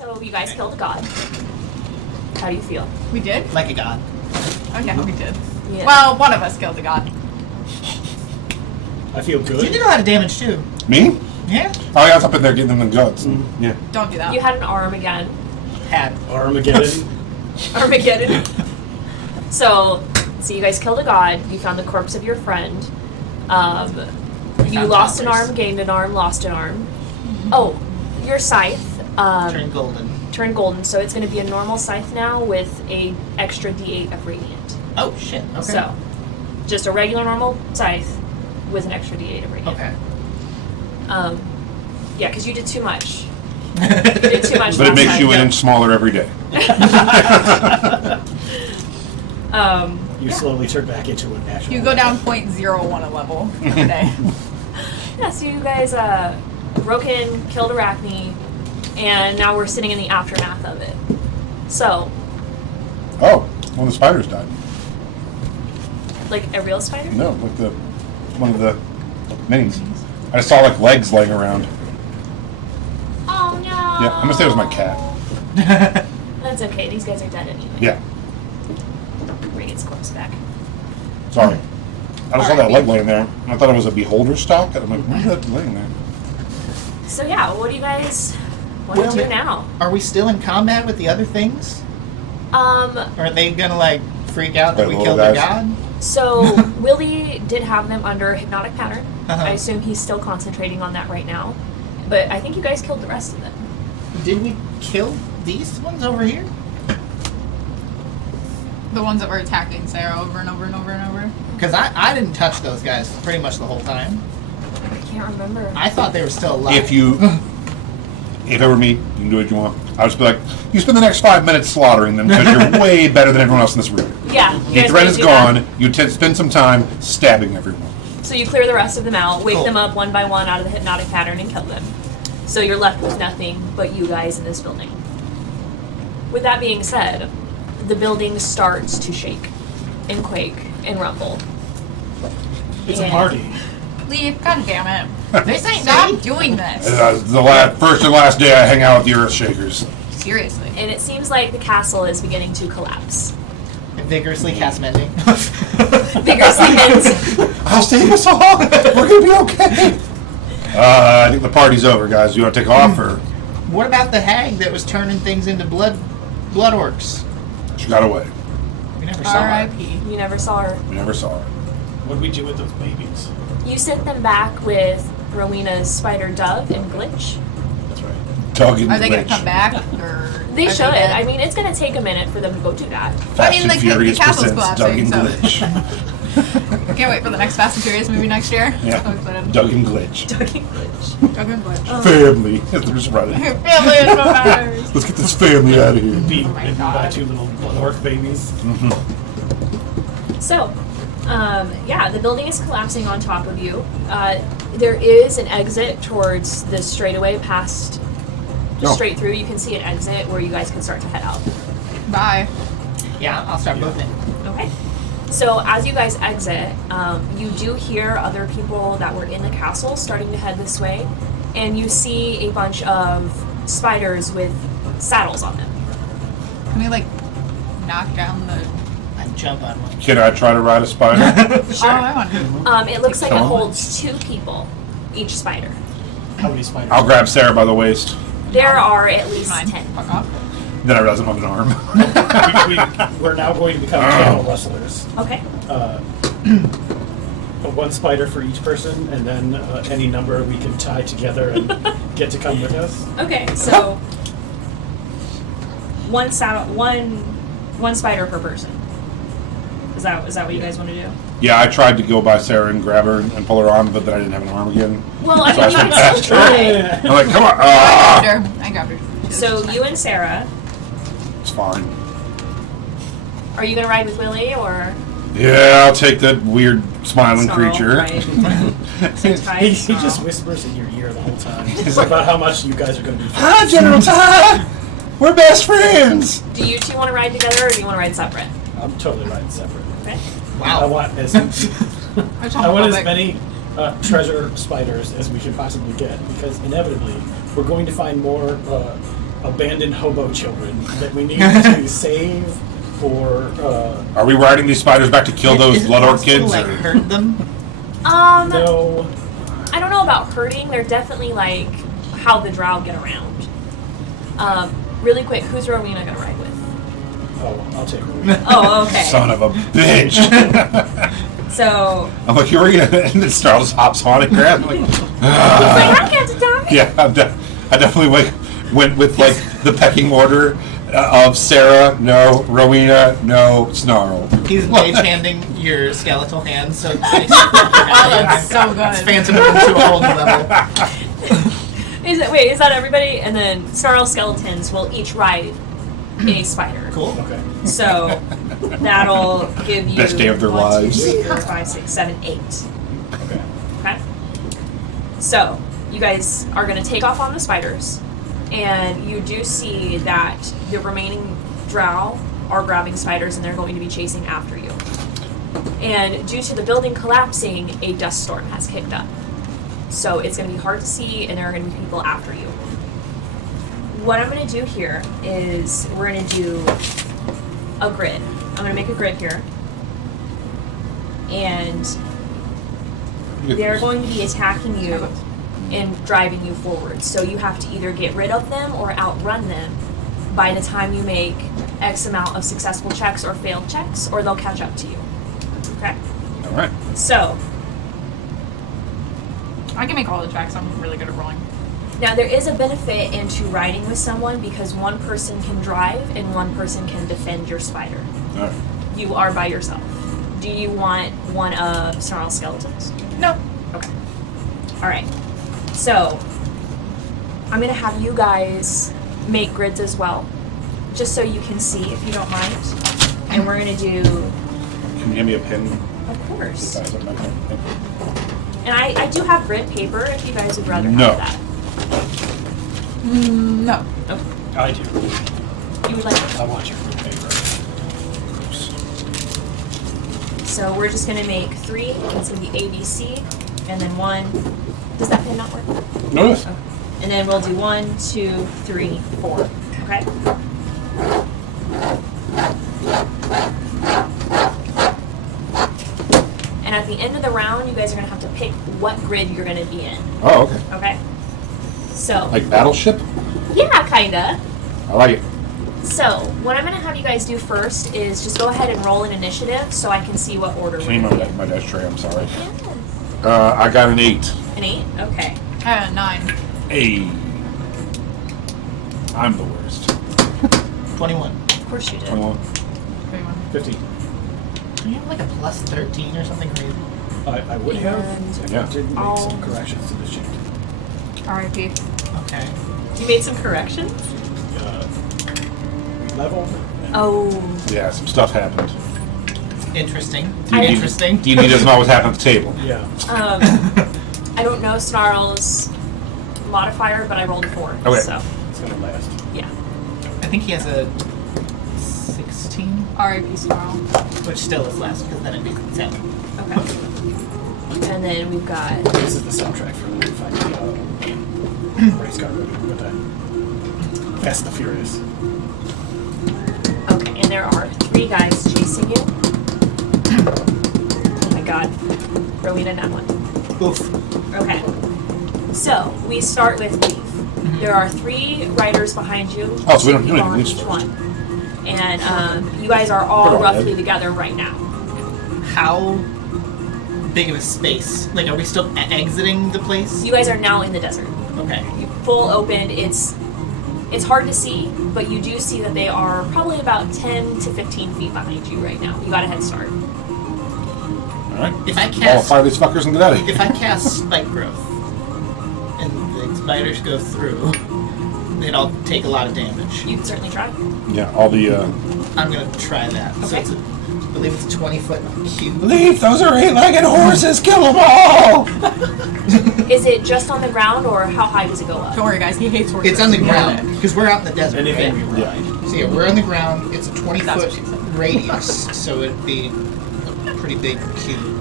So you guys killed a god. How do you feel? We did? Like a god. Oh yeah, we did. Yeah. Well, one of us killed a god. I feel good. You did a lot of damage too. Me? Yeah. Oh, I was up in there getting them in guts. Yeah. Don't do that. You had an arm again. Had. Armageddon. Armageddon. So you guys killed a god. You found the corpse of your friend. You lost an arm, gained an arm, lost an arm. Oh, your scythe. Turned golden. Turned golden, so it's going to be a normal scythe now with a extra D8 of radiant. Oh shit. Okay. So, just a regular normal scythe with an extra D8 of radiant. Okay. Yeah, because you did too much. You did too much. But it last makes time. you an inch smaller every day. You slowly turn back into a natural. You go down 0.01 a level every day. Yeah, so you guys broke in, killed Arachne, and now we're sitting in the aftermath of it. So, Oh, one of the spiders died. like a real spider? No, like one of the minis. I just saw like legs laying around. Oh no! Yeah, I'm gonna say it was my cat. That's okay, these guys are dead anyway. Yeah, Bring its corpse back. sorry. I just saw that leg laying there. And I thought it was a beholder stock. And I'm like, what's that laying there? So yeah, what do you guys want to do now? Are we still in combat with the other things? Are they gonna like freak out that Like we little killed their guys? god? So Willie did have them under hypnotic pattern. Uh-huh. I assume he's still concentrating on that right now. But I think you guys killed the rest of them. Did we kill these ones over here? The ones that were attacking Sarah over and over and over and over. Because I didn't touch those guys pretty much the whole time. I can't remember. I thought they were still alive. If it were me, you can do what you want. I would just be like, you spend the next 5 minutes slaughtering them because you're way better than everyone else in this room. Yeah. you The guys threat wanna is do that? gone. You spend some time stabbing everyone. So you clear the rest of them out, wake Cool. them up one by one out of the hypnotic pattern, and kill them. So you're left with nothing but you guys in this building. With that being said, the building starts to shake and quake and rumble. It's a And- party. Leave. God damn it. This ain't Stop me. doing this. The first and last day I hang out with the Earth Shakers. Seriously. And it seems like the castle is beginning to collapse. Vigorously cast mending. Vigorously hits. I'll save us all. We're gonna be okay. I think the party's over, guys. You want to take off, or What about the hag that was turning things into blood orcs? she got away? We never saw her. R.I.P. You never saw her. We never saw her. What do we do with those babies? You sent them back with Rowena's spider dove and glitch. That's right. Doug and Are they going Glitch. to come back? Or They are should. dead? I mean, it's going to take a minute for them to go do that. Fast I mean, and the Furious castle's presents Doug and collapsing, Glitch. Can't wait for the next Fast and Furious movie next year. Yeah. So excited. Doug and Glitch. Doug and glitch. Doug and Glitch. Family. They're just running. Family is what matters. Let's get this family out of here. Being Oh my bitten God. by two little blood orc babies. So, yeah, the building is collapsing on top of you. There is an exit towards the straightaway past, No. straight through. You can see an exit where you guys can start to head out. Bye. Yeah, I'll start moving. Okay. So as you guys exit, you do hear other people that were in the castle starting to head this way, and you see a bunch of spiders with saddles on them. Can we, like, knock down the... I jump on one. Can I try to ride a spider? Oh, I want to. It looks like it Come on. holds 2 people, each spider. How many spiders? I'll grab Sarah by the waist. There are at least Mine. 10. Fuck off. Then I realize I don't have an arm. We're now going to become channel wrestlers. Okay. One spider for each person, and then any number we can tie together and get to come with us. Okay, so one spider per person. Is that what you guys want to do? Yeah, I tried to go by Sarah and grab her and pull her arm, but then I didn't have an arm again. Well, I So I mean, you went can still faster. try. I'm like, come on. I grabbed her. So you and Sarah, It's fine. are you gonna ride with Willie or Yeah, I'll take that weird smiling Snarl, creature. right? Sit tight, He snarl. just whispers in your ear the whole time about how much you guys are going to be friends. Hi, General Ty! We're best friends! Do you two want to ride together, or do you want to ride separate? I'm totally riding separate. Okay. I want as many treasure spiders as we can possibly get, because inevitably we're going to find more abandoned hobo children that we need to save for. Are we riding these spiders back to kill those blood orc kids? Like, or- hurt them? No. I don't know about hurting. They're definitely like how the drow get around. Really quick, who's Rowena gonna ride with? Oh, I'll take her. Oh, okay. Son of a bitch! So. I'm like, you're gonna, and then Star just hops on and grabs. I'm like, I can't die. yeah, I definitely went with like the pecking order of Sarah, no, Rowena, no, Snarl. He's mage handing your skeletal hand, so it's that's so good. It's Phantom to a whole new level. Is that everybody? And then Snarl skeletons will each ride a spider. Cool. Okay. So that'll give you Best day of their 1, 2, lives. 3, 4, 5, 6, 7, 8. Okay. Okay. So you guys are going to take off on the spiders, and you do see that the remaining drow are grabbing spiders, and they're going to be chasing after you. And due to the building collapsing, a dust storm has kicked up. So it's going to be hard to see, and there are going to be people after you. What I'm going to do here is we're going to do a grid. I'm going to make a grid here. And they're going to be attacking you and driving you forward. So you have to either get rid of them or outrun them by the time you make X amount of successful checks or failed checks, or they'll catch up to you. Okay? All right. So, I can make all the checks. I'm really good at rolling. now there is a benefit into riding with someone because one person can drive and one person can defend your spider. All right. You are by yourself. Do you want one of Snarl's skeletons? No. Okay. Alright. So, I'm going to have you guys make grids as well, just so you can see, if you don't mind. And we're going to do... Can you give me a pen? Of course. Thank you. And I do have grid paper if you guys would rather No. have that. No. I do. You would like it? I want your paper. So we're just going to make 3. It's going to be ABC. And then 1. Does that pen not work? No. Yes. And then we'll do 1, 2, 3, 4. Okay? And at the end of the round, you guys are going to have to pick what grid you're going to be in. Oh, okay. Okay? So, Like Battleship? yeah, kinda. I like it. So, what I'm going to have you guys do first is just go ahead and roll an initiative so I can see what order Can you we're move in. my dash tray? I'm sorry. Yes. I got an 8. An 8? Okay. 9. Hey. I'm the worst. 21. Of course you did. 21. 21. 50. You have like a plus 13 or something crazy. I would have. And Yeah. I did make some corrections to the sheet. R.I.P. Okay. You made some corrections? Leveled. Oh. Yeah, some stuff happened. Interesting. I- Interesting. D&D doesn't always happen at the table. Yeah. I don't know Snarl's modifier, but I rolled a 4. Okay. So, It's gonna last. yeah. I think he has a 16, R.I.P. Snarl. which still is less because then it makes it 7. Okay. And then we've got... This is the soundtrack for the race car movie with the Fast and the Furious. Okay, and there are 3 guys chasing you. Oh my god. Rowena, not 1. Oof. Okay. So, we start with Leaf. There are 3 riders behind you. Oh, so we don't 2 do people anything on this each first. one. And you guys are all They're all roughly dead. together right now. How big of a space? Like, are we still exiting the place? You guys are now in the desert. Okay. You full open. It's hard to see, but you do see that they are probably about 10 to 15 feet behind you right now. You got a head start. Alright. If I All cast, 5 of these fuckers and get out of here. if I cast spike growth and the spiders go through, they'd all take a lot of damage. You can certainly try. Yeah, all the, I'm gonna try that. So Okay. it's I believe it's 20-foot cube. Leaf, those are 8-legged horses, kill them all! Is it just on the ground, or how high does it go up? Don't worry, guys. He hates horses. It's on the ground because we're out in the desert. Anything Right? we Yeah. ride. So yeah, we're on the ground. It's a That's what she 20-foot said. radius, so it'd be a pretty big cube.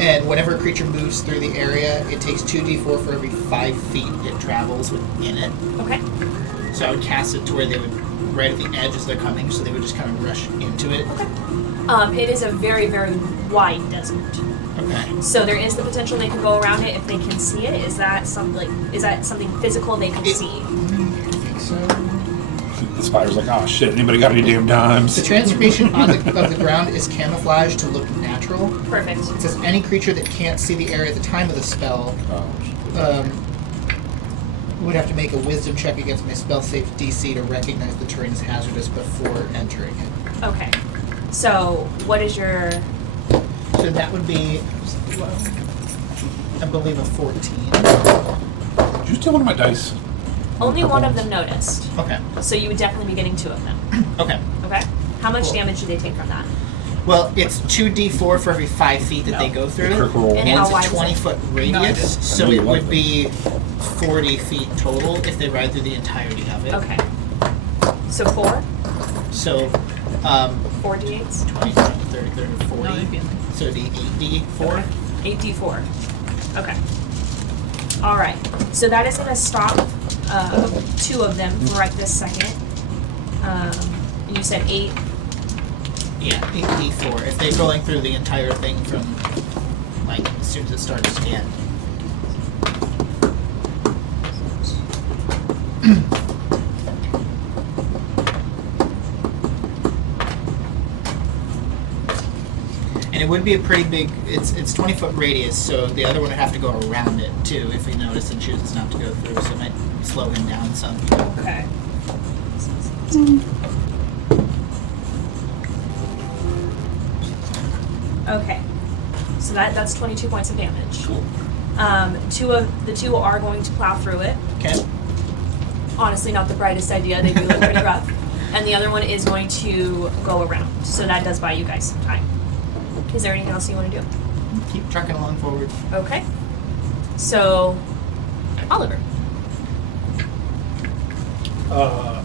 And whenever a creature moves through the area, it takes 2d4 for every 5 feet it travels within it. Okay. So I would cast it to where they would, right at the edge as they're coming, so they would just kind of rush into it. Okay. It is a very, very wide desert. Okay. So there is the potential they can go around it if they can see it. Is that something physical they can see? I think so. The spider's like, oh shit, anybody got any damn dimes? The transformation of the ground is camouflaged to look natural. Perfect. It says any creature that can't see the area at the time of the spell would have to make a wisdom check against my spell save DC to recognize the terrain as hazardous before entering it. Okay. So what is your... So that would be, I believe, a 14. Did you steal one of my dice? Only one of them noticed. Okay. So you would definitely be getting 2 of them. Okay. Okay? How much Cool. damage do they take from that? Well, it's 2d4 for every 5 feet that they go through. Critical roll. And And how it's wide a is it? 20-foot No, I radius, didn't. so I know you it like would be 40 feet total if they ride through the entirety of it. Okay. So 4? So, 4 d8s? 20, 30, 30, 40. No, it'd be like- So it'd be 8d4. 8d4. Okay. Alright. So that is going to stop 2 of them right this second. And you said 8. Yeah, 8d4. If they're going through the entire thing from, like, as soon as it starts to end. And it would be a pretty big, it's 20-foot radius, so the other one would have to go around it, too, if he notices and chooses not to go through, so it might slow him down some. Okay. Okay. So that's 22 points of damage. Cool. 2 are going to plow through it. Okay. Honestly, not the brightest idea. They do look pretty rough. And the other one is going to go around. So that does buy you guys some time. Is there anything else you want to do? Keep trucking along forward. Okay. So, Oliver. I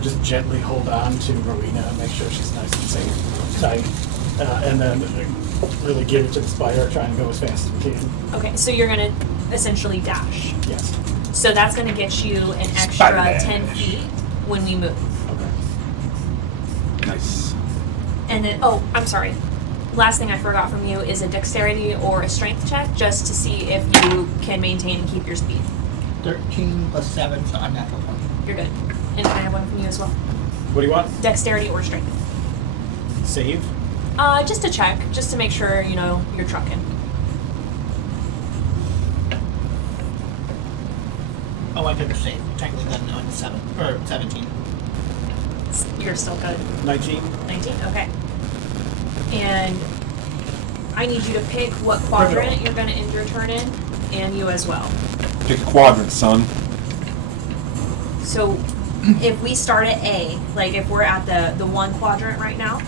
just gently hold on to Rowena and make sure she's nice and safe, tight, and then really give it to the spider, try and go as fast as we can. Okay, so you're going to essentially dash. Yes. So that's going to get you an extra Spider dash. 10 feet when we move. Okay. Nice. And then, oh, I'm sorry. Last thing I forgot from you is a dexterity or a strength check just to see if you can maintain and keep your speed. 13 plus 7, so unnatural 20. You're good. And can I have one from you as well? What do you want? Dexterity or strength. Save? Just to check, just to make sure, you're trucking. Oh, I took a save. Technically, then no, it's 7 or 17. You're still good. 19? 19? Okay. And I need you to pick what quadrant you're going to end your turn in, and you as well. Pick a quadrant, son. So if we start at A, like if we're at the 1 quadrant right now,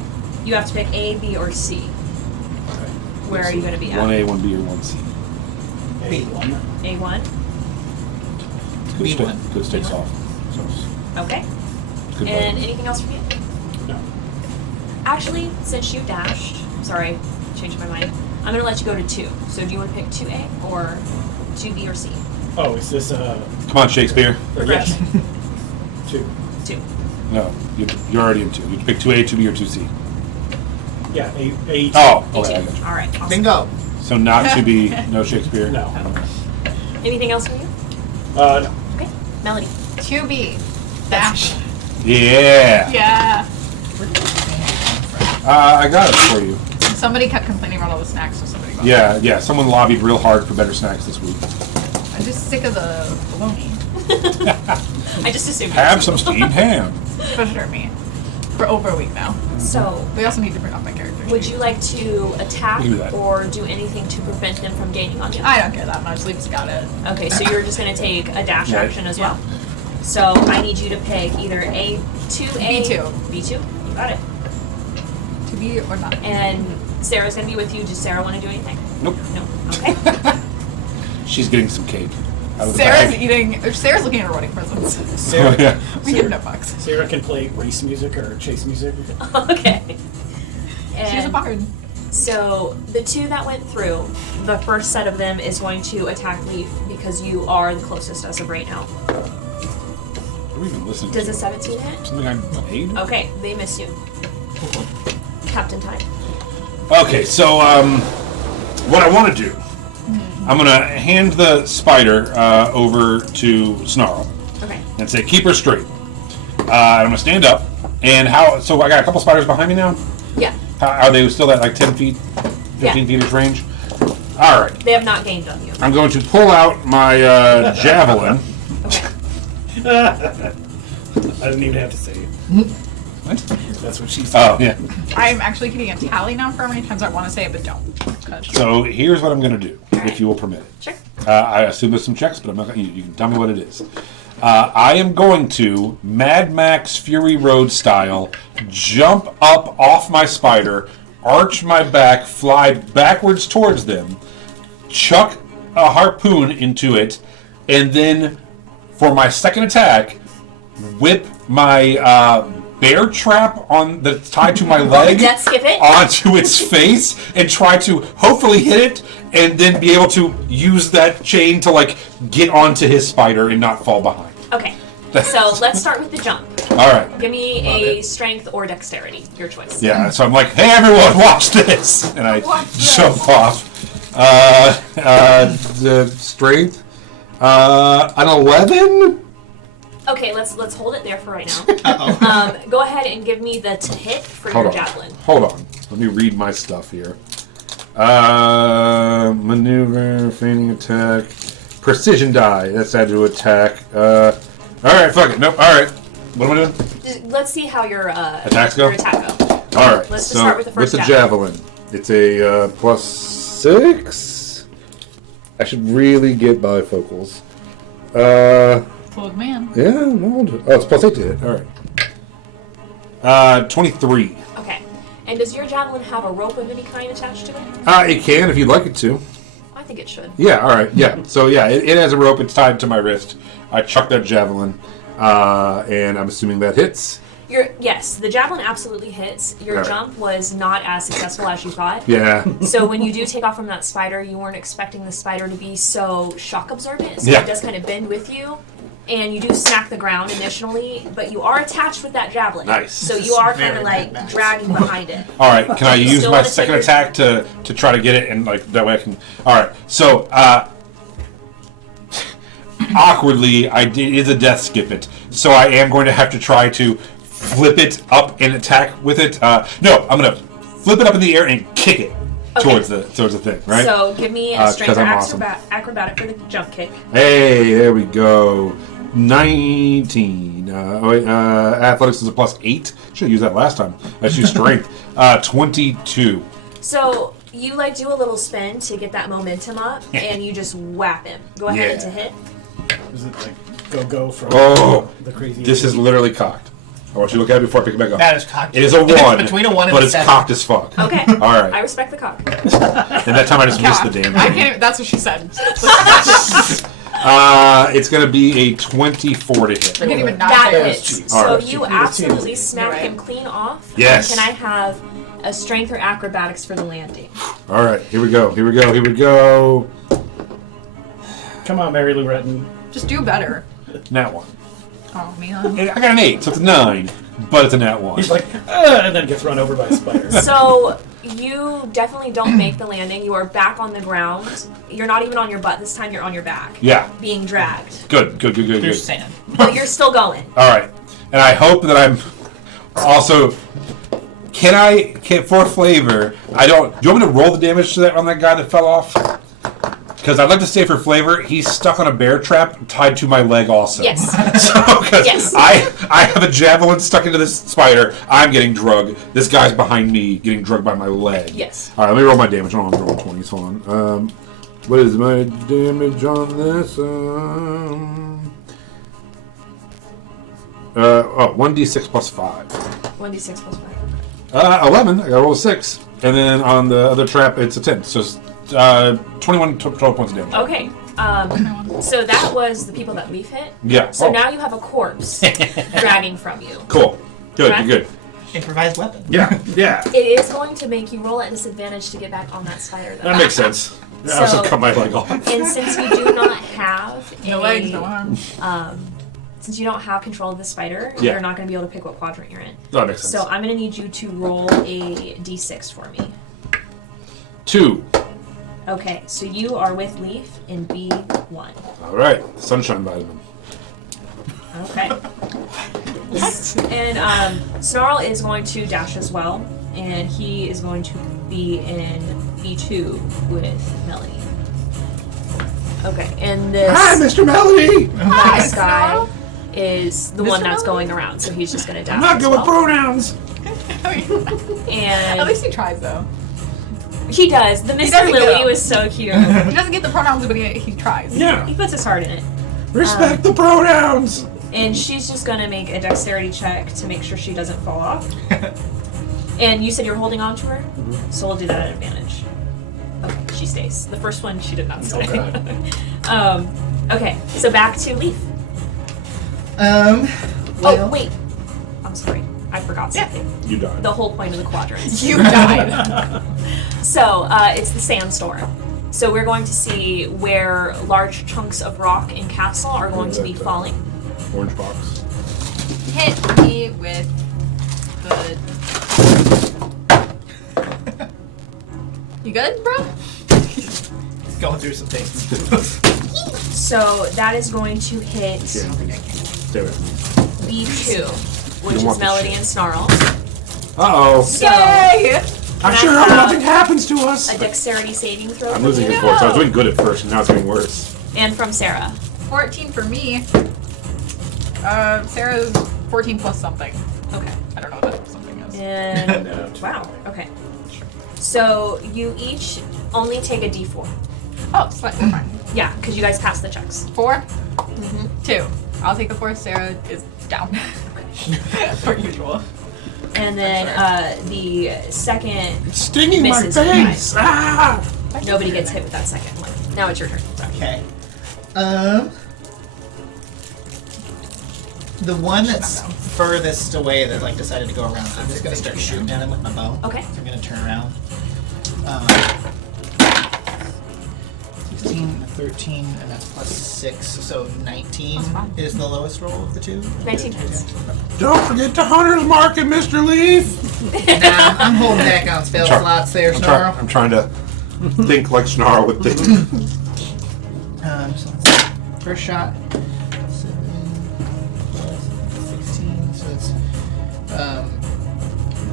you have to pick A, B, or C. Okay. Where are you going to be at? 1A, 1B, or 1C. A1. A1? Good B1. state, good states B1. off. So it's Okay. good And vote. anything else from you? No. Actually, since you dashed, sorry, changed my mind. I'm going to let you go to 2. So do you want to pick 2A or 2B or C? Oh, is this Come on, Shakespeare. Refresh. 2? 2. No, you're already in 2. You can pick 2A, 2B, or 2C. Yeah, A2. Oh, Me okay, I too. got you. All right. Awesome. Bingo! So not 2B, no Shakespeare? No. Anything else from you? No. Okay. Melody. 2B. Dash. Yeah. Yeah. Where did this thing come from? I got it for you. Somebody kept complaining about all the snacks, so somebody got Yeah. Someone lobbied real hard for better snacks this week. I'm just sick of the bologna. I just assumed. Have some steamed ham. For sure, me. For over a week now. So, We also need to bring off my character would sheet. you like to attack We can do that. or do anything to prevent them from gaining on you? I don't care that much. Leaps got it. Okay, so you're just going to take a dash Right. action as well. So I need you to pick either A2A, B2. B2. You got it. 2B or not. And Sarah's going to be with you. Does Sarah want to do anything? Nope. No. Okay. She's getting some cake. Out of the Sarah's bag. eating. Or Sarah's looking at her wedding presents. Oh, yeah. We give no fucks. Sarah can play race music or chase music. Okay. She's a And bard. So the two that went through, the first set of them is going to attack Leaf because you are the closest as of right now. What are we even listening Does to? a 17 hit? Something I made? Okay, they miss you. Captain Time. Okay, so what I want to do, I'm going to hand the spider over to Snarl Okay. and say, keep her straight. I'm going to stand up. And how? So I got a couple spiders behind me now? Yeah. Are they still at like 10 feet, 15 feet-ish range? All right. They have not gained on you. I'm going to pull out my javelin. Okay. I didn't even have to say it. What? That's what she said. Oh, yeah. I'm actually keeping a tally now for how many times I want to say it, but don't. 'Cause- So here's what I'm going to do, if you will permit it. Sure. I assume there's some checks, but I'm not. You can tell me what it is. I am going to Mad Max Fury Road style jump up off my spider, arch my back, fly backwards towards them, chuck a harpoon into it, and then for my second attack, whip my bear trap that's tied to my leg Death skip it. onto its face and try to hopefully hit it and then be able to use that chain to like get onto his spider and not fall behind. Okay. So let's start with the jump. All right. Give me a strength or dexterity, your choice. Yeah, so I'm like, hey everyone, watch this! And I Watch this. jump off. The strength, an 11? Okay, let's hold it there for right now. Uh-oh. Go ahead and give me the to hit for Hold your on. javelin. Hold on. Let me read my stuff here. Maneuver, feigning attack, precision die. That's added to attack. All right, fuck it. Nope. All right. What am I doing? Let's see how your Attacks go? Your attack go. All right. Let's just so start with the first javelin. It's a +6. I should really get bifocals. Old man. Yeah, I'm old. Oh, it's +8 to hit. All right. 23. Okay. And does your javelin have a rope of any kind attached to it? It can if you'd like it to. I think it should. Yeah, all right. Yeah. So, yeah, it has a rope. It's tied to my wrist. I chuck that javelin, and I'm assuming that hits. Yes, the javelin absolutely hits. Your Alright. jump was not as successful as you thought. Yeah. So when you do take off from that spider, you weren't expecting the spider to be so shock absorbent. So Yeah. it does kind of bend with you. And you do smack the ground initially, but you are attached with that javelin. Nice. So you are kind of Very like Mad Max. dragging behind it. All right. Can I You use still my wanna take second your- attack to try to get it, and like that way I can? All right. So awkwardly, it is a death skip it. So I am going to have to try to flip it up and attack with it. No, I'm going to flip it up in the air and kick it Okay. towards the thing. Right. So give me a 'cause strength or I'm awesome. acrobatic for the jump kick. Hey, there we go. 19. Athletics is a +8. Should have used that last time. Let's use strength. 22. So you like do a little spin to get that momentum up, and you just whap him. Go ahead and Yeah. to hit. Is it like go from Oh, the crazy? this is literally cocked. I want you to look at it before I pick it back up. That is cocked. It is a 1. Between a 1 and but a it's 7. cocked as fuck. Okay. All right. I respect the cock. And that time I just missed the damn I thing. can't even, that's what she said. It's going to be a 24 to hit. I can't even not That say it. hits. cheap. So Alright. you Cheap. absolutely Cheap. smack Right. him clean off. Yes. And can I have a strength or acrobatics for the landing? All right. Here we go. Here we go. Here we go. Come on, Mary Lou Retton. Just do better. Nat 1. Oh, man. I got an 8, so it's a 9. But it's a nat 1. He's like, and then gets run over by a spider. So you definitely don't make the landing. You are back on the ground. You're not even on your butt. This time you're on your back. Yeah. Being dragged. Good. There's sand. But you're still going. All right, and I hope that I'm also. Can for flavor? I don't. Do you want me to roll the damage to that on that guy that fell off? Because I'd like to say for flavor, he's stuck on a bear trap tied to my leg also. Yes. So, because Yes. I have a javelin stuck into this spider, I'm getting drugged. This guy's behind me getting drugged by my leg. Yes. All right, let me roll my damage. Hold on, I'm rolling 20s. Hold on. What is my damage on this? 1d6 plus 5. 1d6 plus 5. 11. I got to roll a 6. And then on the other trap, it's a 10. So it's 21 total points of damage. Okay. So that was the people that Leaf hit. Yeah. So Oh, now you have a corpse dragging from you. cool. Good, Okay. good. improvised weapon. Yeah, yeah. It is going to make you roll at disadvantage to get back on that spider, though. That makes sense. I also So- cut my leg off. And since you do not have No legs, no arms. since you don't have control of the spider, Yeah. you're not going to be able to pick what quadrant you're in. That makes sense. So I'm going to need you to roll a d6 for me. 2. Okay, so you are with Leaf in B1. All right. Sunshine vitamin. Okay. And Snarl is going to dash as well, and he is going to be in B2 with Melody. Okay, and this Hi, Mr. Melody. last guy Snarl. is the Mr. one that's Melody? going around, so he's just going to dash I'm not as good with well. pronouns. At And least he tries, though. he does. The Mr. doesn't Lily go. was so cute. He doesn't get the pronouns, but he tries. Yeah. He puts his heart in it. Respect the pronouns. And she's just going to make a dexterity check to make sure she doesn't fall off. And you said you're holding on to her? So we'll do that at advantage. Okay, she stays. The first one, she did not stay. Okay. Okay, so back to Leaf. Well, Oh, wait. I'm sorry. I forgot something. You died. The whole point of the quadrants. You died. So, it's the sandstorm. So we're going to see where large chunks of rock and castle are going to be falling. Orange box. Hit me with the... You good, bro? going through some things. So that is going to hit Stay with me. B2, which You is want the Melody shit. and Snarl. Uh-oh. So, Yay! I sure hope nothing happens to us. a dexterity saving throw. I'm from losing you. his voice. I was doing good at first, and now it's getting worse. And from Sarah. 14 for me. Sarah's 14 plus something. Okay. I don't know what that something is. And No, wow. Okay. So you each only take a D4. Oh, slightly fine. Yeah, because you guys passed the checks. 4? 2. I'll take the 4. Sarah is down. Per usual. And then the second, Stinging my Misses face. Ah! nobody gets hit with that second one. Now it's your turn. Sorry. Okay. The one that's furthest away that like decided to go around, I'm just gonna start shooting at him with my bow. Okay. So I'm gonna turn around. 16, 13, and that's plus 6, so 19 is the lowest roll of the two. 19 hits. Don't forget to hunter's mark it, Mr. Leaf. Nah, I'm holding back on spell slots there, Snarl. I'm trying to think like Snarl with this. So that's first shot. 7 plus 16, so it's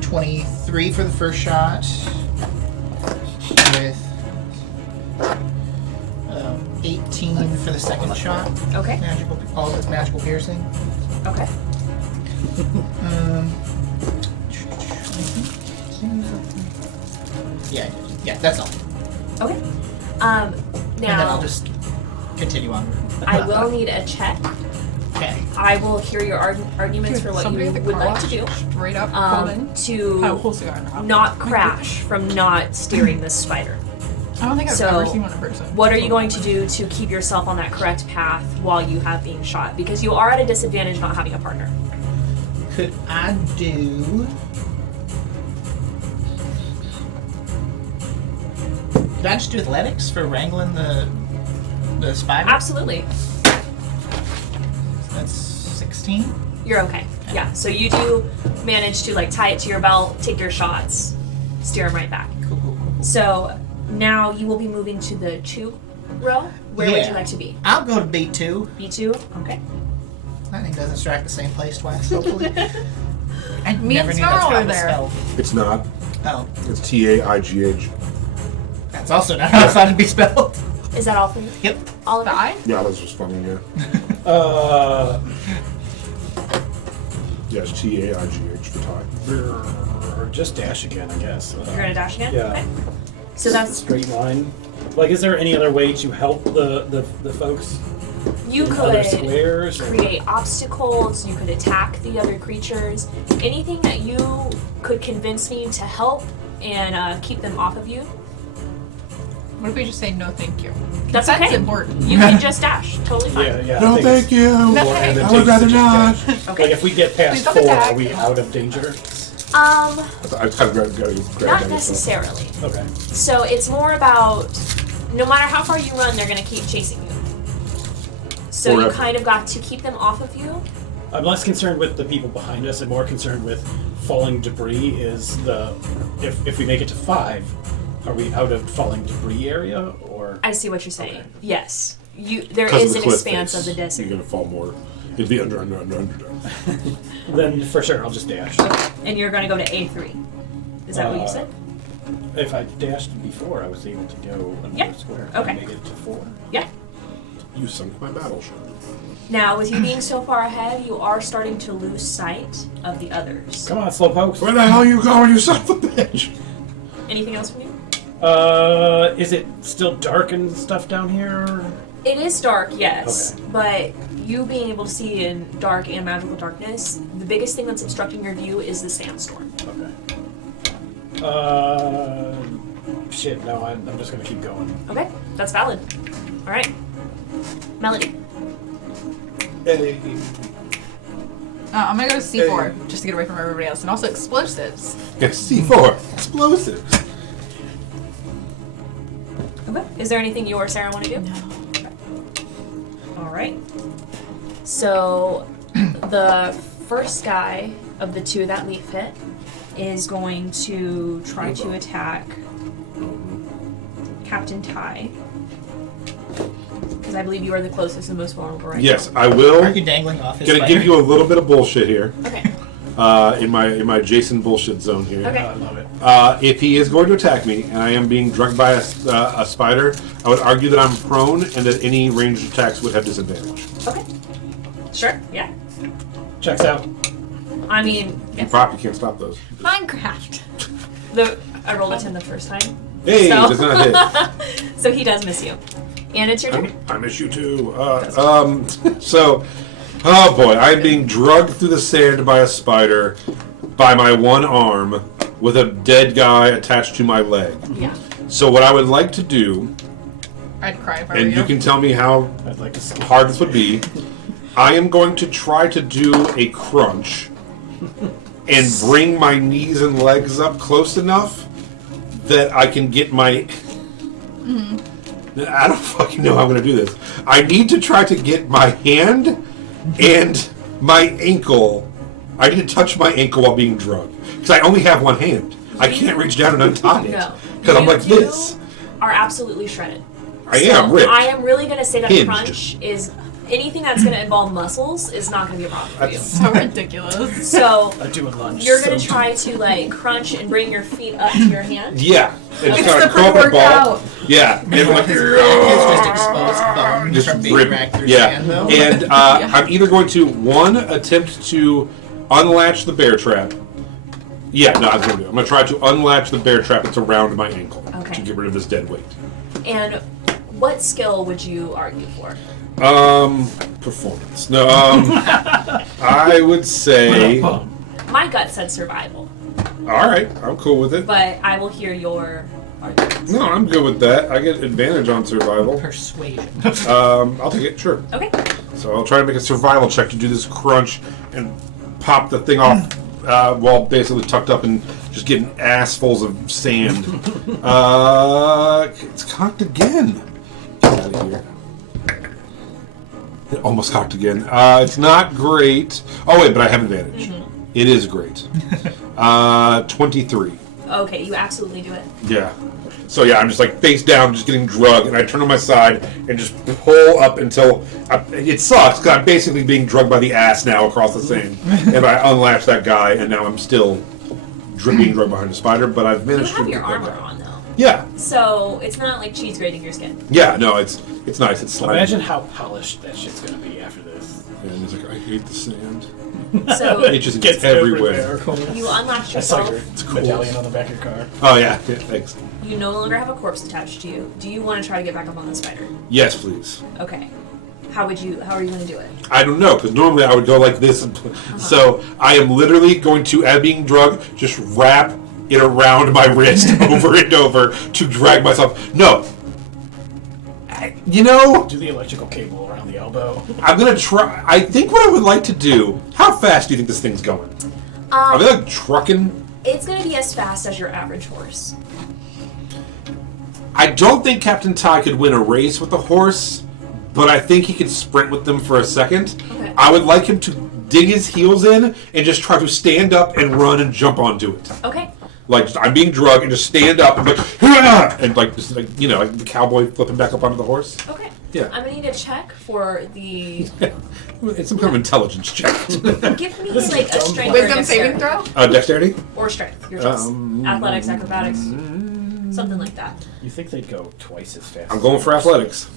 23 for the first shot. With 18 for the second shot. Okay. Magical, all of it's magical piercing. Okay. Yeah, that's all. Okay. And then I'll Now just continue on. I will need a check. Okay. I will hear your arguments for what Somebody you at the would car like to do. wash Straight up pulled in. Oh, To whole cigar in her mouth. not crash from not steering this spider. I don't think I've So, ever seen one in person. What are you going to do to keep yourself on that correct path while you have being shot? Because you are at a disadvantage not having a partner. Could I do? Could I just do athletics for wrangling the spider? Absolutely. That's 16. You're okay. Yeah. So you do manage to like tie it to your belt, take your shots, steer them right back. Cool. So now you will be moving to the 2 row. Where would you like to be? I'll go to B2. B2? Okay. Lightning doesn't strike the same place twice, hopefully. I Me never and knew that's Snarl how are it was there. spelled. It's not. Oh, It's Taigh. that's also not how I thought it'd be spelled. Is that all for you? Yep. All of it? Die? Yeah, that's just funny, yeah. Yeah, it's Taigh for tie. Or just dash again, I guess. You're gonna dash again? Yeah. Okay. So that's Straight line. Like, is there any other way to help the folks? you in other could squares? Or? create obstacles, you could attack the other creatures, anything that you could convince me to help and keep them off of you. What if we just say no thank you? That's That's okay. important. You can just dash. Totally fine. Yeah. No, I think thank you. No, more thank advantageous I would rather to just not. dash. Okay. Like, if we get past Please don't 4, attack. are we out of danger? I just kind of grab not that. necessarily. Okay. So it's more about no matter how far you run, they're going to keep chasing you. So you Forever. kind of got to keep them off of you. I'm less concerned with the people behind us and more concerned with falling debris. If we make it to 5, are we out of falling debris area or? I see what you're saying. Okay. Yes. There Because is the an cliff expanse face, of the desert. You're going to fall more into the under. Then for sure I'll just dash. Okay. And you're going to go to A3. Is that what you said? If I dashed before, I was able to go another Yeah. square. Okay. And make it to 4. Yeah. You sunk my battleship. Now, with you being so far ahead, you are starting to lose sight of the others. Come on, slowpoke. Where the hell are you going, you son of a bitch? Anything else from you? Is it still dark and stuff down here? It is dark, yes. Okay. But you being able to see in dark and magical darkness, the biggest thing that's obstructing your view is the sandstorm. Okay. Shit, no, I'm just gonna keep going. Okay, that's valid. All right. Melody. Hey. I'm gonna go to C4 just to get away from everybody else, and also explosives. Yes, C4. Explosives. Okay. Is there anything you or Sarah want to do? No. All right. So the first guy of the two that leaf hit is going to try to attack Captain Ty. Because I believe you are the closest and most vulnerable right Yes, now. I will. Are you dangling off his Gonna spider? give you a little bit of bullshit here. Okay. In my Jason bullshit zone here. Okay. I love it. If he is going to attack me and I am being drugged by a spider, I would argue that I'm prone and that any ranged attacks would have disadvantage. Okay. Sure. Yeah. Checks out. I mean, You probably can't stop those. Minecraft. I rolled a 10 the first time. Hey, So- does not hit. So he does miss you. And it's your turn. I miss you too. So, oh boy, I'm being drugged through the sand by a spider by my one arm with a dead guy attached to my leg. Yeah. So what I would like to do, I'd cry if I were and you can tell me how I'd like to see. hard this would be, I am going to try to do a crunch and bring my knees and legs up close enough that I can get my... I don't fucking know how I'm going to do this. I need to try to get my hand and my ankle. I need to touch my ankle while being drugged. Because I only have one hand. I can't reach down and untie it. No. Because I'm You like this. are absolutely shredded. I am ripped. I am really going to say that Hinged. a crunch is anything that's going to involve muscles is not going to be a problem for you. That's- So ridiculous. So I do a lunge. you're going to so- try to like crunch and bring your feet up to your hand. Yeah. And just It's kind the of curl up a ball. pre-workout. Yeah. And like, His just exposed bones just from being rip. racked through Yeah. sand, though. And I'm either going to, one, attempt to unlatch the bear trap. Yeah, no, I was going to do it. I'm going to try to unlatch the bear trap that's around my ankle Okay. to get rid of this dead weight. And what skill would you argue for? Performance. No, I would say. All My gut said survival, right, I'm cool with it. but I will hear your arguments. No, I'm good with that. I get advantage on survival. Persuasion. I'll take it, sure. Okay. So I'll try to make a survival check to do this crunch and pop the thing off while basically tucked up and just getting assfuls of sand. It's cocked again. Get out of here. It almost cocked again. It's not great. Oh wait, but I have advantage. It is great. 23. Okay, you absolutely do it. Yeah. So yeah, I'm just like face down, just getting drugged, and I turn on my side and just pull up until it sucks because I'm basically being drugged by the ass now across the sand, and I unlatch that guy, and now I'm still being drugged behind a spider, but I've You managed have to your get that armor guy. on though, Yeah, so it's not like cheese grating your skin. yeah, no, it's nice. It's slimy. Imagine how polished that shit's gonna be after this. And he's like, I hate the sand. So It just gets everywhere. you unlatch I saw your yourself. medallion on the back of your car. Oh yeah, thanks. You no longer have a corpse attached to you. Do you want to try to get back up on the spider? Yes, please. Okay. How are you going to do it? I don't know, because normally I would go like this. And So I am literally going to, as being drugged, just wrap it around my wrist over and over to drag myself. No. You know, Do the electrical cable around the elbow. I'm going to try. I think what I would like to do, how fast do you think this thing's going? Are they like trucking? It's going to be as fast as your average horse. I don't think Captain Ty could win a race with a horse, but I think he could sprint with them for a second. Okay. I would like him to dig his heels in and just try to stand up and run and jump onto it. Okay. Like, I'm being drugged and just stand up and like, "Hurrah!" And like, just like, you know, like the cowboy flipping back up onto the horse. Okay. Yeah. I'm going to need a check for the... It's some kind of intelligence check. Give me like a strength or Wisdom dexterity. saving throw? Dexterity? Or strength. Your choice. Athletics, acrobatics. Something like that. You think they'd go twice as fast? I'm going for athletics.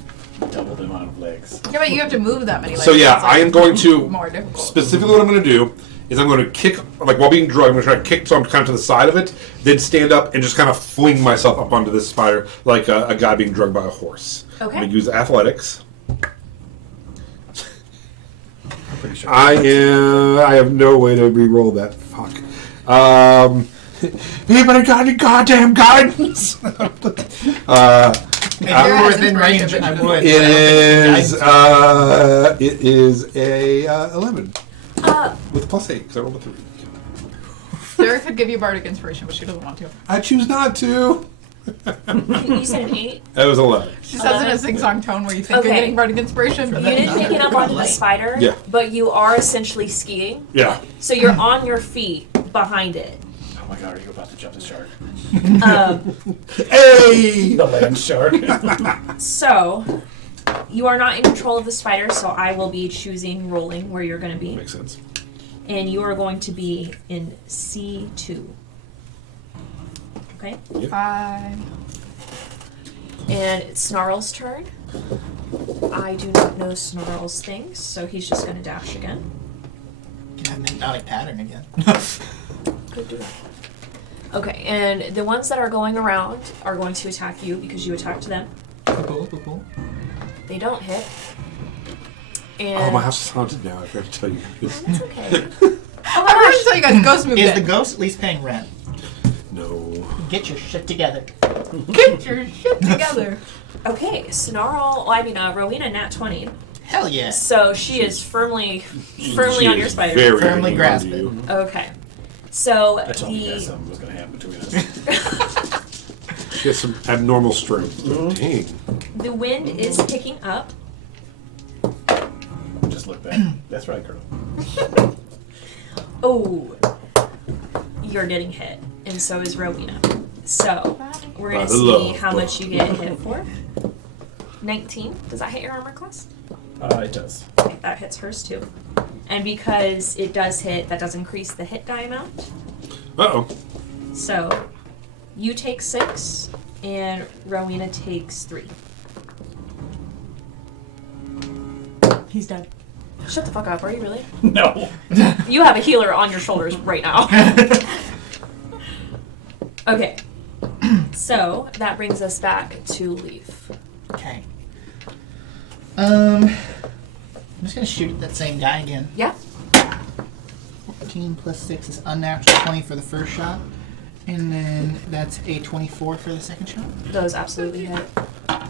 Double the amount of legs. Yeah, but you have to move that many legs. So yeah, It's, like, I am going to more difficult. specifically what I'm going to do is I'm going to kick, like while being drugged, I'm going to try to kick so I'm kind of to the side of it, then stand up and just kind of fling myself up onto this spider like a guy being drugged by a horse. Okay. I'm going to use athletics. I'm pretty sure. I have no way to re-roll that. Fuck. Anybody got any goddamn guidance? If you were within range, I would. It is a 11 with +8 because I rolled a 3. Sarah could give you bardic inspiration, but she doesn't want to. I choose not to. You said an 8? That was 11. She says it in a sing-song tone where you think you're Okay. getting bardic inspiration, but You then didn't pick it up onto the spider, Yeah. but you are essentially skiing. Yeah. So you're on your feet behind it. Oh my god, are you about to jump the shark? Hey! The land shark. So you are not in control of the spider, so I will be choosing rolling where you're going to be. Makes sense. And you are going to be in C2. Okay? Bye. And it's Snarl's turn. I do not know Snarl's things, so he's just going to dash again. Get that hypnotic pattern again. Okay, and the ones that are going around are going to attack you because you attacked them. Cool. They don't hit. And Oh, my house is haunted now. I forgot to tell you. That's okay. Oh my gosh, tell you guys, ghost moved Is in. the ghost at least paying rent? No. Get your shit together. Get your shit together. Okay, Rowena nat 20. Hell yeah. So she is firmly She on your is spider. Very Firmly hanging grasp onto it. you. Okay. So I told you guys the something was going to happen between us. She has some abnormal strength. Dang. the wind is picking up. Just look back. That's right, girl. Oh, you're getting hit, and so is Rowena. So we're gonna By the see love how much you bug. get hit for. 19. Does that hit your armor class? It does. Okay, that hits hers too. And because it does hit, that does increase the hit die amount. Uh-oh. So you take 6, and Rowena takes 3. He's dead. Shut the fuck up, are you really? No. You have a healer on your shoulders right now. Okay. So that brings us back to Leaf. Okay. I'm just gonna shoot at that same guy again. Yeah? 14 plus 6 is unnatural 20 for the first shot. And then that's a 24 for the second shot. Those absolutely hit. 8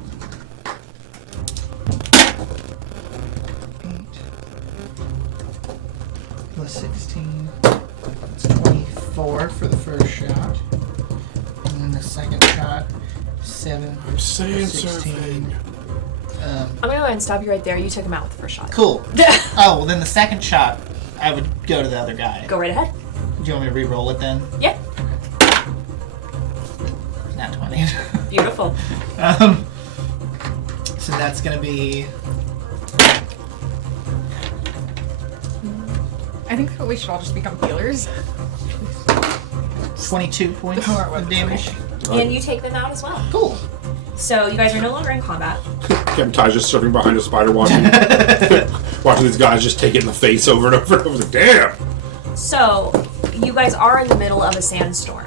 plus 16. That's 24 for the first shot. And then the second shot, 7. I'm saying 16. something. I'm gonna go ahead and stop you right there. You took him out with the first shot. Cool. Oh, well then the second shot, I would go to the other guy. Go right ahead. Do you want me to re-roll it then? Yeah. Not 20. Beautiful. So that's gonna be I think we should all just become healers. 22 points Oh, of damage. And you take them out as well. Cool. So you guys are no longer in combat. Captain Ty's just serving behind a spider watching watching these guys just take it in the face over and over and over. Damn! So you guys are in the middle of a sandstorm.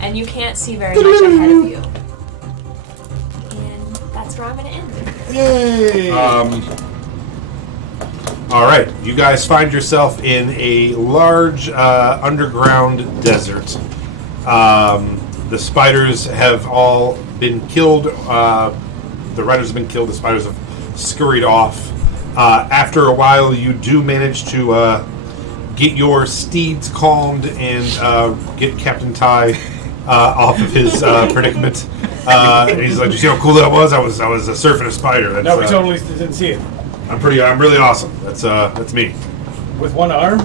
And you can't see very much ahead of you. And that's where I'm gonna end. Yay! Alright, you guys find yourself in a large underground desert. The spiders have all been killed. The riders have been killed. The spiders have scurried off. After a while, you do manage to get your steeds calmed and get Captain Ty off of his predicament. And he's like, "You see how cool that was? I was surfing a spider. That's, No, we totally didn't see it. I'm really awesome. That's me. With one arm?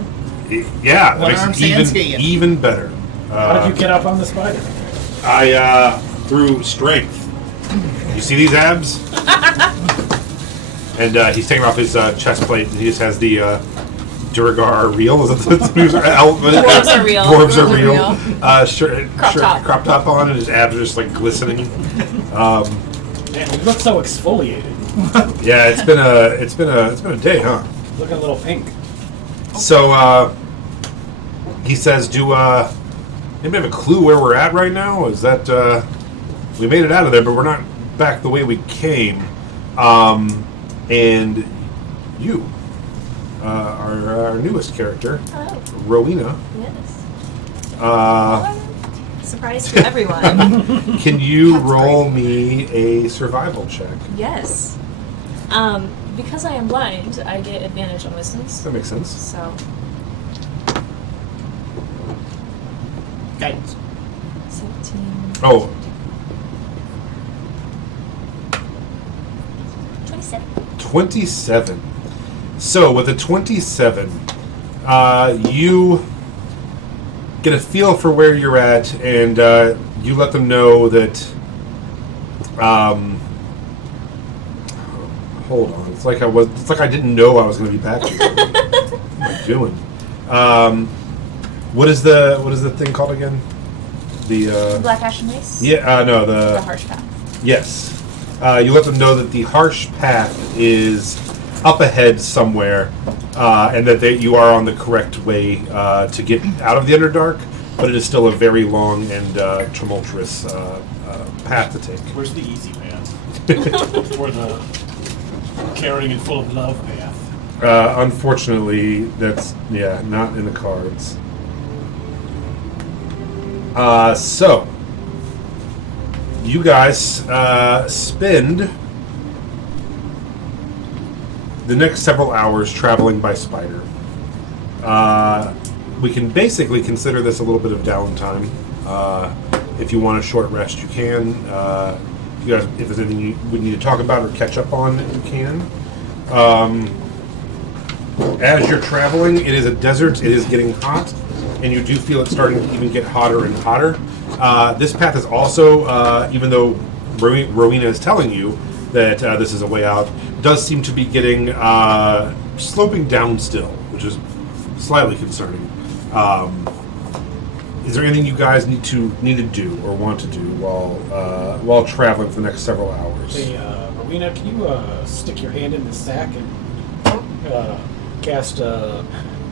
Yeah, that One makes arm it even sand even better. How did you get up on the spider? I through strength. You see these abs? And he's taking off his chest plate. And he just has the Duragar reel. Is it the Dwarves are real. Dwarves are real. Crop top. Crop top on, and his abs are just like glistening. Man, you look so exfoliated. Yeah, it's been a day, huh? Looking a little pink. So he says, "Do anybody have a clue where we're at right now? Is that we made it out of there, but we're not back the way we came." And you, our newest character, Oh, Rowena, yes. Surprise to everyone. can you That's roll me a survival check? Yes. Because I am blind, I get advantage on wisdoms. That makes sense. So, Guidance. 17. Oh, 27. 27. So with a 27, you get a feel for where you're at, and you let them know that. Hold on. It's like I didn't know I was going to be back here. What am I doing? What is the thing called again? The Black Ash and Lace? yeah. No, The Harsh Path. Yes. You let them know that the harsh path is up ahead somewhere, and that you are on the correct way to get out of the Underdark, but it is still a very long and tumultuous path to take. Where's the easy path? Or the caring and full of love path? Unfortunately, that's not in the cards. So you guys spend the next several hours traveling by spider. We can basically consider this a little bit of downtime. If you want a short rest, you can. You guys, if there's anything you would need to talk about or catch up on, you can. As you're traveling, it is a desert. It is getting hot, and you do feel it starting to even get hotter and hotter. This path is also, even though Rowena is telling you that this is a way out, does seem to be getting sloping down still, which is slightly concerning. Is there anything you guys need to do or want to do while traveling for the next several hours? Hey, Rowena, can you stick your hand in the sack and cast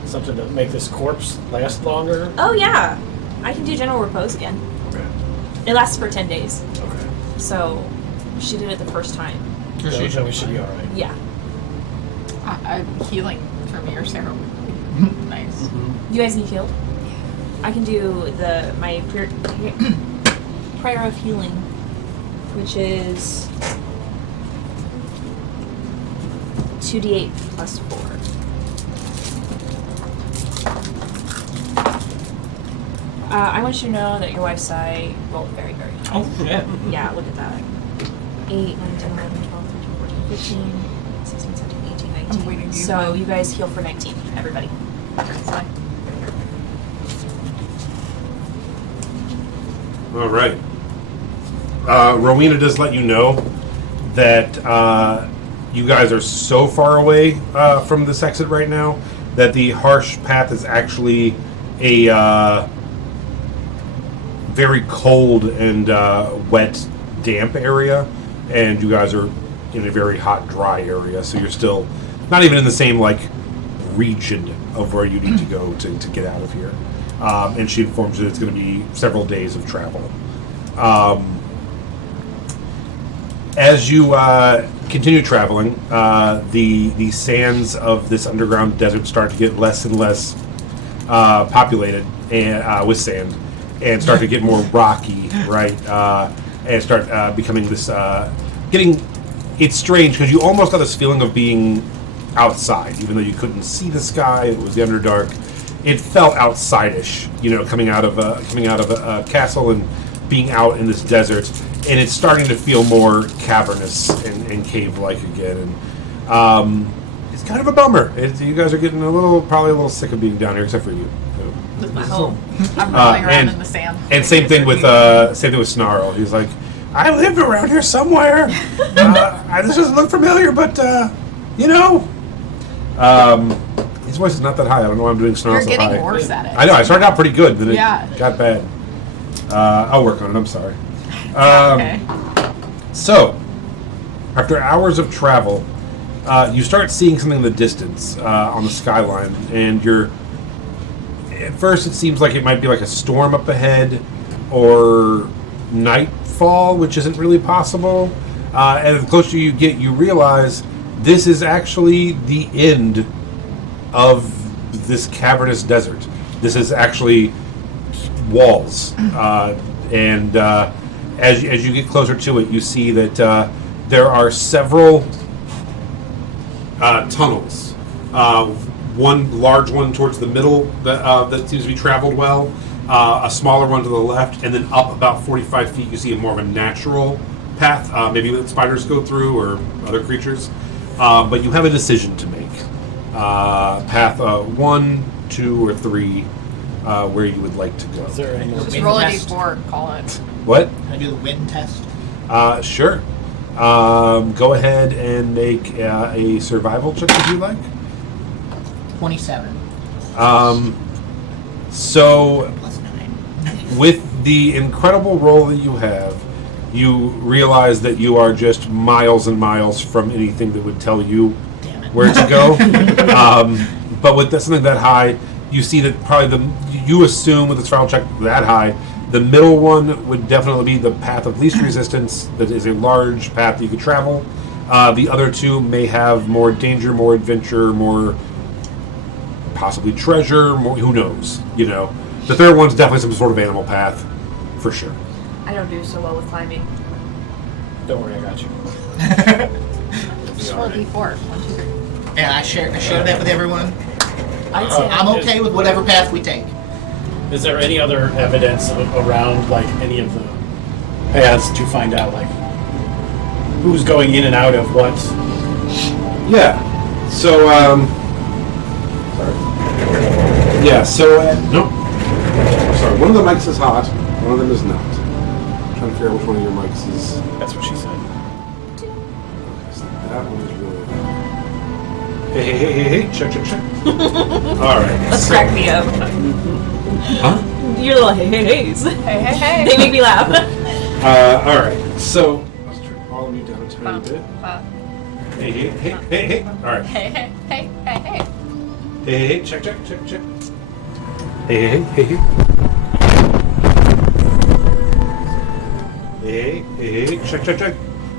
something to make this corpse last longer? Oh, yeah. I can do General Repose again. Okay. It lasts for 10 days. Okay. So, she did it the first time. So we should be alright. Yeah. I'm healing for me or Sarah. Nice. You guys need healed? I can do my prayer of healing, which is 2d8 plus 4. I want you to know that your wife's eye rolled very, very high. Oh, shit. Yeah, look at that. 8, 9, 10, 11, 12, 13, 14, 15, 16, 17, 18, 19. I'm waiting to use So mine. you guys heal for 19, everybody. That's fine. All right. Rowena does let you know that you guys are so far away from this exit right now that the harsh path is actually a very cold and wet, damp area, and you guys are in a very hot, dry area. So you're still not even in the same region of where you need to go to get out of here. And she informs you that it's going to be several days of travel. As you continue traveling, the sands of this underground desert start to get less and less populated and with sand, and start to get more rocky, right? And start becoming this It's strange because you almost got this feeling of being outside, even though you couldn't see the sky. It was the Underdark. it felt outside-ish, coming out of a castle and being out in this desert, and it's starting to feel more cavernous and cave-like again. And it's kind of a bummer. You guys are getting probably a little sick of being down here, except for you. This is my home. I'm rolling around and- in the sand. And same thing with Snarl. He's like, I live around here somewhere. This doesn't look familiar, but his voice is not that high. I don't know why I'm doing Snarl You're so getting high. worse at it. I know. I started out pretty good, then it Yeah. got bad. I'll work on it. I'm sorry. Okay. So, after hours of travel, you start seeing something in the distance on the skyline, and at first it seems like it might be like a storm up ahead or nightfall, which isn't really possible. And the closer you get, you realize this is actually the end of this cavernous desert. This is actually walls. And as you get closer to it, you see that there are several tunnels. One large one towards the middle that seems to be traveled well, a smaller one to the left, and then up about 45 feet you see more of a natural path, maybe that spiders go through or other creatures. But you have a decision to make. Path 1, 2, or 3, where you would like to go. Is there any Just Wind roll a test. d4, call it. What? Can I do the wind test? Sure. Go ahead and make a survival check if you like. 27 So, plus 9. with the incredible roll that you have, you realize that you are just miles and miles from anything that would tell you Damn it. where to go. But with something that high, you see that probably you assume with a survival check that high, the middle one would definitely be the path of least resistance. That is a large path that you could travel. The other two may have more danger, more adventure, more possibly treasure, more, who knows, The third one's definitely some sort of animal path, for sure. I don't do so well with climbing. Don't worry, I got you. Just roll a d4. 1, 2, 3. And I share that with everyone. I'd say I'm okay with whatever path we take. Is there any other evidence around, like, any of the paths to find out, like, who's going in and out of what? Yeah. So, sorry. Yeah, so, nope. Sorry, one of the mics is hot, one of them is not. I'm trying to figure out which one of your mics is. That's what she said. So that one is really. Hey, check. Alright. Let's crack me up. Huh? Your little hey-hey-heys. Hey. They make me laugh. Alright, so. Let's turn all of you down a tiny bit. Hey. Alright. Hey, check. Hey. Hey, check.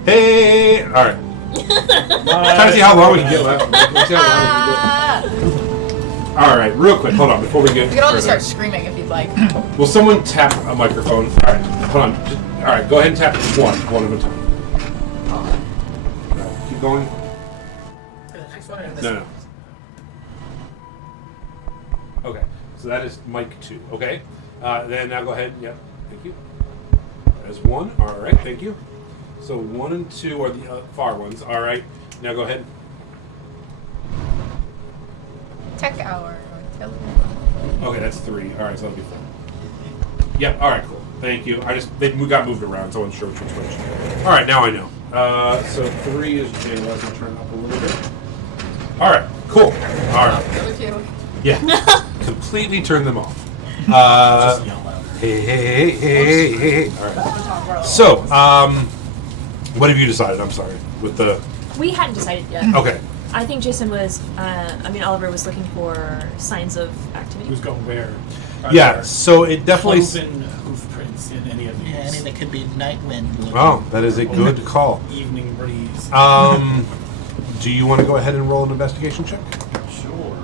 Hey! Alright. Trying to see how long we can get left. Alright, real quick, hold on, before we get We could all just further. start screaming if you'd like. Will someone tap a microphone? Alright, hold on. Alright, go ahead and tap one at a time. Alright, keep going. No. Okay, so that is mic 2, okay? Then now go ahead, yep, thank you. That is 1, alright, thank you. So 1 and 2 are the far ones, alright. Now go ahead. Tech hour. Okay, that's 3, alright, so that'll be 4. Yep, alright, cool. Thank you. They got moved around, so I wasn't sure which one's which. Alright, now I know. So 3 is Jayla. Let me turn it up a little bit. Alright, cool. Alright. The other two. Yeah. Completely turn them off. Just yell louder. Hey. Alright. So, what have you decided? I'm sorry. With the. We hadn't decided yet. Okay. I think Jason was, Oliver was looking for signs of activity. Who's going where? Are Yeah, there so it definitely. cloven hoof prints in any of these? Yeah, I mean, it could be night wind. looking. Oh, that is a good call. Evening breeze. Do you want to go ahead and roll an investigation check? Sure.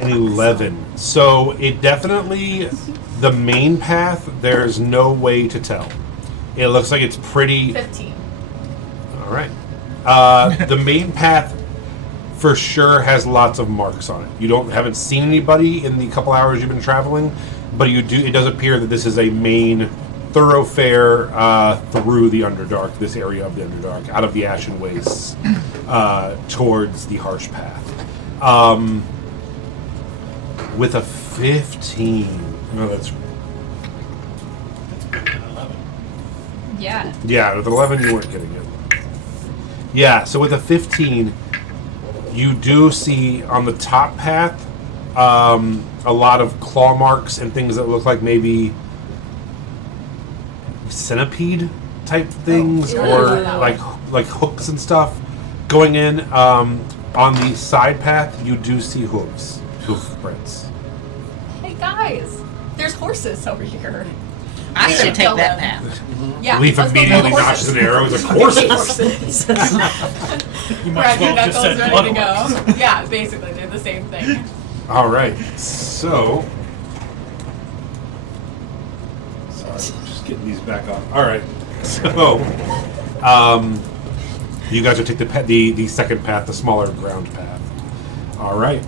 An 11. So it definitely, the main path, there's no way to tell. It looks like it's pretty. 15. All right. The main path for sure has lots of marks on it. You haven't seen anybody in the couple hours you've been traveling, but it does appear that this is a main thoroughfare through the Underdark, this area of the Underdark, out of the Ashen Wastes towards the Harsh Path. With a 15. No, that's... That's an 11. Yeah. Yeah, with an 11 you weren't getting it. Yeah, so with a 15, you do see on the top path a lot of claw marks and things that look like maybe centipede type things, or like hooks and stuff going in. On the side path, you do see hoof prints. Hey guys, there's horses over here. I We should should take kill that them. path. Yeah. Leaf let's go kill immediately the notches horses. an arrow. He's like, horses! You might Grab as your well have just knuckles, said ready blood to ones. go. Yeah, basically, they're the same thing. All right, so sorry, just getting these back up. All right, so you guys will take the second path, the smaller ground path. All right,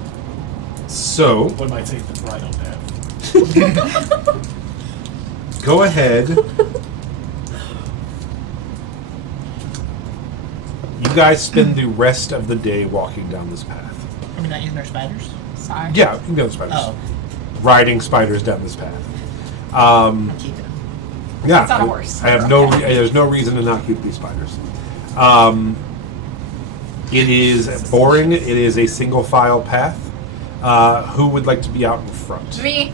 so One might say the bridle path. go ahead. You guys spend the rest of the day walking down this path. Are we not using our spiders? Sorry. Yeah, you can go to spiders. Oh, Riding spiders down this path. I'm keeping them. Yeah, It's not a horse. I have there's no reason to not keep these spiders. It is boring. It is a single file path. Who would like to be out in front? Me.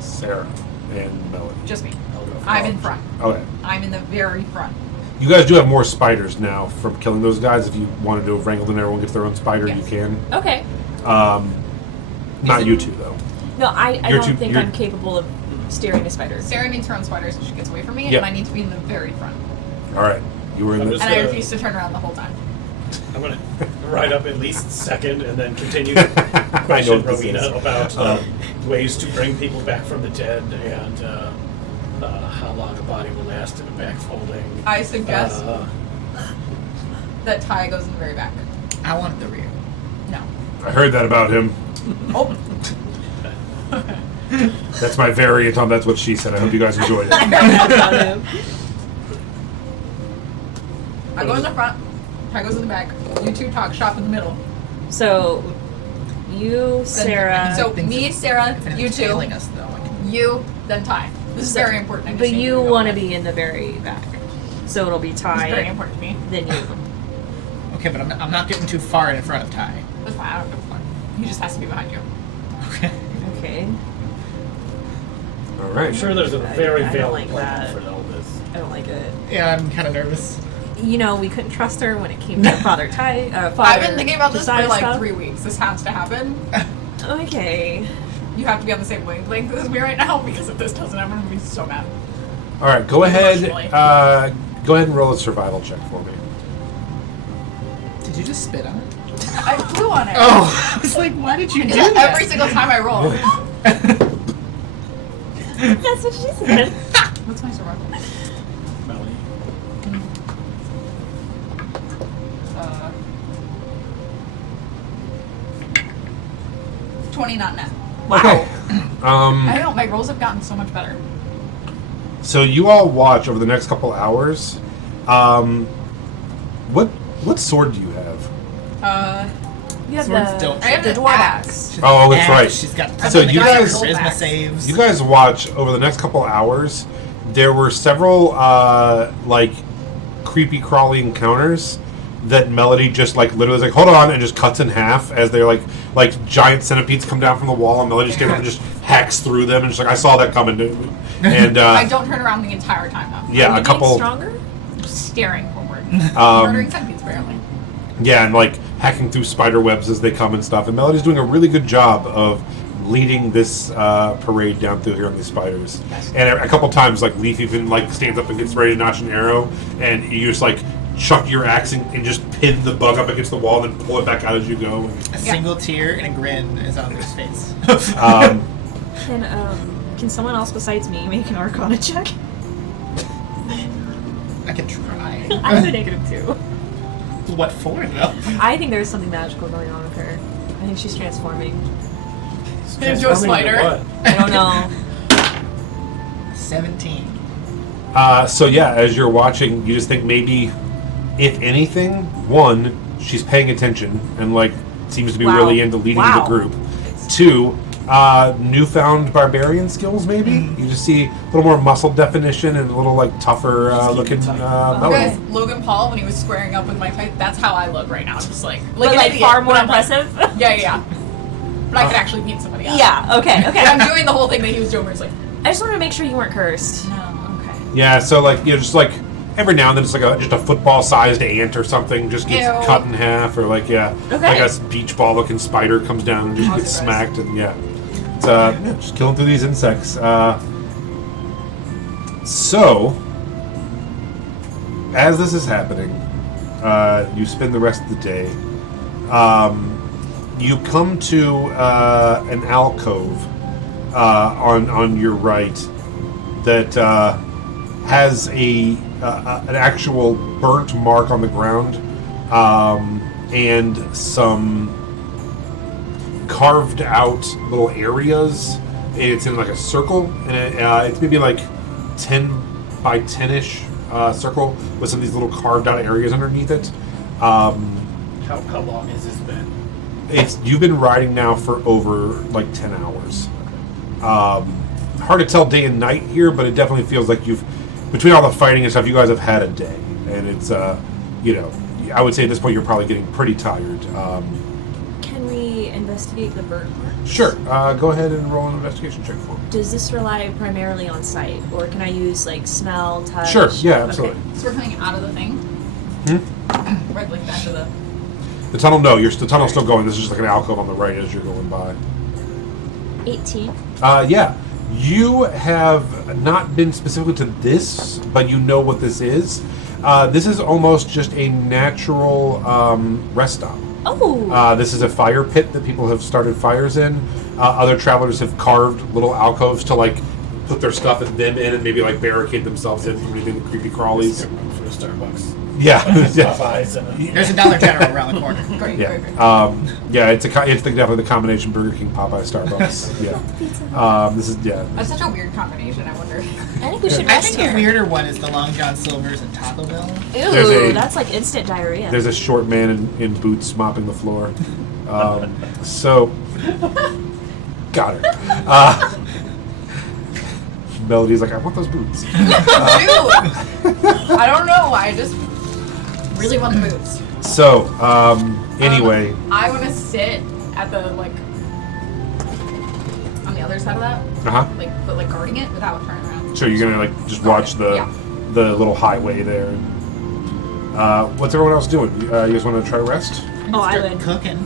Sarah and Melody. Just me. I'll go I'm in front. front. Okay. I'm in the very front. You guys do have more spiders now from killing those guys. If you wanted to have wrangled and everyone gets their own spider, you Yes. can. Okay. Not you two though. No, I You're don't too- think you're- I'm capable of steering a spider. Sarah needs her own spider so she gets away from me, Yep. and I need to be in the very front. All right. You were in I'm the. just And I gonna- refuse to turn around the whole time. I'm going to ride up at least second and then continue to I know question what this Rowena is. about ways to bring people back from the dead and how long a body will last in a backfolding. I suggest Uh, that Ty goes in the very back. I want the rear. No. I heard that about him. Oh. That's my variant on That's What She Said. I hope you guys enjoyed it. I go in the front. Ty goes in the back. You two talk shop in the middle. So, you, Then- Sarah. So Things me, if- Sarah, If you it's two, failing us, though, I can... you, then Ty. This is very important. I just But need you to go want to with. be in the very back. So it'll be It's very Ty, important to me. then you. Okay, but I'm not getting too far in front of Ty. That's fine. I don't give a fuck. He just has to be behind you. Okay. Okay. All right. I'm sure there's a very I don't valid like plan that. for all this. I don't like it. Yeah, I'm kind of nervous. You know, we couldn't trust her when it came to Father Ty. Father I've been thinking about this for Josiah like stuff. 3 weeks. This has to happen. Okay. You have to be on the same wavelength as me right now because if this doesn't happen, I'm gonna be so mad. All right. Go ahead. Emotionally. Go ahead and roll a survival check for me. Did you just spit on it? I flew on it. Oh, I was like, why did you do that? Every single time I roll. That's what she said. What's my survival? Melanie. 20 not net. Okay. I know, my rolls have gotten so much better. So you all watch over the next couple hours. What sword do you have? You have Swords the, don't I have the the dwarf axe. axe. Oh, that's right. She's got So you guys- charisma saves. You guys watch over the next couple hours. There were several like creepy crawly encounters that Melody just like literally is like, hold on, and just cuts in half as they're like giant centipedes come down from the wall, and Melody stands up and just hacks through them, and she's like, I saw that coming. And I don't turn around the entire time though. yeah, Are a you couple. getting stronger? Just staring forward. Um, Murdering centipedes apparently. Yeah, and like hacking through spider webs as they come and stuff. And Melody's doing a really good job of leading this parade down through here on these spiders. And a couple times, like Leaf even like stands up and gets ready to notch an arrow, and you just like chuck your axe and just pin the bug up against the wall, and then pull it back out as you go. A single tear and a grin is on his face. Can someone else besides me make an Arcana check? I can try. I have a -2. What for, though? I think there's something magical going on with her. I think she's transforming. Into a spider. I don't know. 17. So yeah, as you're watching, you just think maybe, if anything, one, she's paying attention and like seems to be Wow. really into leading the Wow. group. Two, newfound barbarian skills. Maybe you just see a little more muscle definition and a little like tougher looking You melody. guys, Logan Paul, when he was squaring up with Mike Tyson, that's how I look right now. Just like But an like idiot, far more but I'm like- impressive. yeah. But I could actually beat somebody else. Yeah. Okay. And Okay. I'm doing the whole thing that he was doing where he's like, I just wanted to make sure you weren't cursed. no. Okay. Yeah, so like just like every now and then, it's like just a football-sized ant or something just gets Ew. cut in half, or like Okay. like a beach ball-looking spider comes down and just How's gets it, guys? smacked, and it's just killing through these insects. So as this is happening, you spend the rest of the day. You come to an alcove on your right that has an actual burnt mark on the ground and some carved out little areas. It's in like a circle, and it's maybe like 10 by 10-ish circle with some of these little carved out areas underneath it. How long has this been? You've been riding now for over like 10 hours. Hard to tell day and night here, but it definitely feels like between all the fighting and stuff, you guys have had a day, and it's I would say at this point you're probably getting pretty tired. Can we investigate the burnt marks? Sure, go ahead and roll an investigation check for me. Does this rely primarily on sight, or can I use like smell, touch? Sure, yeah, absolutely. So we're coming out of the thing? Right, like back to the... The tunnel, no, the tunnel's still going. This is just like an alcove on the right as you're going by. 18. Yeah. You have not been specifically to this, but you know what this is. This is almost just a natural rest stop. Oh. This is a fire pit that people have started fires in. Other travelers have carved little alcoves to like put their stuff in them in and maybe like barricade themselves in from anything creepy crawlies. For the Starbucks. Yeah. Popeyes and There's a Dollar General around the corner. Great. Yeah, it's definitely the combination Burger King, Popeye, Starbucks. Yeah. This is That's such a weird combination, I wonder. I think we should I rest think here. the weirder one is the Long John Silver's and Taco Bell. Ooh, that's like instant diarrhea. There's a short man in boots mopping the floor. So, got her. Melody's like, I want those boots. Dude! I don't know. I just really want the boots. So, anyway, I want to sit at the, like, on the other side of that. But guarding it without turning around. so you're gonna like just watch the little highway there. What's everyone else doing? You guys want to try to rest? Oh, I Start would. cooking.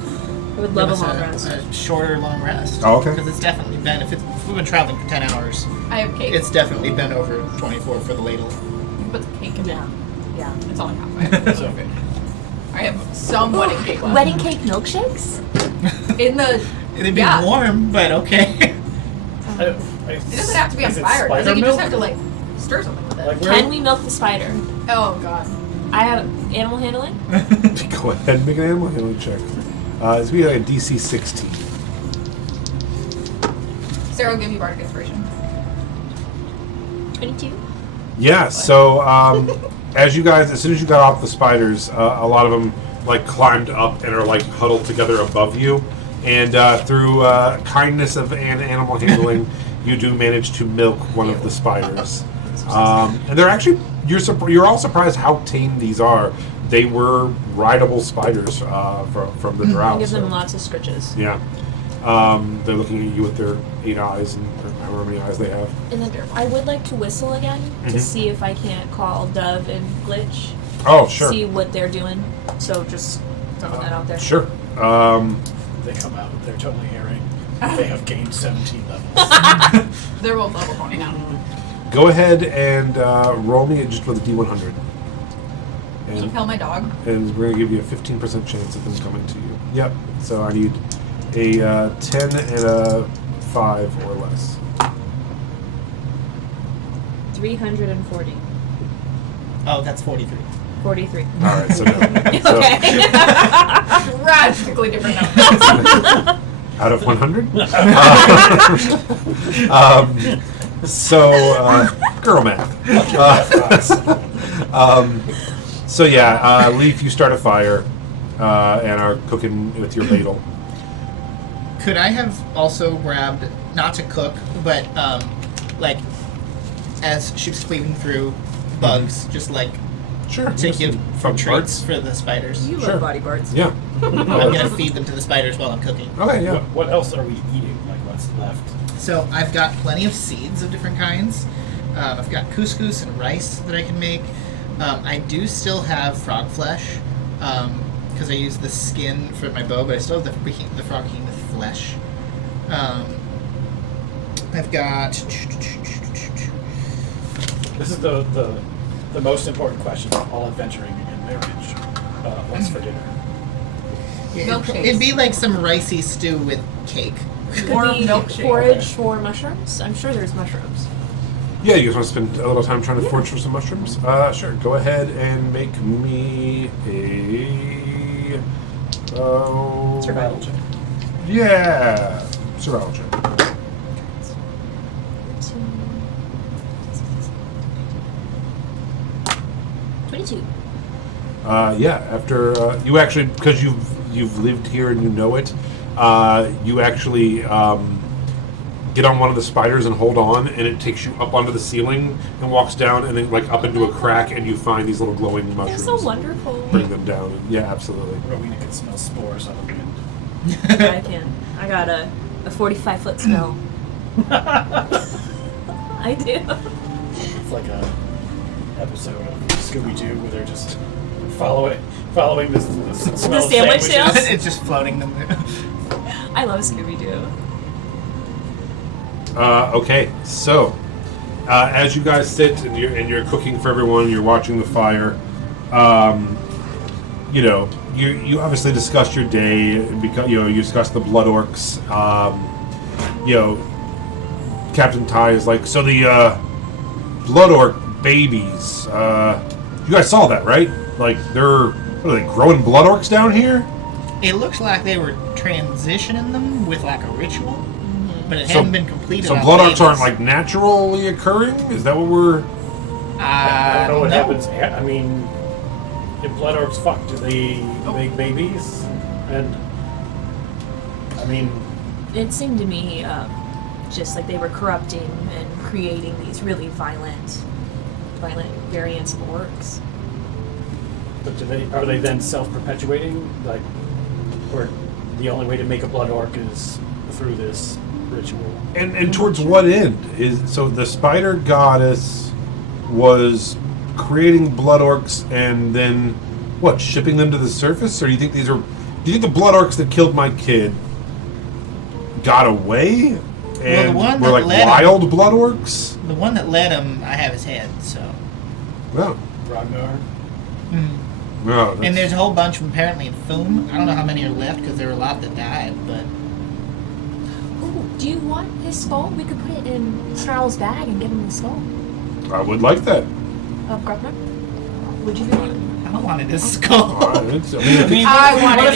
I would love a Give us long rest. A shorter long rest. Oh, okay. Because it's definitely been, if we've been traveling for 10 hours, I have cake. it's definitely been over 24 for the ladle. But the cake in Yeah. Yeah. It's all I have. I have some wedding cake left. Wedding cake milkshakes? In the... It'd be Yeah. warm, but okay. It doesn't have to be on fire. I think you just have to, like, stir something with it. Like, Can we milk the spider? Oh, God. I have animal handling. Go ahead and make an animal handling check. It's gonna be like a DC 16. Sarah will give you bardic inspiration. 22. Yeah. So, as soon as you got off the spiders, a lot of them like climbed up and are like huddled together above you, and through kindness of animal handling, you do manage to milk one of the spiders. And they're actually you're all surprised how tame these are. They were rideable spiders from the drought. I'll give them so- lots of scritches. Yeah. They're looking at you with their 8 eyes and however many eyes they have. And then I would like to whistle again to see if I can't call Dove and Glitch. Oh, sure. See what they're doing. So just throwing that out there. Sure. They come out, they're totally hearing. They have gained 17 levels. They're both level 20 now. Go ahead and roll me just with a D100. Can you And, kill my dog? and we're going to give you a 15% chance of them coming to you. Yep. So I need a 10 and a 5 or less. 340. Oh, that's 43. 43. All right, so no. So, Okay. Drastically different numbers. out of 100? Girl math. So yeah, Leaf, you start a fire and are cooking with your ladle. Could I have also grabbed, not to cook, but like as she was cleaving through bugs, just like Sure. to give from treats for the spiders? You Sure. love body parts. Yeah. I'm gonna feed them to the spiders while I'm cooking. Okay, yeah. What else are we eating? Like, what's left? So I've got plenty of seeds of different kinds. I've got couscous and rice that I can make. I do still have frog flesh because I use the skin for my bow, but I still have the frog behemoth flesh. I've got. This is the most important question of all adventuring in marriage. What's for dinner? Milkshakes. It'd be like some ricey stew with cake. Or Could be milkshake. forage for mushrooms. I'm sure there's mushrooms. Yeah, you guys want to spend a little time trying to forage for some mushrooms? Sure. Go ahead and make me a... Survival check. Yeah. Survival check. 22. Yeah, after you actually, because you've lived here and you know it, you actually get on one of the spiders and hold on, and it takes you up onto the ceiling and walks down, and then like up into a crack, and you find these little glowing They're mushrooms. so wonderful. Bring them down. Yeah, absolutely. Rowena can smell spores on the wind. I can. I got a 45-foot smell. I do. It's like a episode of Scooby-Doo where they're just following this smell of sandwich sandwiches. sales? It's just floating them. I love Scooby-Doo. Okay, so as you guys sit and you're cooking for everyone, you're watching the fire. You obviously discussed your day because you discussed the blood orcs. Captain Ty is like, so the blood orc babies. You guys saw that, right? Like what are they growing blood orcs down here? It looks like they were transitioning them with like a ritual, but it So- hadn't been completed. So on blood babies. orcs aren't like naturally occurring? Is that what we're? I don't know what no. happens. I mean, if blood orcs fuck, do they make babies? And I mean, It seemed to me just like they were corrupting and creating these really violent variants of orcs. but are they then self-perpetuating? Like, or the only way to make a blood orc is through this ritual? And towards what end so the spider goddess was creating blood orcs and then what, shipping them to the surface? Or do you think the blood orcs that killed my kid got away and one were that like led wild blood orcs? The one that led him, I have his head. So, No. Ragnar? No. and there's a whole bunch from apparently in Foom. I don't know how many are left because there were a lot that died, but. Ooh, do you want his skull? We could put it in Snarl's bag and give him the skull I would like that. of Grubner. Would you be willing? I wanted his skull. I want what to if you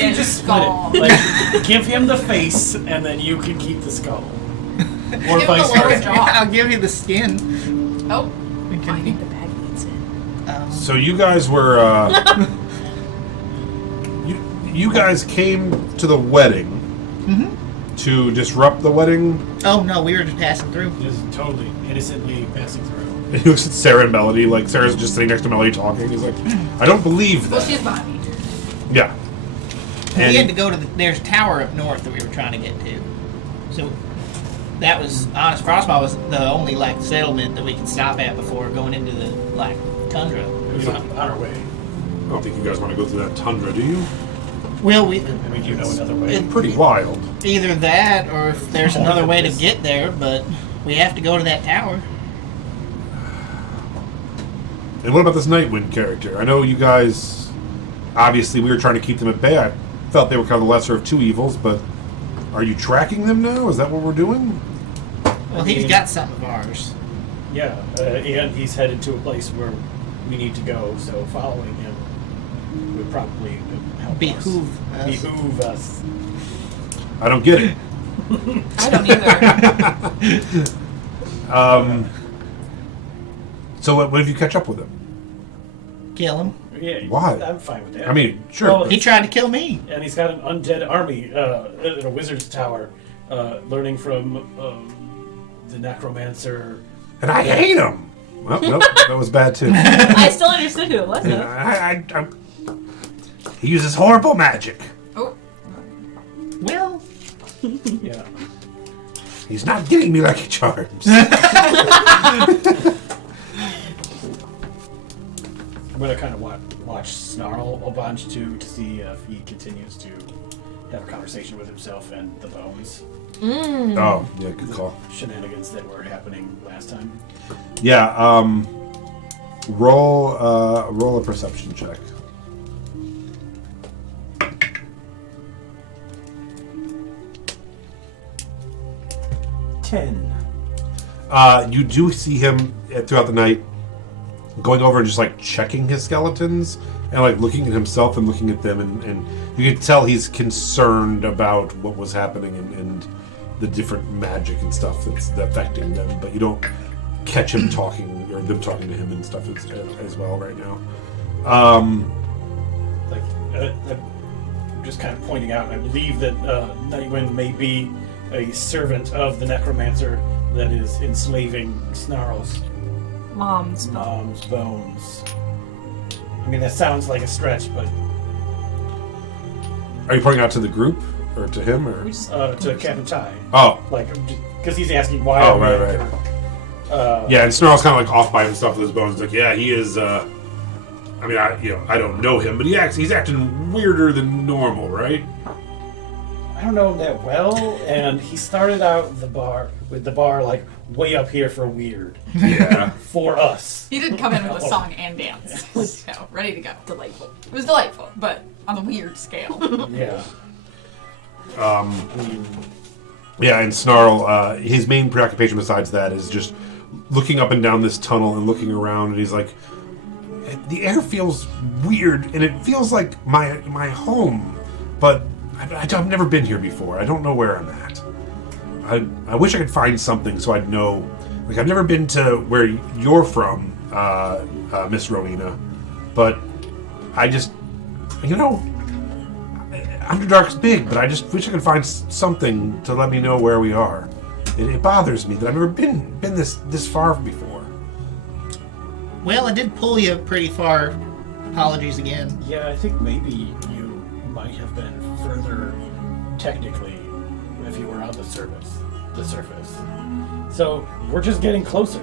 get just skull. split it? Like, give him the face, and then you can keep the skull. Or Give him vice the lower versa. jaw. I'll give you the skin. Oh, It I can think be, the bag needs it. So you guys were you guys came to the wedding to disrupt the wedding. oh no, we were just passing through. Just totally innocently passing through. And he looks at Sarah and Melody, like Sarah's just sitting next to Melody talking. He's like, I don't believe well, that. she's behind me. Yeah. We had to And go to there's a tower up north that we were trying to get to. So that was honest. Frostball was the only like settlement that we could stop at before going into the like tundra. It was on our way. I don't think you guys want to go through that tundra, do you? Well, we I mean, you know another way. it- Pretty wild. either that or if there's another way to get there, but we have to go to that tower. And what about this Nightwind character? I know you guys, obviously we were trying to keep them at bay. I felt they were kind of the lesser of two evils, but are you tracking them now? Is that what we're doing? Well, he's got some of ours. Yeah, and he's headed to a place where we need to go. So following him would probably help behoove us. I don't get it. I don't either. So what if you catch up with him? Kill him. Yeah, Why? I'm fine with that. I mean, sure. Well, but- He tried to kill me. And he's got an undead army in a wizard's tower, learning from the necromancer. and I hate him. Well, nope, that was bad too. I still understood who it was, though. He uses horrible magic. Oh, Well, Yeah. He's not getting me Lucky Charms. I'm gonna kind of watch Snarl a bunch too to see if he continues to have a conversation with himself and the bones Oh, yeah, good call. shenanigans that were happening last time. Yeah, roll a perception check. You do see him throughout the night going over and just like checking his skeletons and like looking at himself and looking at them, and you can tell he's concerned about what was happening and the different magic and stuff that's affecting them, but you don't catch him talking or them talking to him and stuff as well right now. I'm just kind of pointing out. I believe that Nightwind may be a servant of the necromancer that is enslaving Snarl's Mom's mom's bones. I mean, that sounds like a stretch, but Are you pointing out to the group or to him or? to Captain Ty, Oh, like, because he's asking why. Oh, are we right. here? yeah, and Snarl's kind of like off by himself with his bones. Like, yeah, he is. I mean, I don't know him, but he's acting weirder than normal, right? I don't know him that well, and he started out with the bar like way up here for weird Yeah. for us. he did come in with a song and dance, so ready to go. delightful. It was delightful, but on the weird scale. Yeah. Yeah, and Snarl, his main preoccupation besides that is just looking up and down this tunnel and looking around, and he's like, the air feels weird, and it feels like my home, but I've never been here before. I don't know where I'm at. I wish I could find something so I'd know. Like, I've never been to where you're from, Miss Rowena, but I just, Underdark's big, but I just wish I could find something to let me know where we are. It bothers me that I've never been this far before. well, I did pull you pretty far. Apologies again. Yeah, I think maybe you might have been further technically if you were on the surface. So we're just getting closer.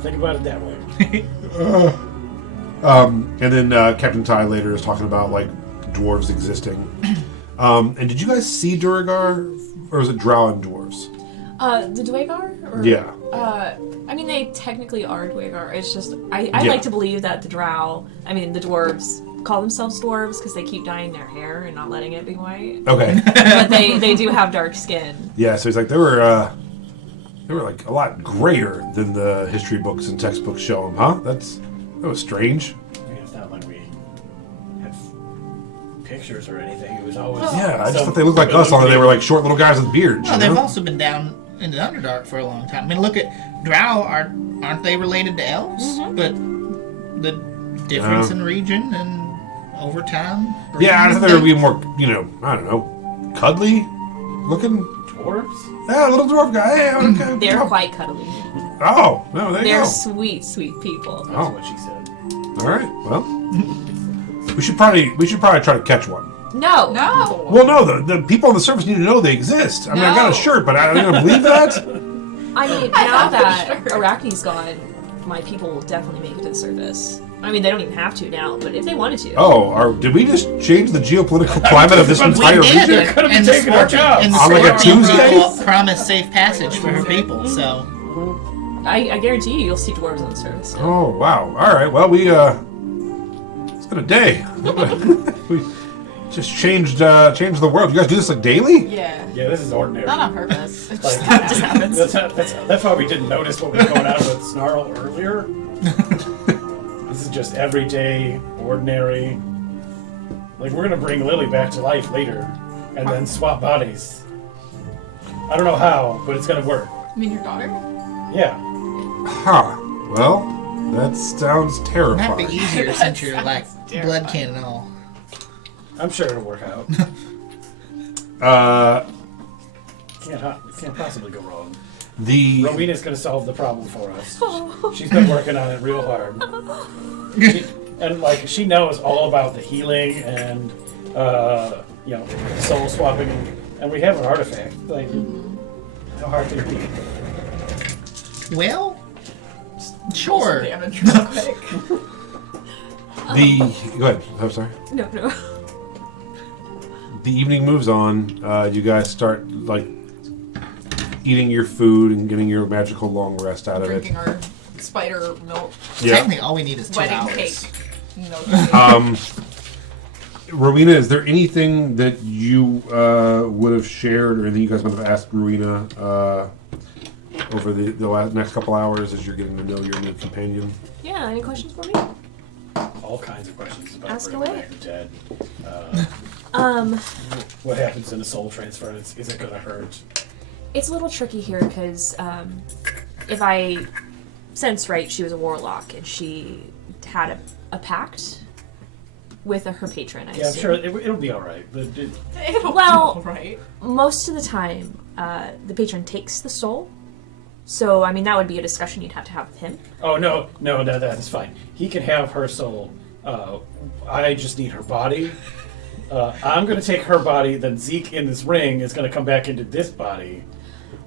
Think about it that way. And then Captain Ty later is talking about like dwarves existing. And did you guys see Duragar, or is it Drow and dwarves? The Dwagar? Or, Yeah. I mean, they technically are Dwagar. It's just, I Yeah. like to believe that the dwarves call themselves dwarves because they keep dyeing their hair and not letting it be white. Okay. But they do have dark skin. Yeah. So he's like, they were like a lot grayer than the history books and textbooks show them, huh? That was strange. I mean, it's not like we have pictures or anything. It was always Yeah, I just thought they looked like us, only they were like short little guys with beards. Well, you they've know? also been down in the Underdark for a long time. I mean, look at Drow. Aren't they related to elves? But the difference in region and over time. Yeah, I thought they would be more, I don't know, cuddly looking. dwarves. Yeah, little dwarf guy. Yeah, okay. They're quite cuddly. Oh, no, there you They're go. sweet, sweet people. That's Oh. what she said. All right. Well, we should probably try to catch one. No. No. Well, no, the people on the surface need to know they exist. I mean, I got a No. shirt, but I'm gonna believe that. I mean, now that Araki's gone, my people will definitely make it to the surface. I mean, they don't even have to now, but if they wanted to. Oh, did we just change the geopolitical climate of this We entire did, region? could've been and the taking our Scorpion, jobs. and the On like a Scorpion Tuesday? people promised safe passage for her people. So I guarantee you, you'll see dwarves on the surface. Oh, wow. All right. Well, it's been a day. We just changed the world. You guys do this like daily? Yeah. Yeah, this is ordinary. Not on purpose. It Like, just happens. that's why we didn't notice what was going on with Snarl earlier. just everyday, ordinary. Like, we're gonna bring Lily back to life later, and then swap bodies. I don't know how, but it's gonna work. You mean your daughter? Yeah. Huh. Well, that sounds Might terrifying. be easier since you're like sounds blood terrifying. cannon and all. I'm sure it'll work out. Can't possibly go wrong. Rowena's gonna solve the problem for us. She's been working on it real hard. She knows all about the healing and soul swapping, and we have an artifact. Like, how hard can it be? Well, Some sure. damage real quick. Go ahead. I'm sorry. No. The evening moves on. You guys start like eating your food and getting your magical long rest out of it. Drinking our spider milk Yeah. Technically, all we need is 2 wedding hours. cake. No, Rowena, is there anything that you would have shared, or anything you guys would have asked Rowena over the next couple hours as you're getting to know your new companion? Yeah, any questions for me? All kinds of questions about Ask bringing away. back the dead. What happens in a soul transference? Is it gonna hurt? It's a little tricky here because if I sense right, she was a warlock and she had a pact with her patron. I Yeah, I'm assume. sure it'll be all right. Well, right. most of the time, the patron takes the soul. So, I mean, that would be a discussion you'd have to have with him. Oh no, that's fine. He can have her soul. I just need her body. I'm gonna take her body. Then Zeke in this ring is gonna come back into this body.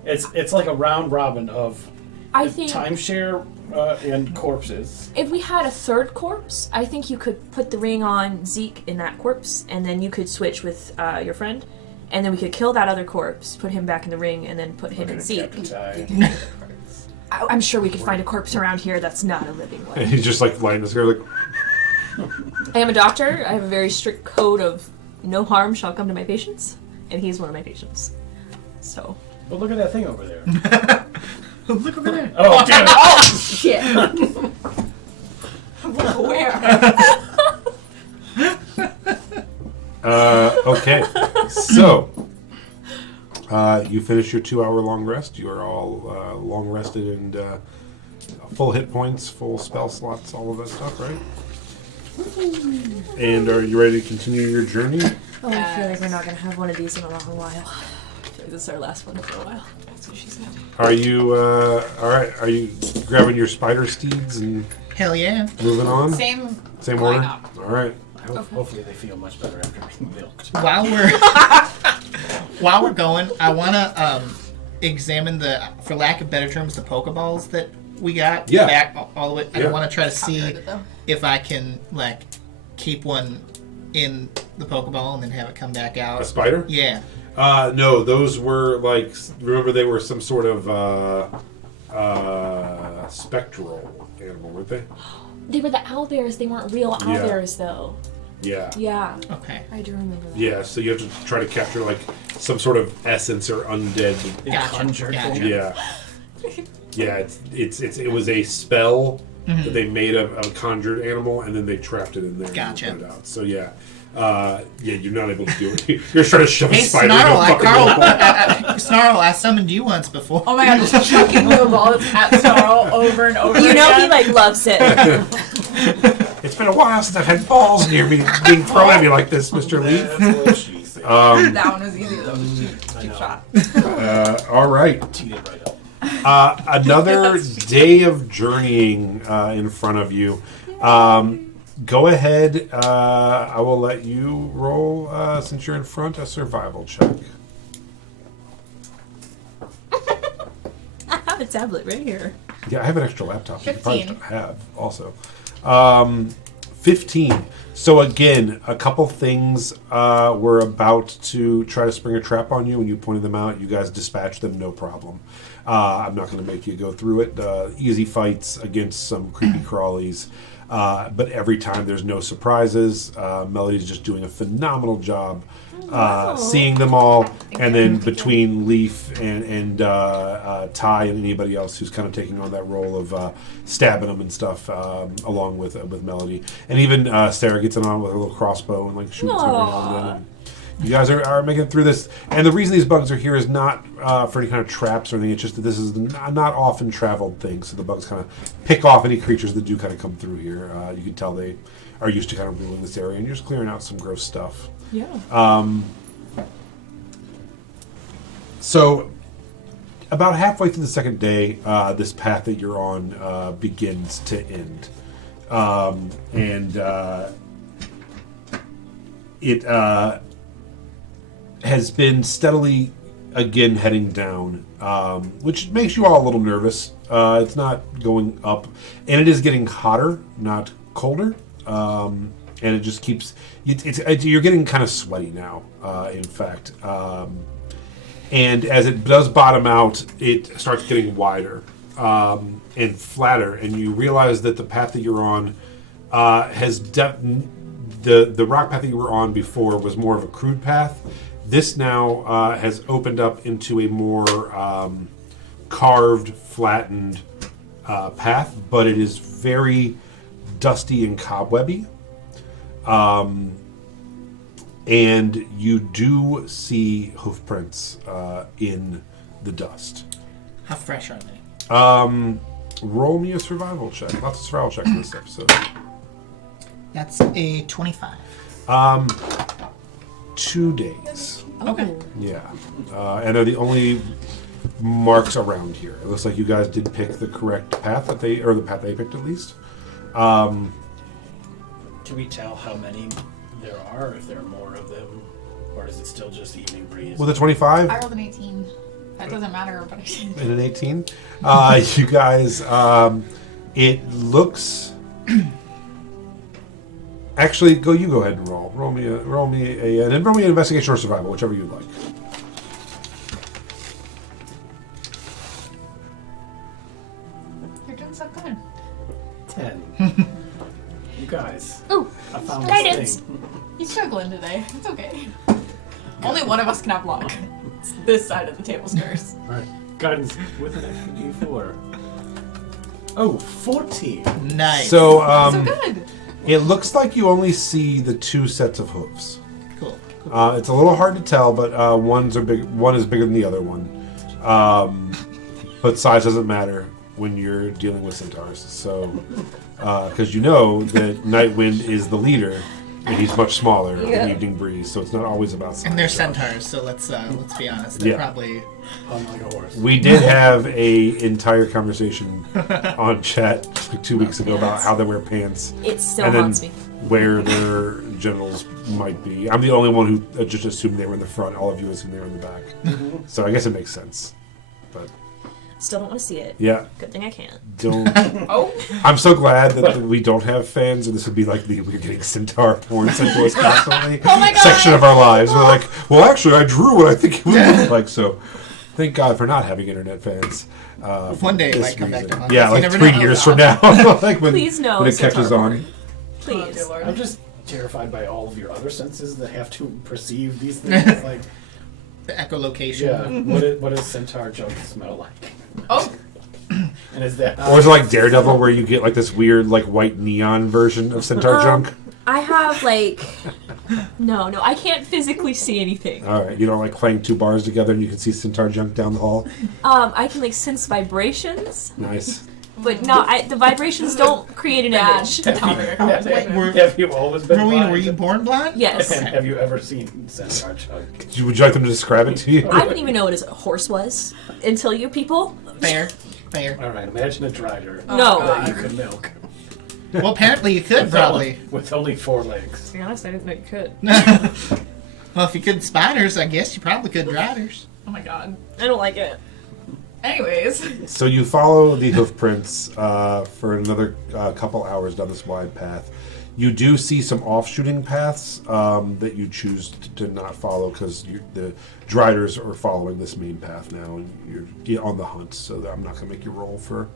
It's like a round robin of I think timeshare and corpses. if we had a third corpse, I think you could put the ring on Zeke in that corpse, and then you could switch with your friend, and then we could kill that other corpse, put him back in the ring, and then put him in Zeke. Captain Ty. I'm sure we could find a corpse around here that's not a living one. And he's just like lying this here, like, I am a doctor. I have a very strict code of no harm shall come to my patients, and he's one of my patients. So. But look at that thing over there. Look over there. Oh, damn it. Oh shit! Where? okay. So, you finish your 2-hour long rest. You are all long rested and full hit points, full spell slots, all of that stuff, right? And are you ready to continue your journey? Oh, I feel like we're not going to have one of these in a long while. I feel like this is our last one for a while. That's what she said. Are you all right? Are you grabbing your spider steeds and Hell yeah. moving on? Same order. lineup. All right. Hopefully they feel much better after being milked. While we're going, I want to examine for lack of better terms, the Pokeballs that we got back all the way. I Yeah. want to try to see Heard it, though. if I can keep one in the Pokeball and then have it come back out. A spider? Yeah. No, those were remember they were some sort of spectral animal, weren't they? They were the owlbears. They weren't real owlbears, though. Yeah. Yeah. Okay. I do remember that. Yeah, so you have to try to capture some sort of essence or undead. Gotcha. Conjured Gotcha. thing. Yeah. Yeah, it was a spell that they made of a conjured animal, and then they trapped it in there Gotcha. and put it out. So yeah, you're not able to do it. You're just trying to shove Hey, a spider Snarl, in a fucking ball. Snarl, I summoned you once before. Oh my god, just chucking the balls at Snarl over and over You know again. he loves it. It's been a while since I've had balls near me being thrown at me like this, Mr. Lee. That's what she said. That one was easy though. Cheap shot. All right. Teed it right up. Another day of journeying in front of you. Go ahead. I will let you roll, since you're in front, a survival check. I have a tablet right here. Yeah, I have an extra laptop. You could probably 15. have also. 15. So again, a couple things were about to try to spring a trap on you. When you pointed them out, you guys dispatched them, no problem. I'm not going to make you go through it. Easy fights against some creepy crawlies. But every time there's no surprises. Melody's just doing a phenomenal job seeing them all, and then between Leaf and Ty and anybody else who's kind of taking on that role of stabbing them and stuff, along with Melody, and even Sarah gets on with her little crossbow and like shoots every now and then. And you guys are making it through this, and the reason these bugs are here is not for any kind of traps or anything. It's just that this is not often traveled thing, so the bugs kind of pick off any creatures that do kind of come through here. You can tell they are used to kind of ruling this area, and you're just clearing out some gross stuff. Yeah. So, about halfway through the second day, this path that you're on begins to end. It has been steadily, again, heading down, which makes you all a little nervous. It's not going up, and it is getting hotter, not colder. And it just keeps... you're getting kind of sweaty now, in fact. And as it does bottom out, it starts getting wider and flatter, and you realize that the path that you're on has... the rock path that you were on before was more of a crude path. This now has opened up into a more carved, flattened path, but it is very dusty and cobwebby. And you do see hoof prints in the dust. How fresh are they? Roll me a survival check. Lots of survival checks in this episode. That's a 25. 2 days. Okay. Yeah. And they're the only marks around here. It looks like you guys did pick the correct path or the path they picked at least. Can we tell how many there are, if there are more of them, or is it still just evening breeze? With a 25 I rolled an 18. That doesn't matter, but I did. and an 18, you guys, it looks... Actually, you go ahead and roll. Roll me an investigation or survival, whichever you'd like. You're doing so good. 10. You guys. Ooh, I found guidance. this thing. he's struggling today. It's okay. Only one of us can have luck. It's this side of the table's curse. Alright. Guidance with an extra d4. Oh, 14. Nice. So, So good. it looks like you only see the 2 sets of hooves. Cool. It's a little hard to tell, but one is bigger than the other one. But size doesn't matter when you're dealing with centaurs. So, because you know that Nightwind is the leader, and he's much smaller than Evening Breeze, so it's not always about size. And they're centaurs, so let's be honest. They're probably Unlike a horse. We did have a entire conversation on chat like 2 weeks ago about how they wear pants. It still and haunts then me. where their genitals might be. I'm the only one who just assumed they were in the front. All of you assumed they were in the back. So I guess it makes sense. But Still don't want to see it. yeah, Good thing I can't. don't. Oh, I'm so glad that we don't have fans, and this would be like we're getting centaur porn sent to us constantly. Oh my God. Section of our lives. We're like, well, actually, I drew what I think it would look like. So, thank God for not having internet fans. one day it this might come back to reason. haunt us. Yeah, You like never 3 know. years from now, like when, Please no when it catches centaur on. porn. Please. oh, dear Lord. I'm just terrified by all of your other senses that have to perceive these things. Like, The echolocation. yeah, what does centaur junk smell like? Oh, And is that Or is it like Daredevil, where you get like this weird, like white neon version of centaur junk? I have like no, I can't physically see anything. All right, you don't like playing 2 bars together and you can see centaur junk down the hall. I can like sense vibrations, Nice. but no, the vibrations don't create an bad image. topic of conversation. have you always been Rowena, blind? were you born blind? Yes. And have you ever seen centaur junk? Would you like them to describe it to you? I didn't even know what a horse was until you people. Fair. Fair. All right, imagine a drider No. that you could milk Well, apparently you could, probably. with only 4 legs. To be honest, I didn't know you could. Well, if you could spiders, I guess you probably could riders. Oh my God. I don't like it. Anyways, So you follow the hoof prints for another couple hours down this wide path. You do see some offshooting paths that you choose to not follow because the Driders are following this main path now, and you're on the hunt. So I'm not going to make you roll for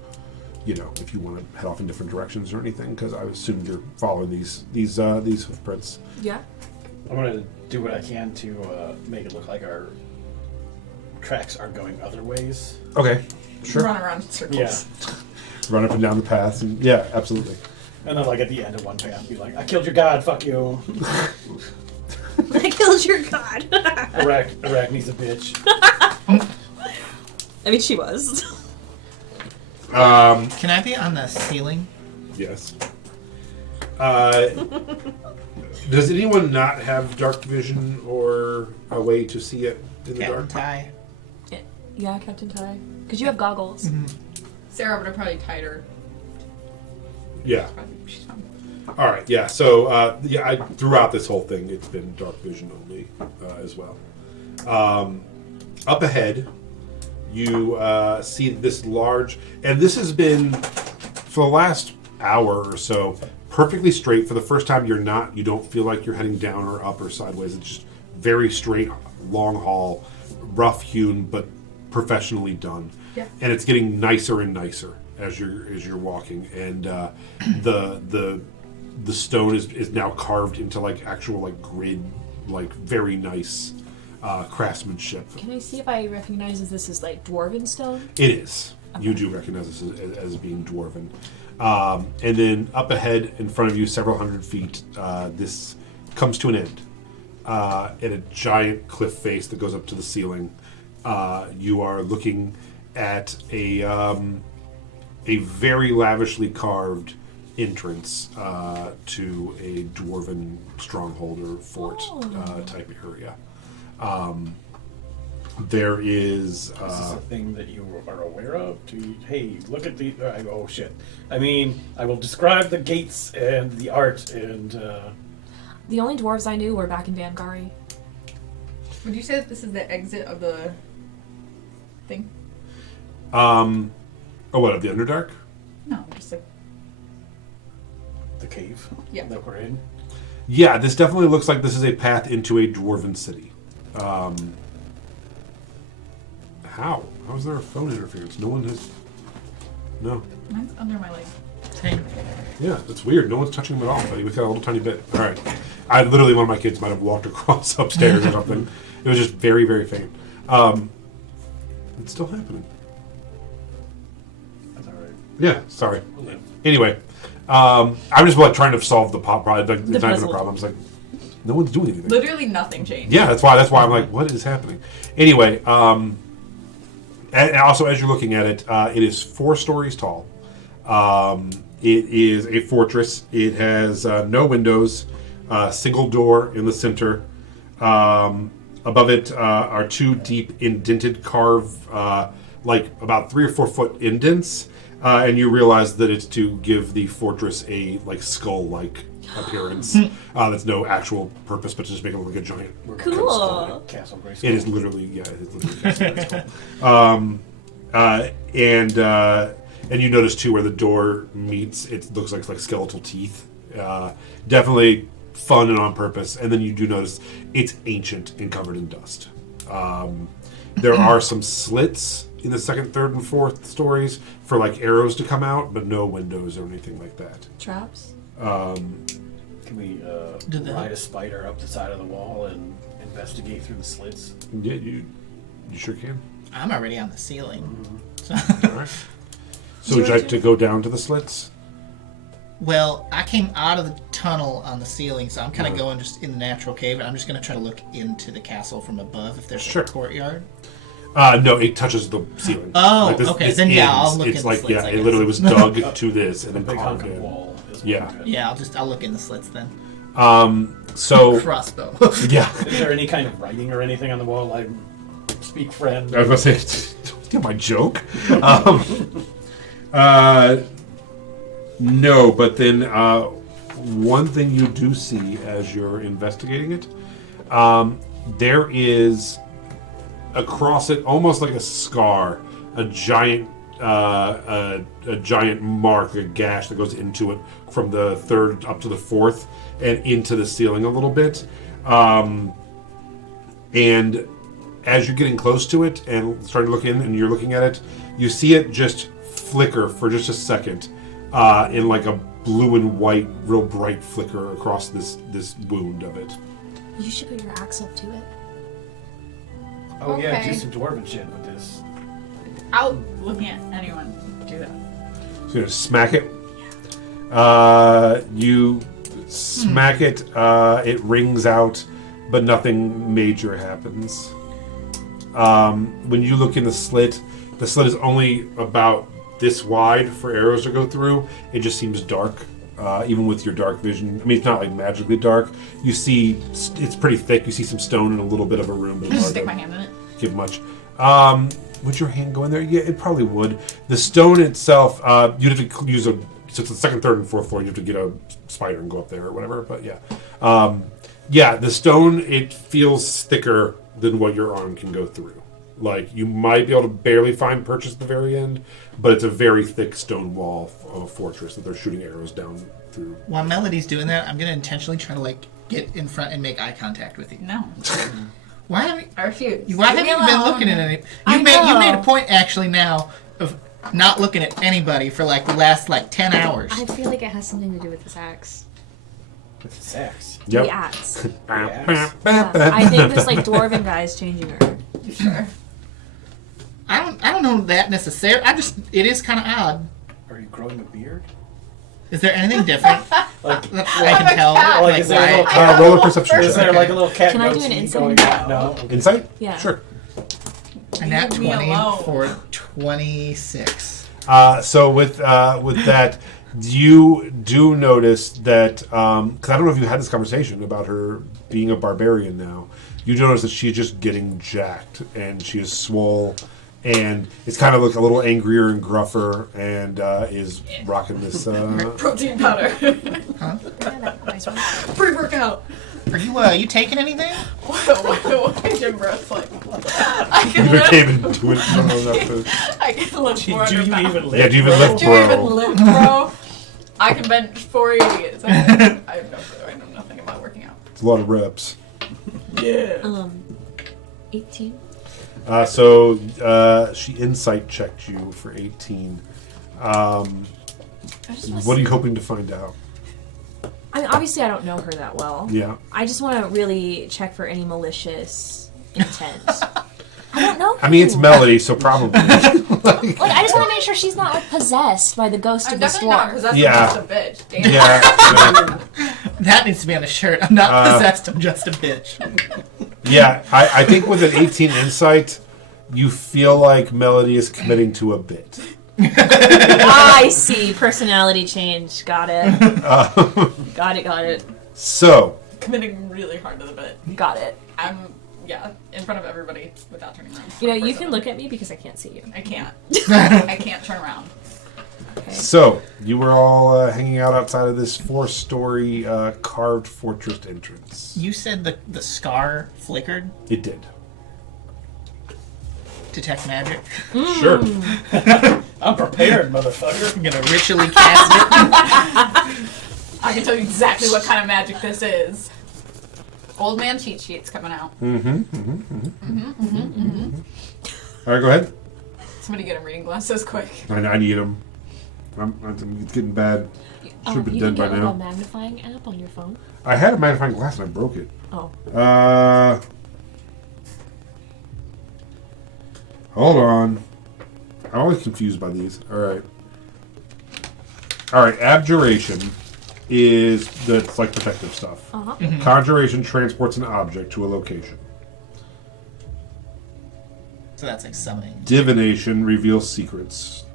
if you want to head off in different directions or anything, because I assume you're following these hoof prints. Yeah. I'm gonna do what I can to make it look like our tracks are going other ways. Okay, sure. Run around in circles. Yeah. Run up and down the paths, and yeah, absolutely. And then, like, at the end of one path, be like, I killed your god, fuck you. I killed your god. Arachne's a bitch. I mean, she was. Can I be on the ceiling? Yes. Does anyone not have dark vision or a way to see it in the Captain dark? Ty. Yeah, Captain Ty. Because you have goggles. Mm-hmm. Sarah would have probably tied her. Yeah. She's fine. All right. Yeah. So throughout this whole thing, it's been dark vision only as well. Up ahead, you see this large, and this has been for the last hour or so perfectly straight. For the first time, you don't feel like you're heading down or up or sideways. It's just very straight, long haul, rough hewn, but professionally done. Yeah. And it's getting nicer and nicer as you're walking, and the stone is now carved into like actual like grid, like very nice craftsmanship. Can I see if I recognize this as like dwarven stone? It is. Okay. You do recognize this as being dwarven. And then up ahead in front of you, several hundred feet, this comes to an end at a giant cliff face that goes up to the ceiling. You are looking at a very lavishly carved entrance to a dwarven stronghold or fort type area. There is... Is this a thing that you are aware of? Hey, look at the... oh, shit. I mean, I will describe the gates and the art and... The only dwarves I knew were back in Vangari. Would you say that this is the exit of the thing? what, of the Underdark? No, just like... the cave Yeah. that we're in. Yeah, this definitely looks like this is a path into a dwarven city. How? How is there a phone interference? No one has... No. Mine's under my leg. Same. Yeah, that's weird. No one's touching him at all, but he got a little tiny bit. All right. One of my kids might have walked across upstairs or something. It was just very, very faint. It's still happening. That's all right. Yeah, sorry. Yeah. Anyway, I'm just trying to solve the problem. Like, it's not even a puzzle. problem. It's like, no one's doing anything. Literally nothing changed. Yeah, that's why I'm like, what is happening? Anyway, and also as you're looking at it, it is 4 stories tall. It is a fortress. It has no windows, single door in the center. Above it are 2 deep indented like about 3 or 4 foot indents, and you realize that it's to give the fortress a like skull-like appearance. That's no actual purpose, but to just make it look like a giant. We're Cool. gonna call it Castle Grayskull. It is literally, yeah, it is literally Castle Grayskull. And you notice too where the door meets, it looks like skeletal teeth. Definitely fun and on purpose. And then you do notice it's ancient and covered in dust. There are some slits in the 2nd, 3rd, and 4th stories for like arrows to come out, but no windows or anything like that. Traps? Can we ride a spider up the side of the wall and investigate through the slits? Yeah, you sure can. I'm already on the ceiling. So, All right. So would you like to go down to the slits? well, I came out of the tunnel on the ceiling, so I'm kind of going just in the natural cave, and I'm just going to try to look into the castle from above if there's Sure. a courtyard. No, it touches the ceiling. Oh, okay, this then yeah, I'll look It's in the like, slits, yeah, I it guess. literally was dug to this and A then big carved honking in. wall. Is Yeah. Yeah, I'll look in the slits then. So, Crossbow. yeah. Is there any kind of writing or anything on the wall? Like, speak friend. I was going to say, don't steal my joke. No, but then one thing you do see as you're investigating it, there is across it, almost like a scar, a giant mark, a gash that goes into it from the 3rd up to the 4th and into the ceiling a little bit. And as you're getting close to it and starting to look in and you're looking at it, you see it just flicker for just a second, in like a blue and white, real bright flicker across this wound of it. You should put your axe up to it. Oh yeah, Okay. do some dwarven shit with this. Out looking at anyone do that. So you're gonna smack it. You smack it. It rings out, but nothing major happens. When you look in the slit is only about this wide for arrows to go through. It just seems dark, even with your dark vision. I mean, it's not like magically dark. You see, it's pretty thick. You see some stone in a little bit of a room. But Can I it's just hard stick to my hand in it? give much. Would your hand go in there? Yeah, it probably would. The stone itself, you'd have to use so it's the second, third, and fourth floor. You have to get a spider and go up there or whatever. But yeah, the stone, it feels thicker than what your arm can go through. Like, you might be able to barely find purchase at the very end, but it's a very thick stone wall of a fortress that they're shooting arrows down through. While Melody's doing that, I'm gonna intentionally try to like get in front and make eye contact with you. No. Why haven't I refuse. you? Why Leave haven't me you been alone. looking at any? I You know. made a point actually now of not looking at anybody for like the last like 10 hours. I feel like it has something to do with this axe. With the sex. Yep. The axe. Yes. I think this like dwarven guy is changing her. You sure? I don't know that necessarily. It is kind of odd. Are you growing a beard? Is there anything different Like, that I can tell? cat. Like, is there a why? little cat? Roll a perception Is check. there like a little cat? Can I do goatee an insight? going on? No. Insight? Yeah. Sure. A nat Leave me 20 alone. for 26. So with that, you do notice that, because I don't know if you had this conversation about her being a barbarian now. You notice that she's just getting jacked, and she is swole, and it's kind of like a little angrier and gruffer, and is rocking this. Protein powder. Huh? Pre-workout. Are you taking anything? Why Jim Bro's like, I can You lift, came into it. I don't know enough I can lift Do 400 you pounds. even live? Yeah, do you even bro? live? Do you even Bro. lift, bro? I can bench 480. I know nothing about working out. It's a lot of reps. Yeah. 18. So she insight checked you for 18. I just wanna What are you see- hoping to find out? I mean, obviously, I don't know her that well. Yeah. I just want to really check for any malicious intent. I don't know. I mean, it's who. Melody, so probably. Like, I just want to make sure she's not like possessed by the ghost I'm of the definitely not dwarf. possessed. Yeah. I'm just a bitch. Damn. Yeah. That needs to be on a shirt. I'm not possessed, I'm just a bitch. Yeah, I think with an 18 insight, you feel like Melody is committing to a bit. I see. Personality change. Got it. Got it. So, Committing really hard to the bit. Got it. I'm, in front of everybody without turning around. You know, you can look at me because I can't see you. I can't. I can't turn around. so you were all hanging out outside of this 4-story carved fortress entrance. You said the scar flickered. It did. Detect magic. Sure. I'm prepared, motherfucker. I'm gonna ritually cast it. I can tell you exactly what kind of magic this is. Old man cheat sheets coming out. All right, go ahead. Somebody get him reading glasses quick. I need them. It's getting bad. Should have been you dead can by get like a now. magnifying app on your phone. I had a magnifying glass and I broke it. Oh. Hold on. I'm always confused by these. All right. Abjuration is it's like protective stuff. Uh-huh. Conjuration transports an object to a location. So that's like summoning. Divination reveals secrets.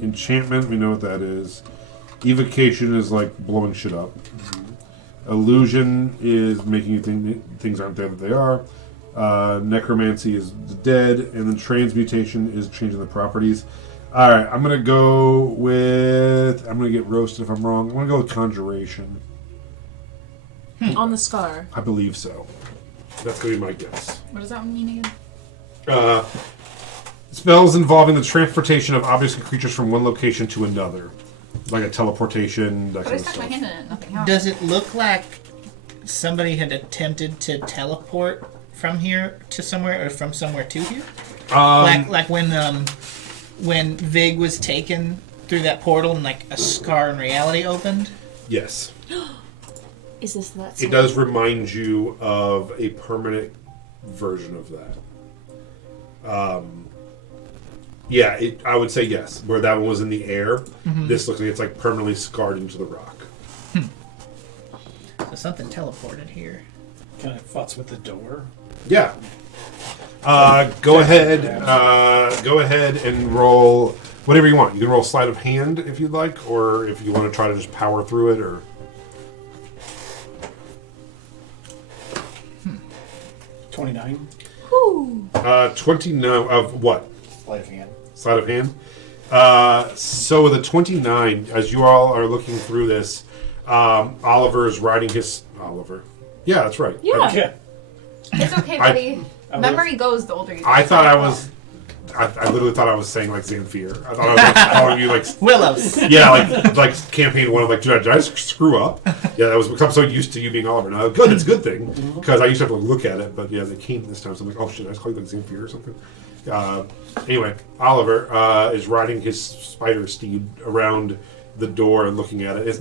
Enchantment, we know what that is. Evocation is like blowing shit up. Illusion is making you think things aren't there that they are. Necromancy is the dead, and then transmutation is changing the properties. All right, I'm gonna get roasted if I'm wrong. I'm gonna go with conjuration. On the scar. I believe so. That's gonna be my guess. What does that one mean again? Spells involving the transportation of objects and creatures from one location to another, like a teleportation. That But I kind of stuck my stuff. hand in it and nothing happened. Does it look like somebody had attempted to teleport from here to somewhere or from somewhere to here? Like when when Vig was taken through that portal and like a scar in reality opened? Yes. Is this that? It does remind you of a permanent version of that. Yeah, I would say yes. Where that one was in the air, this looks like it's like permanently scarred into the rock. So something teleported here. Can I futz with the door? Yeah. Go ahead. Go ahead and roll whatever you want. You can roll sleight of hand if you'd like, or if you want to try to just power through it, or 29. 29 of what? Sleight of hand. Sleight of hand. So with a 29, as you all are looking through this, Oliver is riding his Oliver. Yeah, that's right. Yeah. Yeah. It's okay, buddy. Memory goes the older you get. I thought I was. I literally thought I was saying like Xanthir. I thought I was like, calling you like Willows. yeah, like campaign one. Like, did I screw up? Yeah, that was because I'm so used to you being Oliver. Now, good, it's a good thing because I used to have to look at it. But yeah, they came this time, so I'm like, oh shit, I just called you like Xanthir or something. Anyway, Oliver is riding his spider steed around the door and looking at it. It's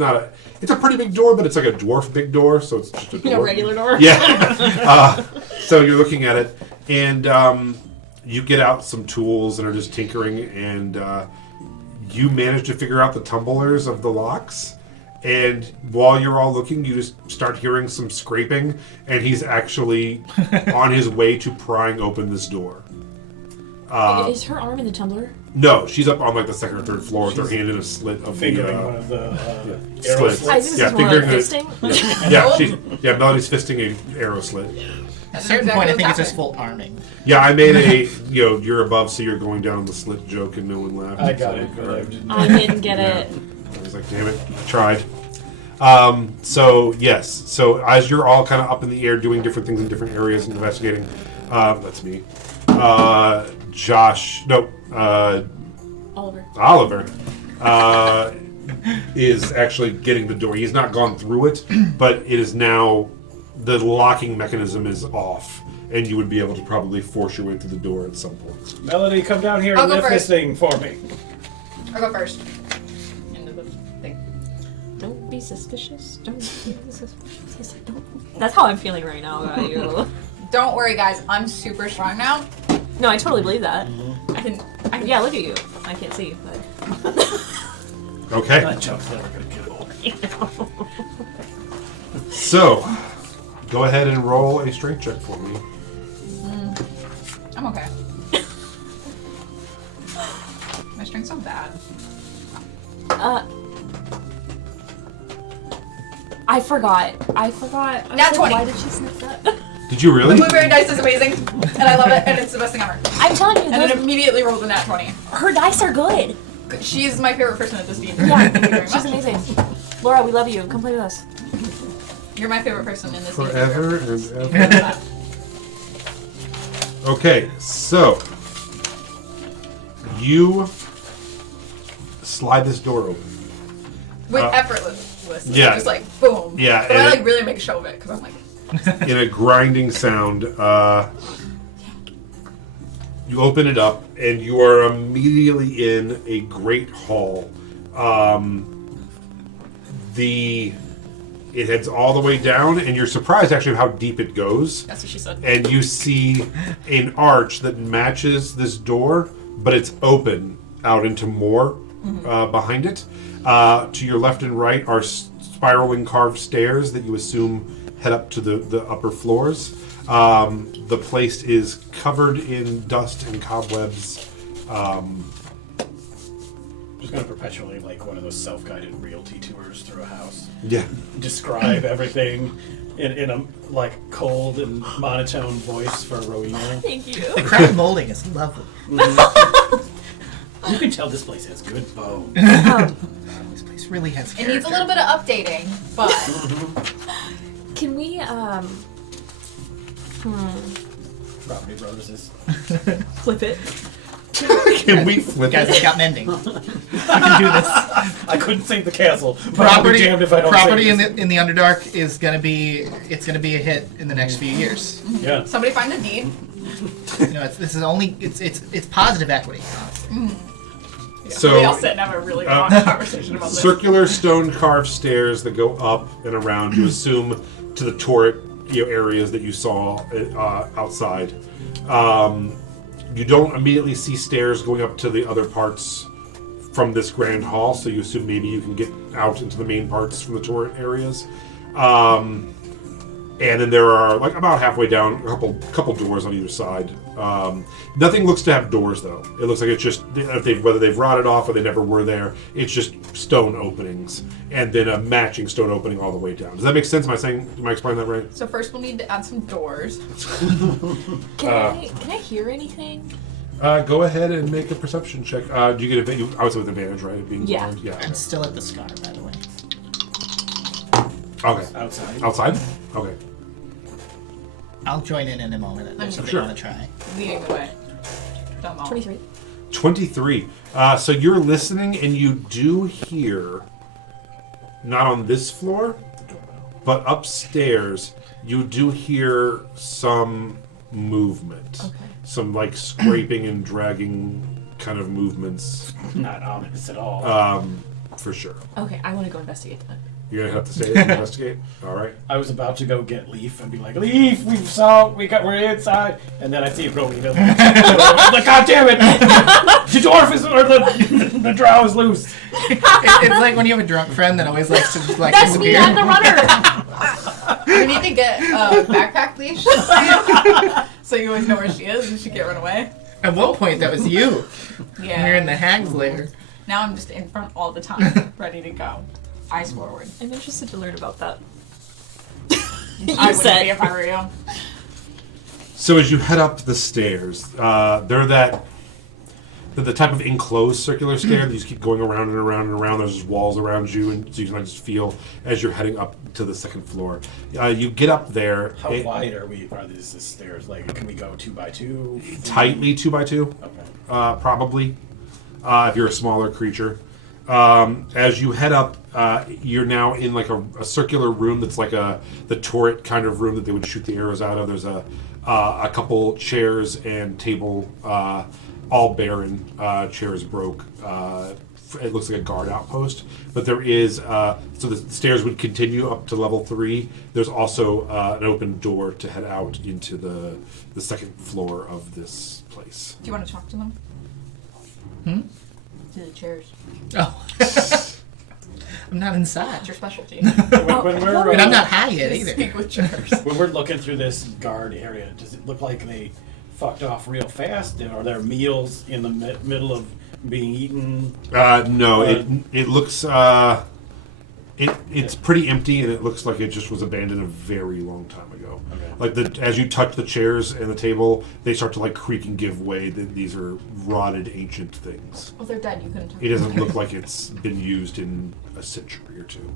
a pretty big door, but it's like a dwarf big door, so it's just a door. A regular door. Yeah. So you're looking at it, and you get out some tools and are just tinkering, and you manage to figure out the tumblers of the locks. And while you're all looking, you just start hearing some scraping, and he's actually on his way to prying open this door. Is her arm in the tumbler? No, she's up on like the second or third floor with her hand in a slit of Fingering the one of the slits. arrow I slits. think this Yeah, is more like fingering fisting. Melody's fisting a arrow slit. At a certain point, I think it's just full arming. Yeah, I made a you're above, so you're going down the slit joke, and no one laughed. I got So, it, but I didn't. I didn't get it. I was like, damn it, I tried. So yes, so as you're all kind of up in the air doing different things in different areas and investigating, that's me. Oliver is actually getting the door. He's not gone through it, but it is now, the locking mechanism is off, and you would be able to probably force your way through the door at some point. Melody, come down here I'll and go lift this first. thing for me. I'll go first. Into the thing. Don't be suspicious. Don't be suspicious. That's how I'm feeling right now about you. Don't worry, guys. I'm super strong now. No, I totally believe that. I can. Yeah, look at you. I can't see, but Okay, That jump's never gonna get old. so go ahead and roll a strength check for me. I'm okay. My strength's so bad. I forgot. I Nat said, 20. why did she snip that? Did you The really? blueberry dice is amazing, and I love it, and it's the best thing ever. I'm telling you, And then those, immediately rolled a nat 20. her dice are good. She's my favorite person at this team. Yeah, Thank you very she's much. amazing. Laura, we love you. Come play with us. You're my favorite person in this team. Forever and ever. Okay, so you slide this door open. With effortless. yeah. Just like, boom. Yeah, But and I it- like really make a show of it, because I'm like, In a grinding sound, you open it up, and you are immediately in a great hall. It heads all the way down, and you're surprised actually how deep it goes. that's what she said. And you see an arch that matches this door, but it's open out into more behind it. To your left and right are spiraling carved stairs that you assume head up to the upper floors. The place is covered in dust and cobwebs. Just gonna perpetually like one of those self-guided realty tours through a house. Yeah. Describe everything in a like cold and monotone voice for Rowena. Thank you. The craft molding is lovely. You can tell this place has good bones. This place really has It character. needs a little bit of updating, but Can we, Property Brothers is. flip it? Can we flip Guys, it? I got mending. I can do this. I couldn't sink the castle. But I'll be Property, damned if I don't property sink in the Underdark is gonna be a hit in the next few years. this. Yeah. somebody find a deed. You know, it's positive equity. So they all sit and have a really long conversation about this. circular stone carved stairs that go up and around. You assume to the turret areas that you saw outside. You don't immediately see stairs going up to the other parts from this grand hall, so you assume maybe you can get out into the main parts from the turret areas. And then there are, like, about halfway down, a couple doors on either side. Nothing looks to have doors, though. It looks like it's just, whether they've rotted off or they never were there, it's just stone openings. And then a matching stone opening all the way down. Does that make sense? Am I explaining that right? So first we'll need to add some doors. Can I hear anything? Go ahead and make a perception check. Do you get obviously with advantage, right? Being Yeah. blind? Yeah. I'm still at the scar, by the way. Okay. Outside. Outside? Okay. I'll join in a moment if there's something Sure. I want to try. Leading the way. Don't know. 23. 23. So you're listening, and you do hear, not on this floor, but upstairs, you do hear some movement. Okay. Some, like, scraping and dragging kind of movements, Not ominous at all. for sure. Okay, I want to go investigate that. You're going to have to stay and investigate? All right. I was about to go get Leaf and be like, Leaf, we're inside. And then I see Rowena. Like, God damn it! The dwarf is, or the drow is loose. It's like when you have a drunk friend that always likes to just like That's me, disappear. I'm the runner! We need to get a backpack leash. So you always know where she is and she can't run away. At one point, that was you. Yeah. You're in the hag's lair. Now I'm just in front all the time, ready to go. Eyes forward. I'm interested to learn about that. I wouldn't be if I were you. So as you head up the stairs, they're the type of enclosed circular stair that you just keep going around and around and around. There's just walls around you, and so you can just feel as you're heading up to the second floor. You get up there. How wide are we? Are these the stairs? Like, can we go 2 by 2? Tightly 2 by 2, Okay. probably, if you're a smaller creature. As you head up, you're now in like a circular room that's like the turret kind of room that they would shoot the arrows out of. There's a couple chairs and table, all barren. Chairs broke. It looks like a guard outpost, but there is so the stairs would continue up to level 3. There's also an open door to head out into the second floor of this place. Do you want to talk to them? To the chairs. Oh. I'm not inside. That's your specialty. When we're, And I'm not high yet either. Speak with chairs. when we're looking through this guard area, does it look like they fucked off real fast? Are there meals in the middle of being eaten? No, it looks it's pretty empty, and it looks like it just was abandoned a very long time ago. Okay. Like as you touch the chairs and the table, they start to like creak and give way. These are rotted ancient things. Well, they're dead. You couldn't talk. It doesn't look like it's been used in a century or two.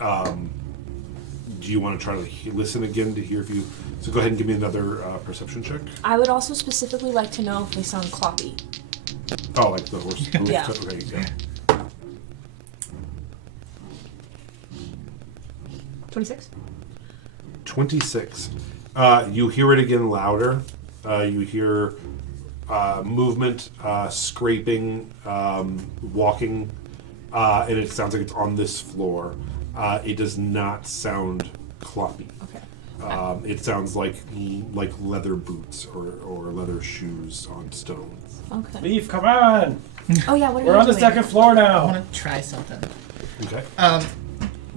Okay. Do you want to try to listen again to hear if you? So go ahead and give me another perception check. I would also specifically like to know if they sound cloppy. Oh, like the horse. Yeah. Okay. Yeah. 26? 26. You hear it again louder. You hear movement, scraping, walking, and it sounds like it's on this floor. It does not sound cloppy. Okay. It sounds like leather boots or leather shoes on stone. Okay. Leaf, come on! Oh yeah, what are We're you on the doing? second floor I now. want to try something. Okay.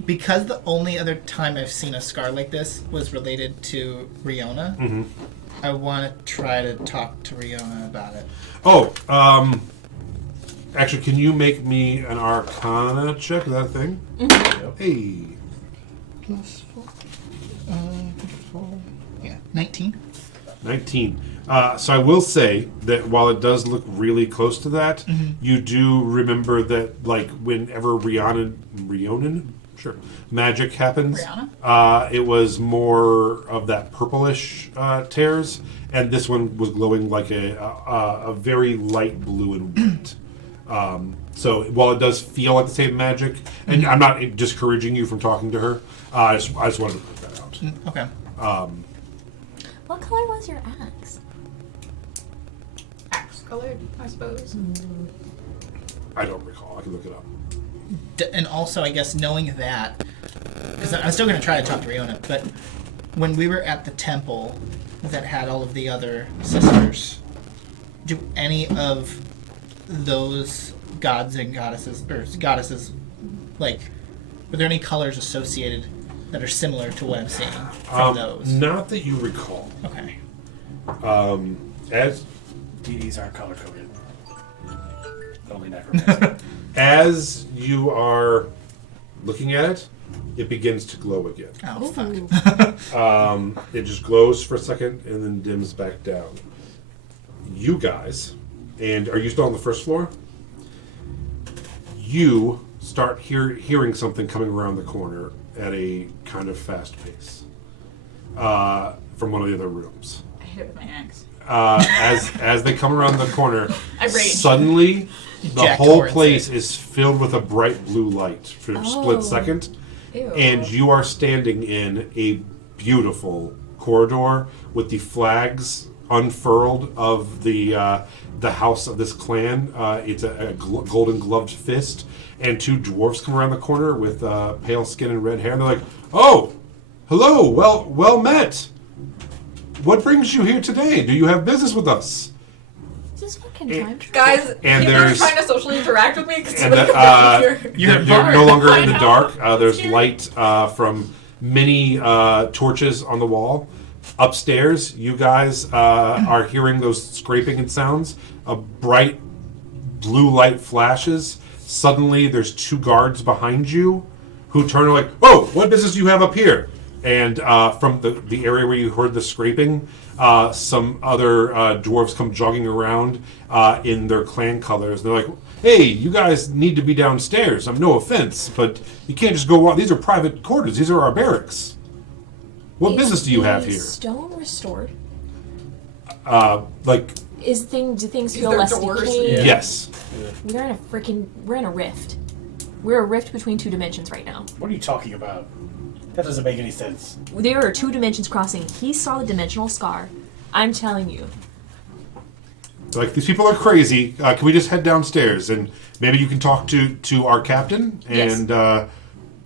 Because the only other time I've seen a scar like this was related to Riona, I want to try to talk to Riona about it. Oh, actually, can you make me an Arcana check? Is that a thing? Hey. Yeah, 19. 19. So I will say that while it does look really close to that, you do remember that, like, whenever Rionan, sure, magic happens, it was more of that purplish tears, and this one was glowing like a very light blue and white. So while it does feel like the same magic, and I'm not discouraging you from talking to her, I just wanted to point that out. Okay. What color was your axe? Axe. colored, I suppose. I don't recall. I can look it up. And also, I guess, knowing that, because I'm still going to try to talk to Aona, but when we were at the temple that had all of the other sisters, do any of those gods and goddesses, or goddesses, like, were there any colors associated that are similar to what I'm seeing from those? Not that you recall. Okay. As DDs aren't color coded. Only necromancy. as you are looking at it, it begins to glow again. Oh, fuck. It just glows for a second and then dims back down. You guys, and are you still on the first floor? You start hearing something coming around the corner at a kind of fast pace from one of the other rooms. I hit it with my axe. As they come around the corner, I rage. suddenly the Jack whole towards place it. is filled with a bright blue light for a split second. Ew. And you are standing in a beautiful corridor with the flags unfurled of the house of this clan. It's a golden gloved fist, and two dwarves come around the corner with pale skin and red hair. And they're like, "Oh, hello, well met. What brings you here today? Do you have business with us?" Is this fucking Eh, time travel? Guys, And people are there's- trying to socially interact with me because And You're you're no longer in the I know. dark. There's Scary. light from many torches on the wall. Upstairs, you guys are hearing those scraping and sounds. A bright blue light flashes. Suddenly, there's two guards behind you who turn and are like, "Whoa, what business do you have up here?" And from the area where you heard the scraping, some other dwarves come jogging around in their clan colors. They're like, "Hey, you guys need to be downstairs. No offense, but you can't just go. These are private quarters. These are our barracks. What business do you have here?" Stone restored. Like, Do things feel there less doors? decayed? Yeah. yes. We're in a rift. We're a rift between two dimensions right now. What are you talking about? That doesn't make any sense. There are two dimensions crossing. He saw the dimensional scar. I'm telling you. Like, these people are crazy. Can we just head downstairs and maybe you can talk to our captain Yes. and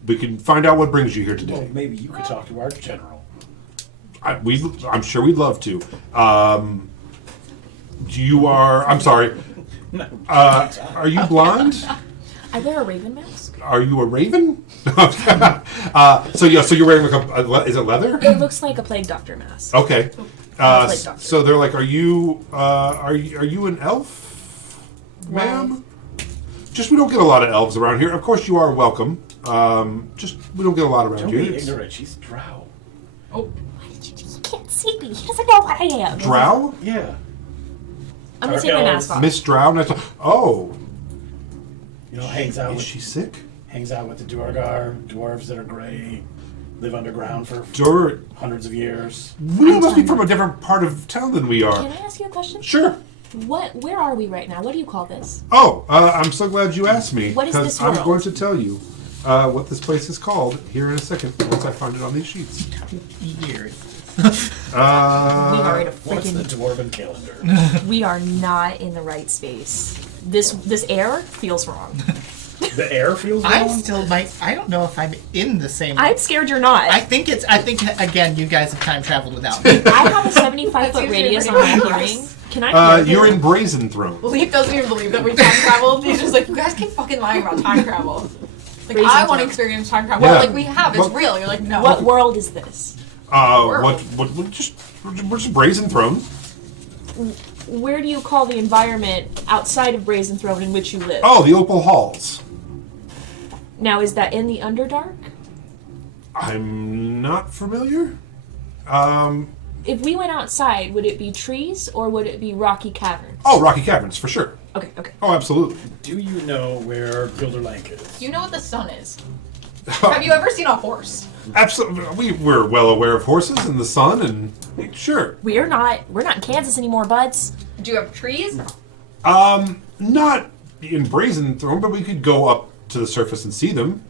we can find out what brings you here Well, today. maybe you could talk to our general. I'm sure we'd love to. I'm sorry. No. Are you blind? I wear a raven mask. Are you a raven? So you're wearing like is it leather? It looks like a plague doctor mask. Okay. Plague doctor. So they're like, are you an elf, ma'am? Just we don't get a lot of elves around here. Of course, you are welcome. Just we don't get a lot around Don't here. be It's- ignorant. She's drow. Oh, He can't see me. He doesn't know what I am. Drow, Yeah. I'm gonna take my mask off. Miss Drow. Oh, You know, hangs out is with she sick? with the Duergar, dwarves that are gray, live underground for Dur, hundreds of years. we must be from a different part of town than we are. Can I ask you a question? Sure. Where are we right now? What do you call this? Oh, I'm so glad you asked me. What is this I'm world? going to tell you what this place is called here in a second once I find it on these sheets. Years. We are in a What's the freaking. dwarven calendar? We are not in the right space. This air feels wrong. The air feels I wrong? still might. I don't know if I'm in the same. I'm scared you're not. I think again, you guys have time traveled without me. I have a 75-foot That's usually radius on pretty my nice. hearing. Can I hear You're him? in Brazenthrone. Leaf doesn't even believe that we time traveled. He's just like, you guys keep fucking lying about time travel. Like, Brazen I want to throne. experience time travel. Yeah. Like, we have. It's Well- real. You're like, no. What world is this? We're just Brazenthrone. Where do you call the environment outside of Brazenthrone in which you live? Oh, the Opal Halls. Now, is that in the Underdark? I'm not familiar. If we went outside, would it be trees or would it be rocky caverns? Oh, Rocky Caverns for sure. Okay. Oh, absolutely. Do you know where Gilderlank is? You know what the sun is. Have you ever seen a horse? Absolutely. We're well aware of horses and the sun, and sure. We're not in Kansas anymore, buds. Do you have trees? Not in Brazenthrone, but we could go up to the surface and see them.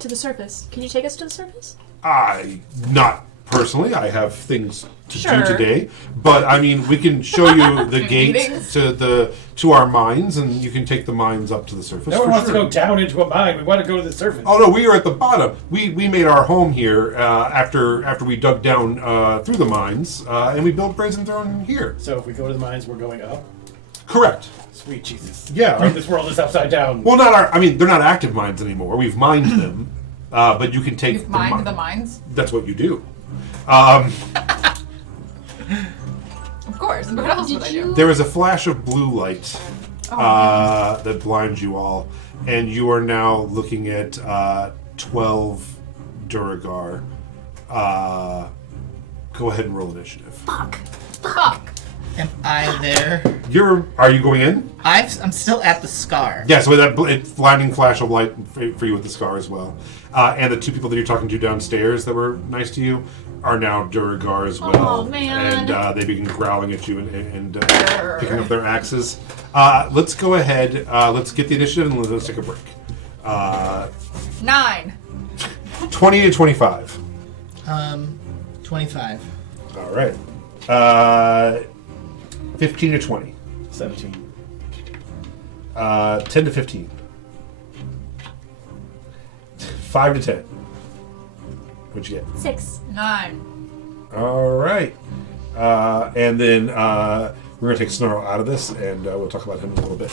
To the surface. Can you take us to the surface? Not personally. I have things to Sure. do today, but I mean, we can show you the gate Meetings? to our mines, and you can take the mines up to the surface. No one for wants sure. to go down into a mine. We want to go to the surface. Oh no, we are at the bottom. We made our home here after we dug down through the mines, and we built Brazenthrone here. So if we go to the mines, we're going up. Correct. Sweet Jesus. Yeah. This world is upside down. Well, not our. I mean, they're not active mines anymore. We've mined them, but you can take You've mined the mi- mines? That's what you do. Of course. What else would I do? There is a flash of blue light that blinds you all, and you are now looking at 12 Duragar. Go ahead and roll initiative. Fuck. Am I there? Are you going in? I'm still at the scar. Yeah, so that blinding flash of light for you with the scar as well. And the two people that you're talking to downstairs that were nice to you are now Duragar as well. Oh, man. And they begin growling at you and picking up their axes. Let's go ahead. Let's get the initiative and let's take a break. 9. 20 to 25. 25. All right. 15 to 20. 17. 10 to 15. 5 to 10. What'd you get? 6. 9. All right. And then we're going to take Snarl out of this, and we'll talk about him in a little bit.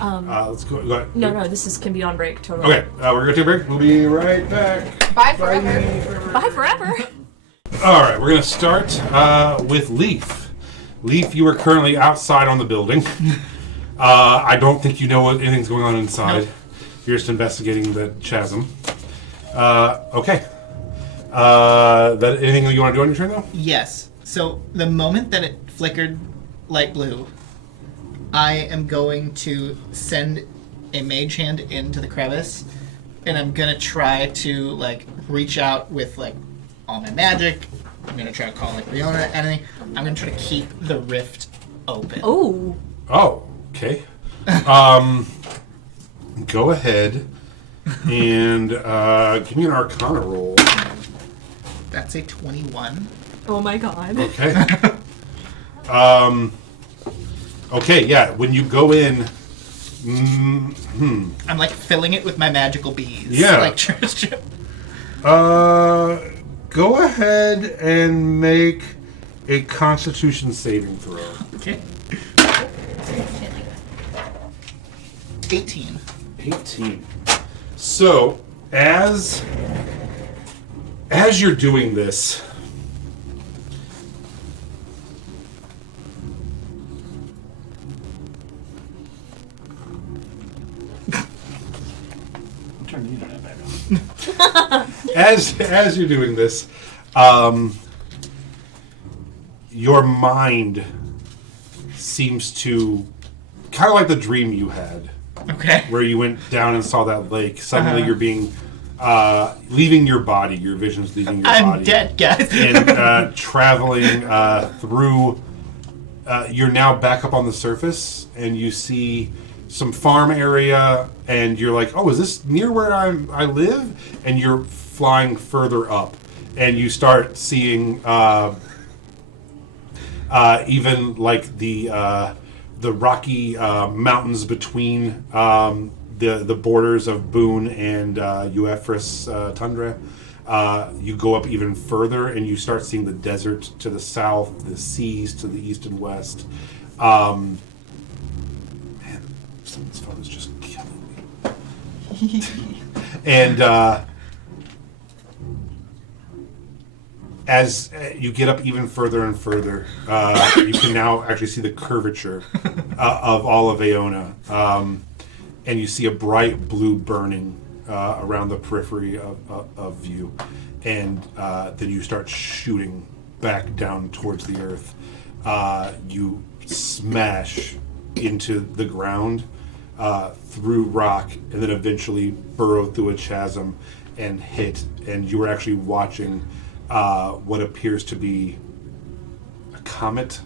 Let's go ahead. No, this can be on break, totally. Okay, we're going to take a break. We'll be right back. Bye forever. Bye forever. All right, we're going to start with Leaf. Leaf, you are currently outside on the building. I don't think you know what anything's going on inside. Nope. You're just investigating the chasm. Okay. That anything that you want to do on your turn, though? Yes. So the moment that it flickered light blue, I am going to send a mage hand into the crevice, and I'm gonna try to reach out with all my magic. I'm gonna try to call Aona, anything. I'm gonna try to keep the rift open. Oh. Oh, okay. Go ahead and give me an Arcana roll. That's a 21. Oh my god. Okay. Okay, yeah. When you go in, I'm filling it with my magical bees. Yeah. Go ahead and make a Constitution saving throw. Okay. 18. 18. So, as you're doing this, Turn the internet back on. as you're doing this, your mind seems to kind of like the dream you had, Okay. where you went down and saw that lake. Suddenly, you're being leaving your body. Your vision's leaving your body. I'm dead, guys. And traveling through. You're now back up on the surface, and you see some farm area, and you're like, "Oh, is this near where I live?" And you're flying further up, and you start seeing even the rocky mountains between the borders of Boone and Euphrates tundra. You go up even further, and you start seeing the desert to the south, the seas to the east and west. Man, someone's phone is just killing me. And as you get up even further and further, you can now actually see the curvature of all of Aona. And you see a bright blue burning around the periphery of view. And then you start shooting back down towards the earth. You smash into the ground through rock, and then eventually burrow through a chasm and hit. And you are actually watching what appears to be a comet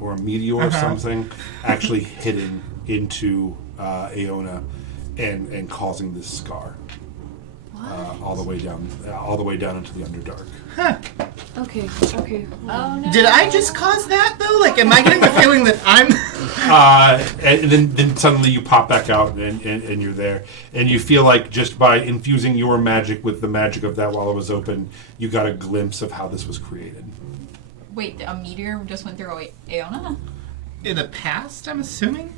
or a meteor or something actually hitting into Aona and causing this scar all the way down into the Underdark. Okay. Oh no. Did I just cause that though? Like, am I getting the feeling that I'm? And then suddenly you pop back out and you're there. And you feel like just by infusing your magic with the magic of that while it was open, you got a glimpse of how this was created. Wait, a meteor just went through Aona? In the past, I'm assuming.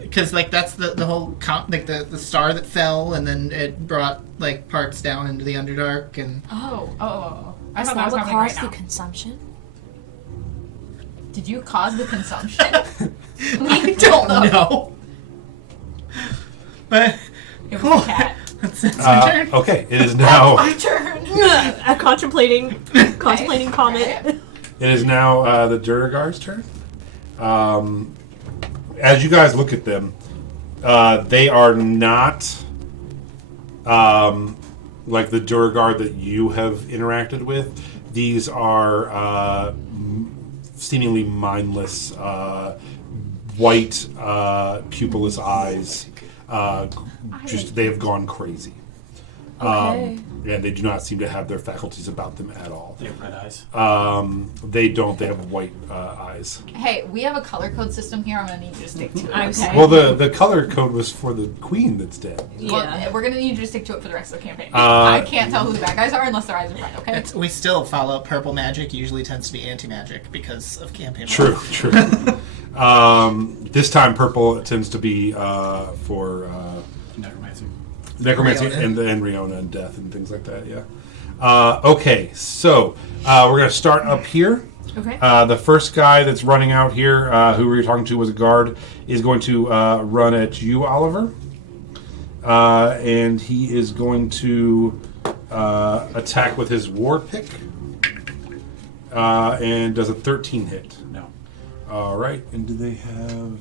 Because like that's the whole like the star that fell and then it brought like parts down into the Underdark and. Oh. I Is thought that that was what happening right caused now. the consumption? Did you cause the consumption? I don't know. But It was cool. a cat. That's my turn. Okay, it is now. My turn. Contemplating comment. It is now the Durgar's turn. As you guys look at them, they are not like the Durgar that you have interacted with. These are seemingly mindless, white, pupilless eyes. Just they have gone crazy. Okay. And they do not seem to have their faculties about them at all. They have red eyes. They don't. They have white eyes. Hey, we have a color code system here. I'm gonna need you to stick to it. Okay. Well, the color code was for the queen that's dead. Well, we're gonna need you to stick to it for the rest of the campaign. Uh, I can't tell who the bad guys are unless their eyes are red. Okay. We still follow purple magic. Usually tends to be anti-magic because of campaign. True. This time, purple tends to be for necromancy and Riona and death and things like that. Yeah. Okay, so we're gonna start up here. Okay. The first guy that's running out here, who we were talking to was a guard, is going to run at you, Oliver. And he is going to attack with his war pick. And does a 13 hit. No. All right. And do they have...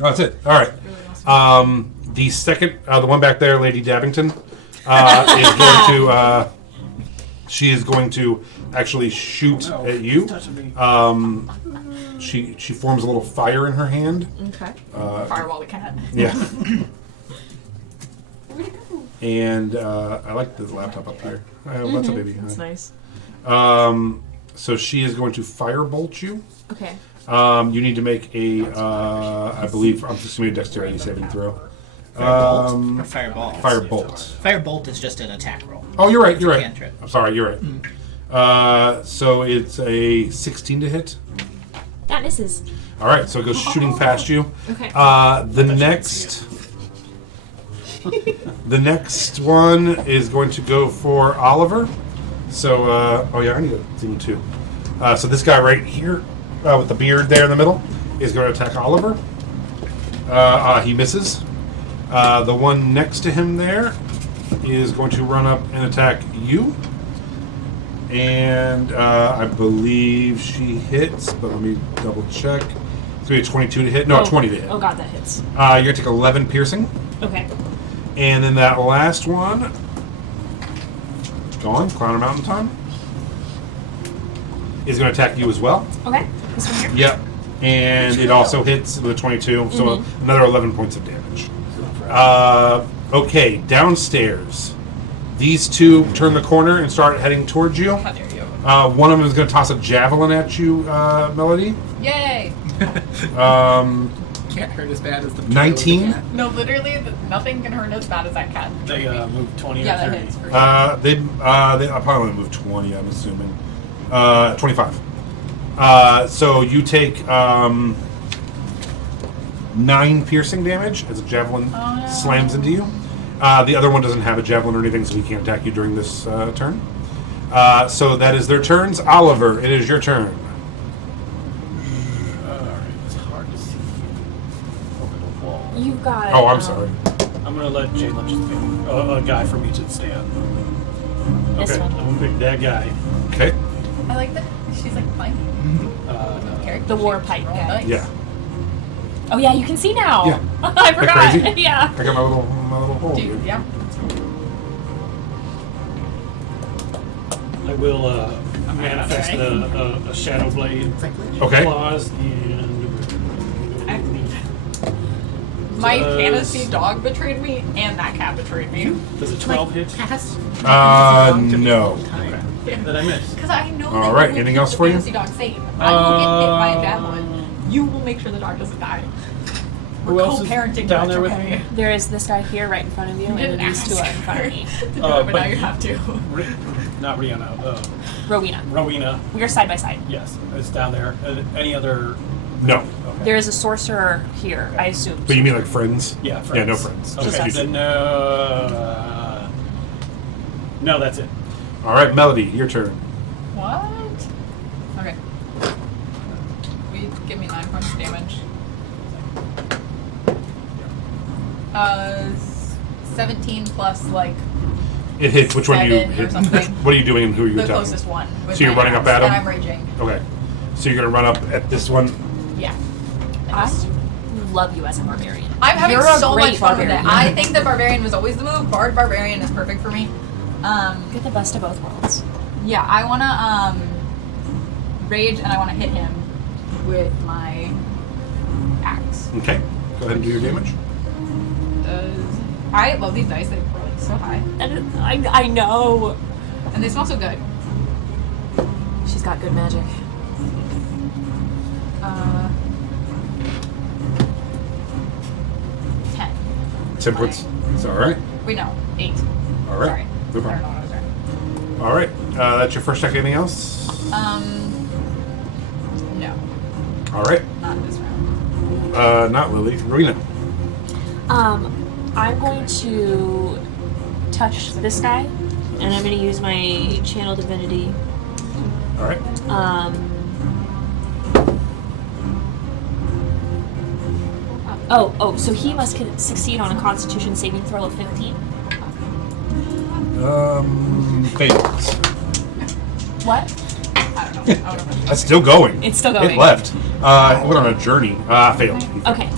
Oh, that's it. All right. The second, the one back there, Lady Dabbington, is going to... she is going to actually shoot at you. She forms a little fire in her hand. Okay. Firewall the cat. Yeah. And I like the laptop up here. What's up, baby? That's nice. So she is going to firebolt you. Okay. You need to make a, I believe, I'm just going to be a dexterity saving throw. Firebolt or fireball? Firebolt. Firebolt is just an attack roll. Oh, you're right. You're right. Cantrip. I'm sorry. You're right. So it's a 16 to hit. That misses. All right. So it goes shooting past you. Okay. The next one is going to go for Oliver. So, oh yeah, I need a thing too. So this guy right here, with the beard there in the middle, is going to attack Oliver. He misses. The one next to him there is going to run up and attack you. And I believe she hits, but let me double check. It's going to be a 22 to hit. No, 20 to hit. Oh god, that hits. You're going to take 11 piercing. Okay. And then that last one, going, Clown Mountain time, is going to attack you as well. Okay. This one here. Yep. And it also hits with a 22, so another 11 points of damage. Okay, downstairs. These two turn the corner and start heading towards you. How dare you? One of them is going to toss a javelin at you, Melody. Yay! Can't hurt as bad as the 19. No, literally, nothing can hurt as bad as that cat. They move 20 or Yeah, that 30. hits for sure. They probably only move 20, I'm assuming. 25. So you take 9 piercing damage as a javelin slams into you. The other one doesn't have a javelin or anything, so he can't attack you during this turn. So that is their turns. Oliver, it is your turn. Alright, it's hard to see over the wall. You've got. Oh, I'm sorry. I'm gonna let Jayla just pick a guy from each of the stand. This Okay, one. I'm gonna pick that guy. Okay. I like that. She's like playing character. The war She's pipe rolling guy. dice. Yeah. Oh yeah, you can see now. Yeah. I forgot. crazy? Yeah. I got my little hole. Dude, yeah. I will manifest a shadow blade Okay. claws and My fantasy dog betrayed me, and that cat betrayed me. Does a 12 hit? No. Okay. That I missed. Because I know All that right, you will anything keep else the for you? fantasy dog safe. I will get hit by a javelin. You will make sure the dog doesn't die. Who We're else is co-parenting down there retro with K. me? There is this guy here right in front of you, and didn't then these two ask are in front of me. to do it, but but now you have to. Not Rihanna. Rowena. Rowena. We are side by side. Yes, is down there. Any other? No. Okay. There is a sorcerer here, I assume. But you mean like friends? Yeah, friends. Yeah, no friends. Okay, Just you. then no, that's it. All right, Melody, your turn. What? Okay. Give me 9 points of damage. 17 plus like It hits. Which one do you 7 or hit? something. What are you doing and who are you The attacking? closest one. with So you're my running up axe, at him? And I'm raging. Okay. So you're gonna run up at this one. Yeah. I love you as a barbarian. I'm having You're a so great much fun with it. barbarian. I think that barbarian was always the move. Bard barbarian is perfect for me. Get the best of both worlds. Yeah, I wanna rage and I wanna hit him with my axe. Okay. Go ahead and do your damage. I love these dice. They roll so high, I know. and they smell so good. She's got good magic. 10. 10 points. It's all right. Wait, no, 8. All right. Sorry. No I don't know problem. what I was doing. All right. That's your first check. Anything else? No, All right. not this round. Not Lily. Rowena. I'm going to touch this guy, and I'm going to use my channel divinity. All right. Oh, so he must succeed on a Constitution saving throw of 15. Fails. What? I don't know. I don't know. That's still going. It's still going. It left. It went on a journey. Failed. Okay. I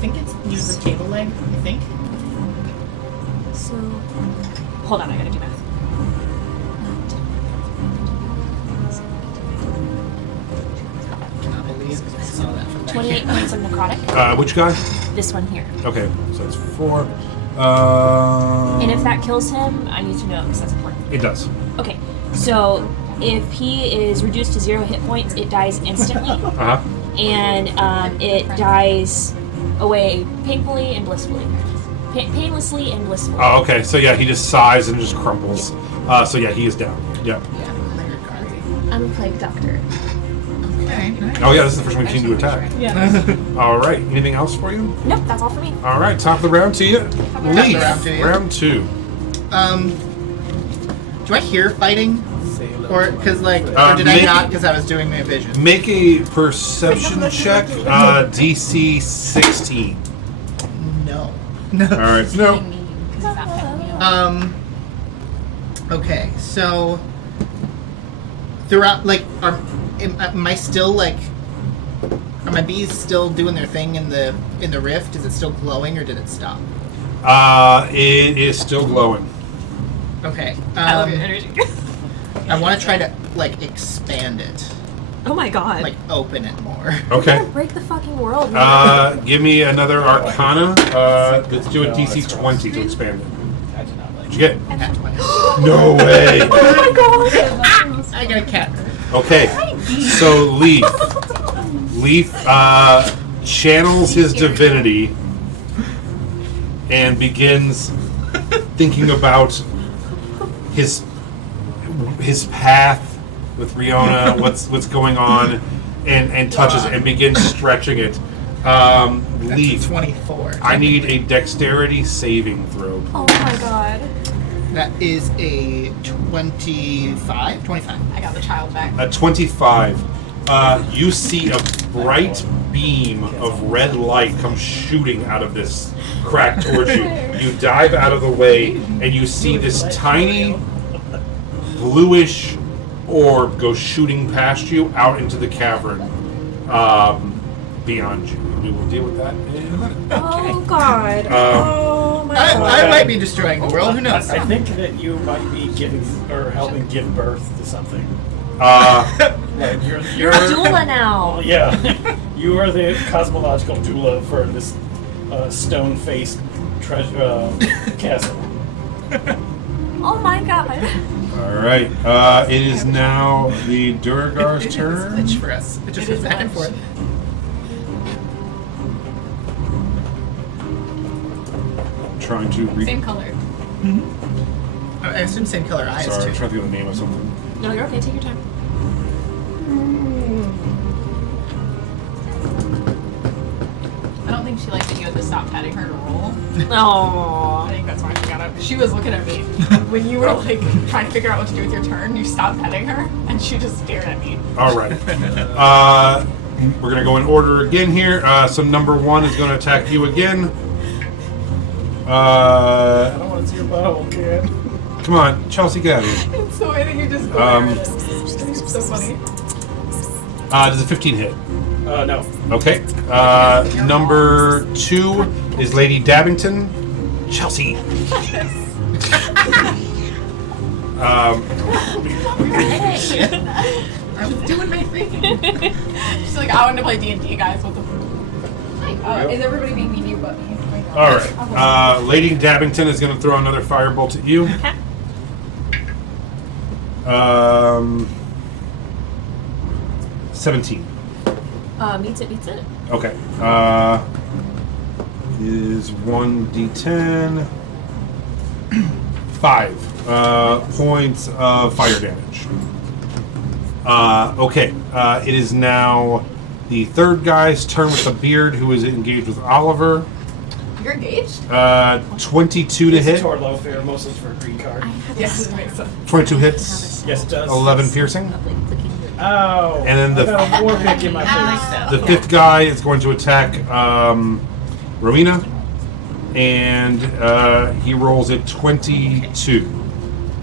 think it's use the table leg. I think. So, hold on, I gotta do math. Cannot believe I saw that from back 28 here. points of necrotic. Which guy? This one here. Okay, so that's 4. And if that kills him, I need to know because that's important. It does. Okay, so if he is reduced to 0 hit points, it dies instantly, Uh huh. and it dies away painfully and blissfully. Painlessly and blissfully. Oh, okay. So yeah, he just sighs and just crumples. So yeah, he is down. Yeah. Yeah, layered guard. I'm a plague doctor. Okay, nice. Oh yeah, this is the first one you've seen to attack. Yeah. All right. Anything else for you? Nope, that's all for me. All right. Top of the round to you. Leaf. round to you. Round 2. Do I hear fighting? Or, because, like, or did I make- not because I was doing my vision? Make a perception check. DC 16. No. All right. No. Okay, so throughout, like, am I still like, are my bees still doing their thing in the rift? Is it still glowing or did it stop? It is still glowing. Okay, I love your energy. I want to try to like expand it, Oh my god. like open it more. Okay. Break the fucking world. man. Give me another Arcana. Let's do a DC 20 to expand it. I did not like What'd you get? At 20. No way. Oh my god. I got a cat. Okay. So Leaf channels his divinity and begins thinking about his path with Riona, what's going on, and touches it and begins stretching it. Leaf, 24. I need a dexterity saving throw. Oh my god. That is a 25. 25. I got the child back. A 25. You see a bright beam of red light come shooting out of this crack towards you. You dive out of the way, and you see this tiny bluish orb go shooting past you out into the cavern beyond you. We will deal with that in a minute. Oh god. Oh my god. I might be destroying the world. Who knows? I think that you might be giving or helping give birth to something. Like You're a doula now. Yeah, you are the cosmological doula for this stone-faced treasure castle. Oh my god. All right. It is now the Duragar's It's turn. glitch for us. It just It goes is back and glitch. forth. Trying to read. Same color. I assume same color eyes Sorry, I'm too. trying to think of the name of something. No, you're okay. Take your time. I don't think she liked that you had to stop petting her to roll. I Aww. think that's why she got up. She was looking at me when you were like trying to figure out what to do with your turn. You stopped petting her, and she just stared at me. All right. We're gonna go in order again here. So number 1 is going to attack you again. I don't want to see your butthole, kid. Come on, Chelsea, get out of here. It's the way that you just go there. It's so funny. Does a 15 hit? No. Okay. Number 2 is Lady Dabbington. Chelsea. I was doing my thing. She's like, I want to play D&D, guys. What the is everybody being mean to you but me? All right. Lady Dabbington is going to throw another firebolt at you. 17. Meets it. Okay. Is 1d10. 5 points of fire damage. Okay. It is now the third guy's turn with the beard, who is engaged with Oliver. You're engaged? 22 to It's a hit. Torlo fair, mostly for a green card. Yes, it makes sense. 22 hits. Yes, it does. 11 piercing. Oh. And then I got a war pick in my face. The fifth guy is going to attack Rowena, and he rolls at 22.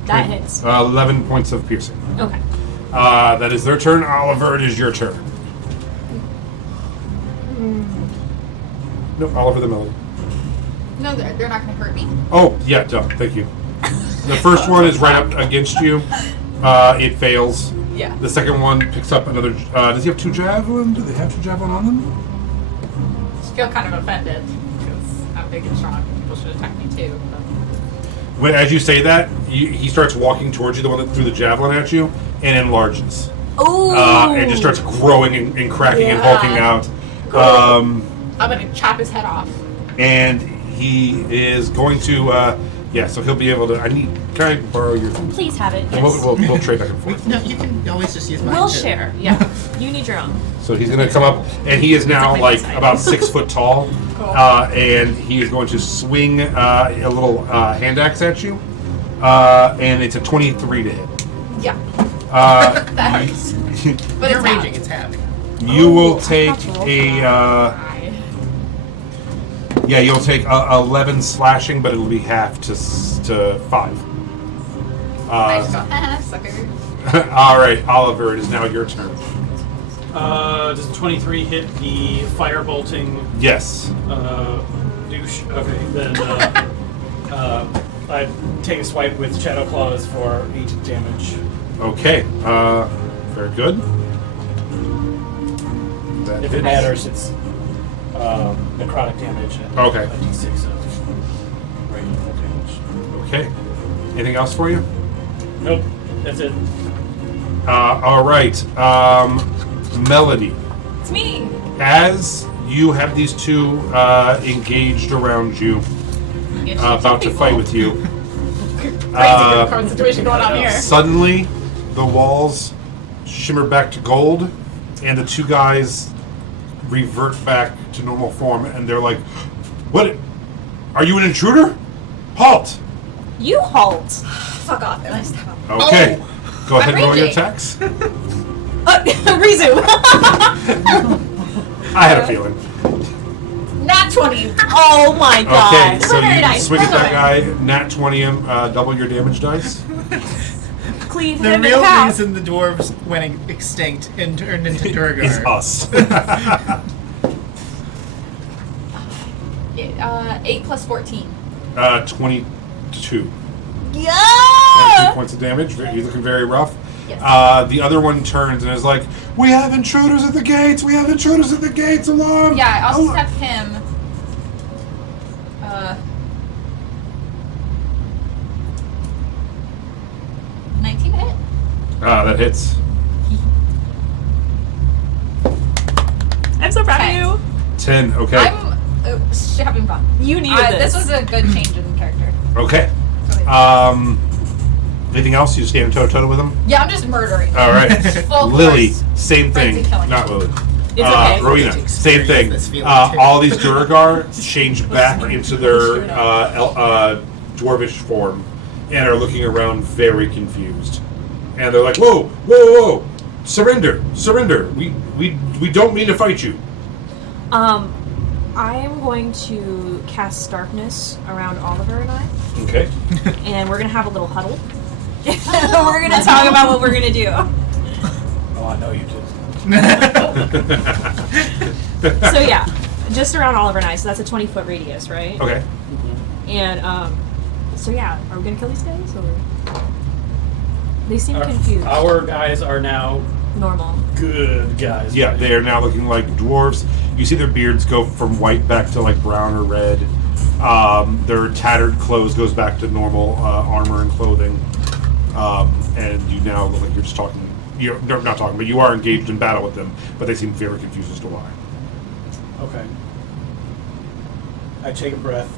That hits. 11 points of piercing. Okay. That is their turn. Oliver, it is your turn. No, Oliver the Melody. No, they're not going to hurt me. Oh, yeah, duh, thank you. The first one is right up against you. It fails. Yeah. The second one picks up another. Does he have 2 javelin? Do they have 2 javelin on them? I feel kind of offended because I'm big and strong. People should attack me too. But As you say that, he starts walking towards you, the one that threw the javelin at you, and enlarges. Ooh. And just starts growing and cracking and Yeah. hulking out. I'm going to chop his head off. And he is going to, so he'll be able to. Can I borrow your? Please have it. Yes. We'll trade back and forth. No, you can always just use mine. We'll too. share. Yeah. You need your own. So he's going to come up, and he is now It's like like my about 6 foot tall, Cool. and he is going to swing a little hand axe at you, and it's a 23 to hit. Yeah. That hurts. But You're it's half. raging, it's half. You will I take forgot to roll a. You'll take 11 slashing, but it'll be half to 5. I just go, sucker. All right, Oliver, it is now your turn. Does 23 hit the fire bolting Yes. douche? Okay, then I take a swipe with Shadow Claws for 8 damage. Okay. Very good. That If hits. it matters, it's necrotic damage and Okay. a d6 of regular damage. Okay. Anything else for you? Nope, that's it. All right. Melody, It's me. as you have these 2 engaged around you, about to fight with you, Crazy card situation going on here. suddenly the walls shimmer back to gold, and the 2 guys revert back to normal form, and they're like, "What? Are you an intruder? Halt!" You halt. Fuck off. I just have Okay. Go ahead and roll your raging. attacks. Resume. I had a feeling. Nat 20. Oh my god. Okay, so Very you nice. swing at Well that guy, nat 20 him, double your damage dice. Cleave The him in real half. reason the dwarves went extinct and turned into Is Durgar. us. 8 plus 14. 22. 22 Yeah. points of damage. You're looking very rough. Yes. The other one turns and is like, "We have intruders at the gates! We have intruders at the gates! Alarm!" Yeah, I also Alarm!" step him. 19 to hit. That hits. I'm so proud Okay. of 10. Okay. I'm having fun. you. You needed This this. was a good change in character. Okay. So Anything else? You stand toe to toe with him? yeah, I'm just murdering. All right. Full Lily, force. same thing. Frenzy killing. Not Lily. It's okay. Rowena, To same thing. experience this feeling, too. All these Duragar change back into their dwarvish form and are looking around very confused. And they're like, "Whoa, whoa, whoa! Surrender, surrender! We don't mean to fight you." I am going to cast darkness around Oliver and I, Okay. and we're gonna have a little huddle. We're gonna talk about what we're gonna do. Oh, I know you did. So yeah, just around Oliver and I. So that's a 20-foot radius, right? Okay. And so yeah, are we gonna kill these guys or? They seem confused. Our guys are now Normal. good guys. Yeah, they are now looking like dwarves. You see their beards go from white back to like brown or red. Their tattered clothes goes back to normal armor and clothing. And you now look like you're just talking. You're not talking, but you are engaged in battle with them. But they seem very confused as to why. Okay. I take a breath.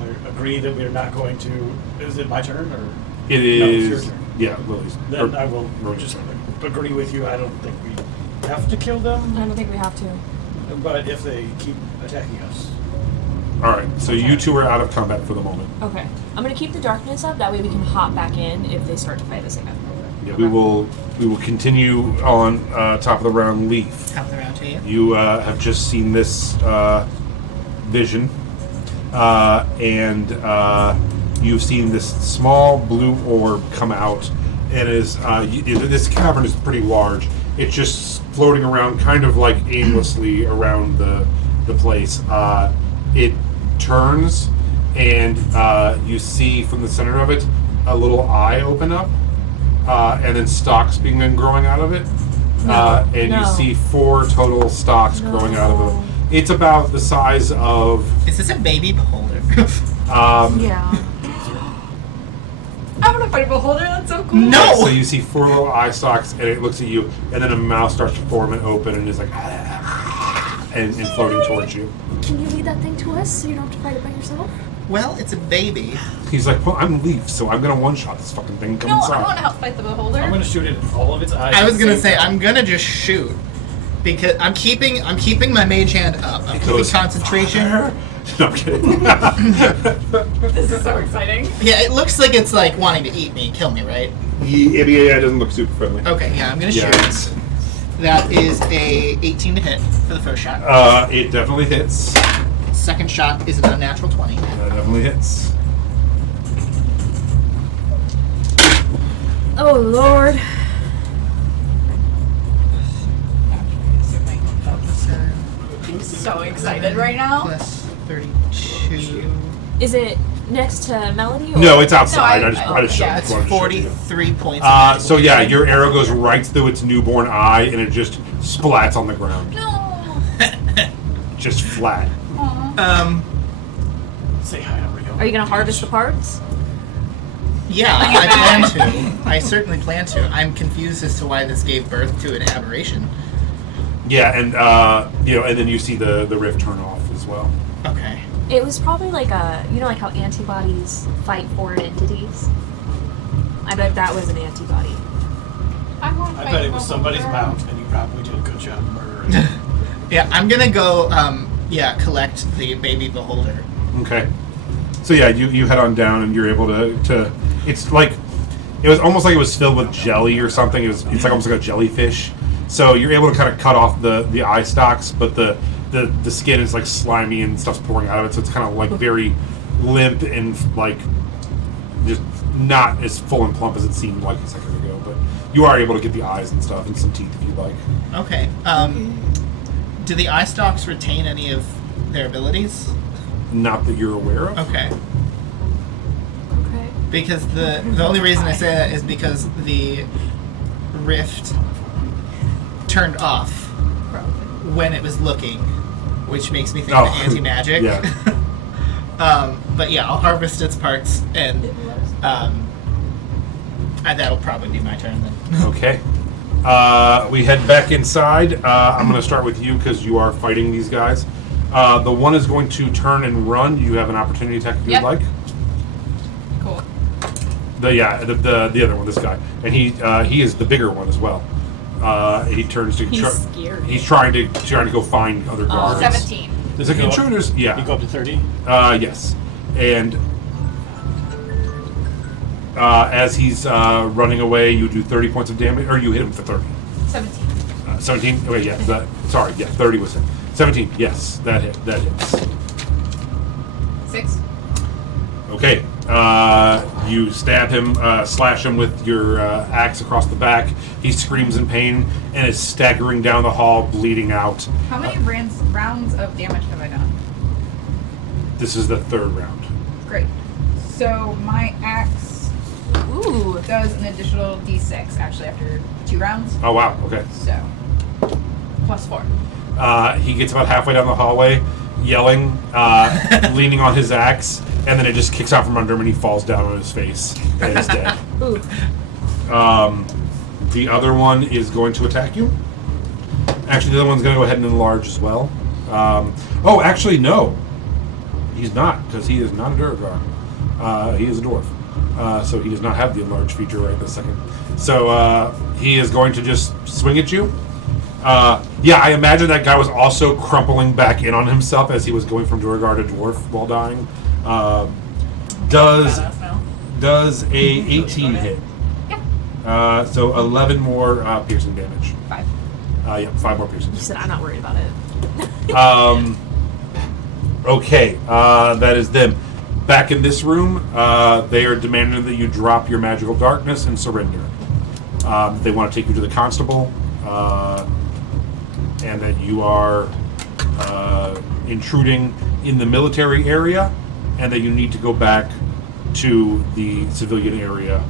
I agree that we are not going to. Is it my turn or? It No, it's is. your turn. Yeah, Lily's. Then I will Rowan's just turn. agree with you. I don't think we have to kill I them, don't think we have to. but if they keep attacking us, All right, so you two are out of combat for the moment. Okay. I'm gonna keep the darkness up. That way we can hop back in if they start to fight us again. Yeah, we will continue on top of the round. Leaf. Top of the round to you. You have just seen this vision, and you've seen this small blue orb come out, and this cavern is pretty large. It's just floating around, kind of like aimlessly around the place. It turns, and you see from the center of it a little eye open up, and then stalks being growing out of it. And no. you see 4 total stalks growing out of it. It's about the size of. Is this a baby beholder? Yeah. I want to fight a beholder. That's so cool. No! So you see 4 little eye stalks, and it looks at you, and then a mouth starts to form and open, and is like, and floating towards you. Can you lead that thing to us so you don't have to fight it by yourself? Well, it's a baby. He's like, "Well, I'm Leaf, so I'm gonna one-shot this fucking thing. Come No, inside." I want to help fight the beholder. I'm going to shoot it in all of its eyes. I was at the gonna same say time. I'm gonna just shoot because I'm keeping my mage hand up. I'm keeping goes, concentration. "Fire." No, I'm kidding. This is so exciting. Yeah, it looks like it's like wanting to eat me, kill me, right? Yeah, it doesn't look super friendly. Okay, yeah, I'm gonna Yeah, shoot. it's, That is a 18 to hit for the first shot. it definitely hits. Second shot is an unnatural 20. That definitely hits. Oh Lord. I'm so excited right now. Plus 32. Is it next to Melody? Or? No, it's outside. No, I just showed yeah, it. That's Wanted to show you. 43 points. So yeah, your arrow goes right through its newborn eye, and it just splats on the ground, No. just flat. Say hi to Rio. Are you gonna harvest the parts? Yeah, I plan to. I certainly plan to. I'm confused as to why this gave birth to an aberration. Yeah, and and then you see the rift turn off as well. Okay. It was probably like like how antibodies fight foreign entities. I bet that was an antibody. I want to I fight bet it the was somebody's beholder. mount, and you probably did a good job murdering. Yeah, I'm gonna go. Collect the baby beholder. Okay. So yeah, you head on down, and you're able to. It's like it was almost like it was filled with jelly or something. It's like almost like a jellyfish. So you're able to kind of cut off the eye stalks, but the skin is like slimy and stuff's pouring out of it. So it's kind of like very limp and like just not as full and plump as it seemed like a second ago. But you are able to get the eyes and stuff and some teeth if you like. Okay. Do the eye stalks retain any of their abilities? Not that you're aware of. Okay. Okay. Because the only reason I say that is because the rift turned off when it was looking, which makes me think of anti-magic. Yeah. But yeah, I'll harvest its parts, and that'll probably be my turn then. Okay. We head back inside. I'm going to start with you because you are fighting these guys. The one is going to turn and run. You have an opportunity attack if you'd like. Cool. The other one, this guy, and he is the bigger one as well. He turns to. He's scared. He's trying to go find other guards. 17. There's like intruders. Yeah. You go up to 30? Yes. And as he's running away, you do 30 points of damage, or you hit him for 30. 17. 17. Wait, yeah. 30 was it. 17. Yes, that hits. 6. Okay. You stab him, slash him with your axe across the back. He screams in pain and is staggering down the hall, bleeding out. How many rounds of damage have I done? This is the third round. Great. So my axe Ooh. does an additional d6 actually after 2 rounds. Oh, wow. Okay. So plus 4. He gets about halfway down the hallway, yelling, leaning on his axe, and then it just kicks out from under him and he falls down on his face and is dead. Ooh. The other one is going to attack you. Actually, the other one's going to go ahead and enlarge as well. Actually, no. He's not, because he is not a Durgar. He is a dwarf. So he does not have the enlarge feature right this second. So he is going to just swing at you. I imagine that guy was also crumpling back in on himself as he was going from Durgar to dwarf while dying. Does a 18 hit? Yeah. So 11 more piercing damage. 5. 5 more piercing You damage. said I'm not worried about it. Okay, that is them. Back in this room, they are demanding that you drop your magical darkness and surrender. They want to take you to the constable, and that you are intruding in the military area, and that you need to go back to the civilian area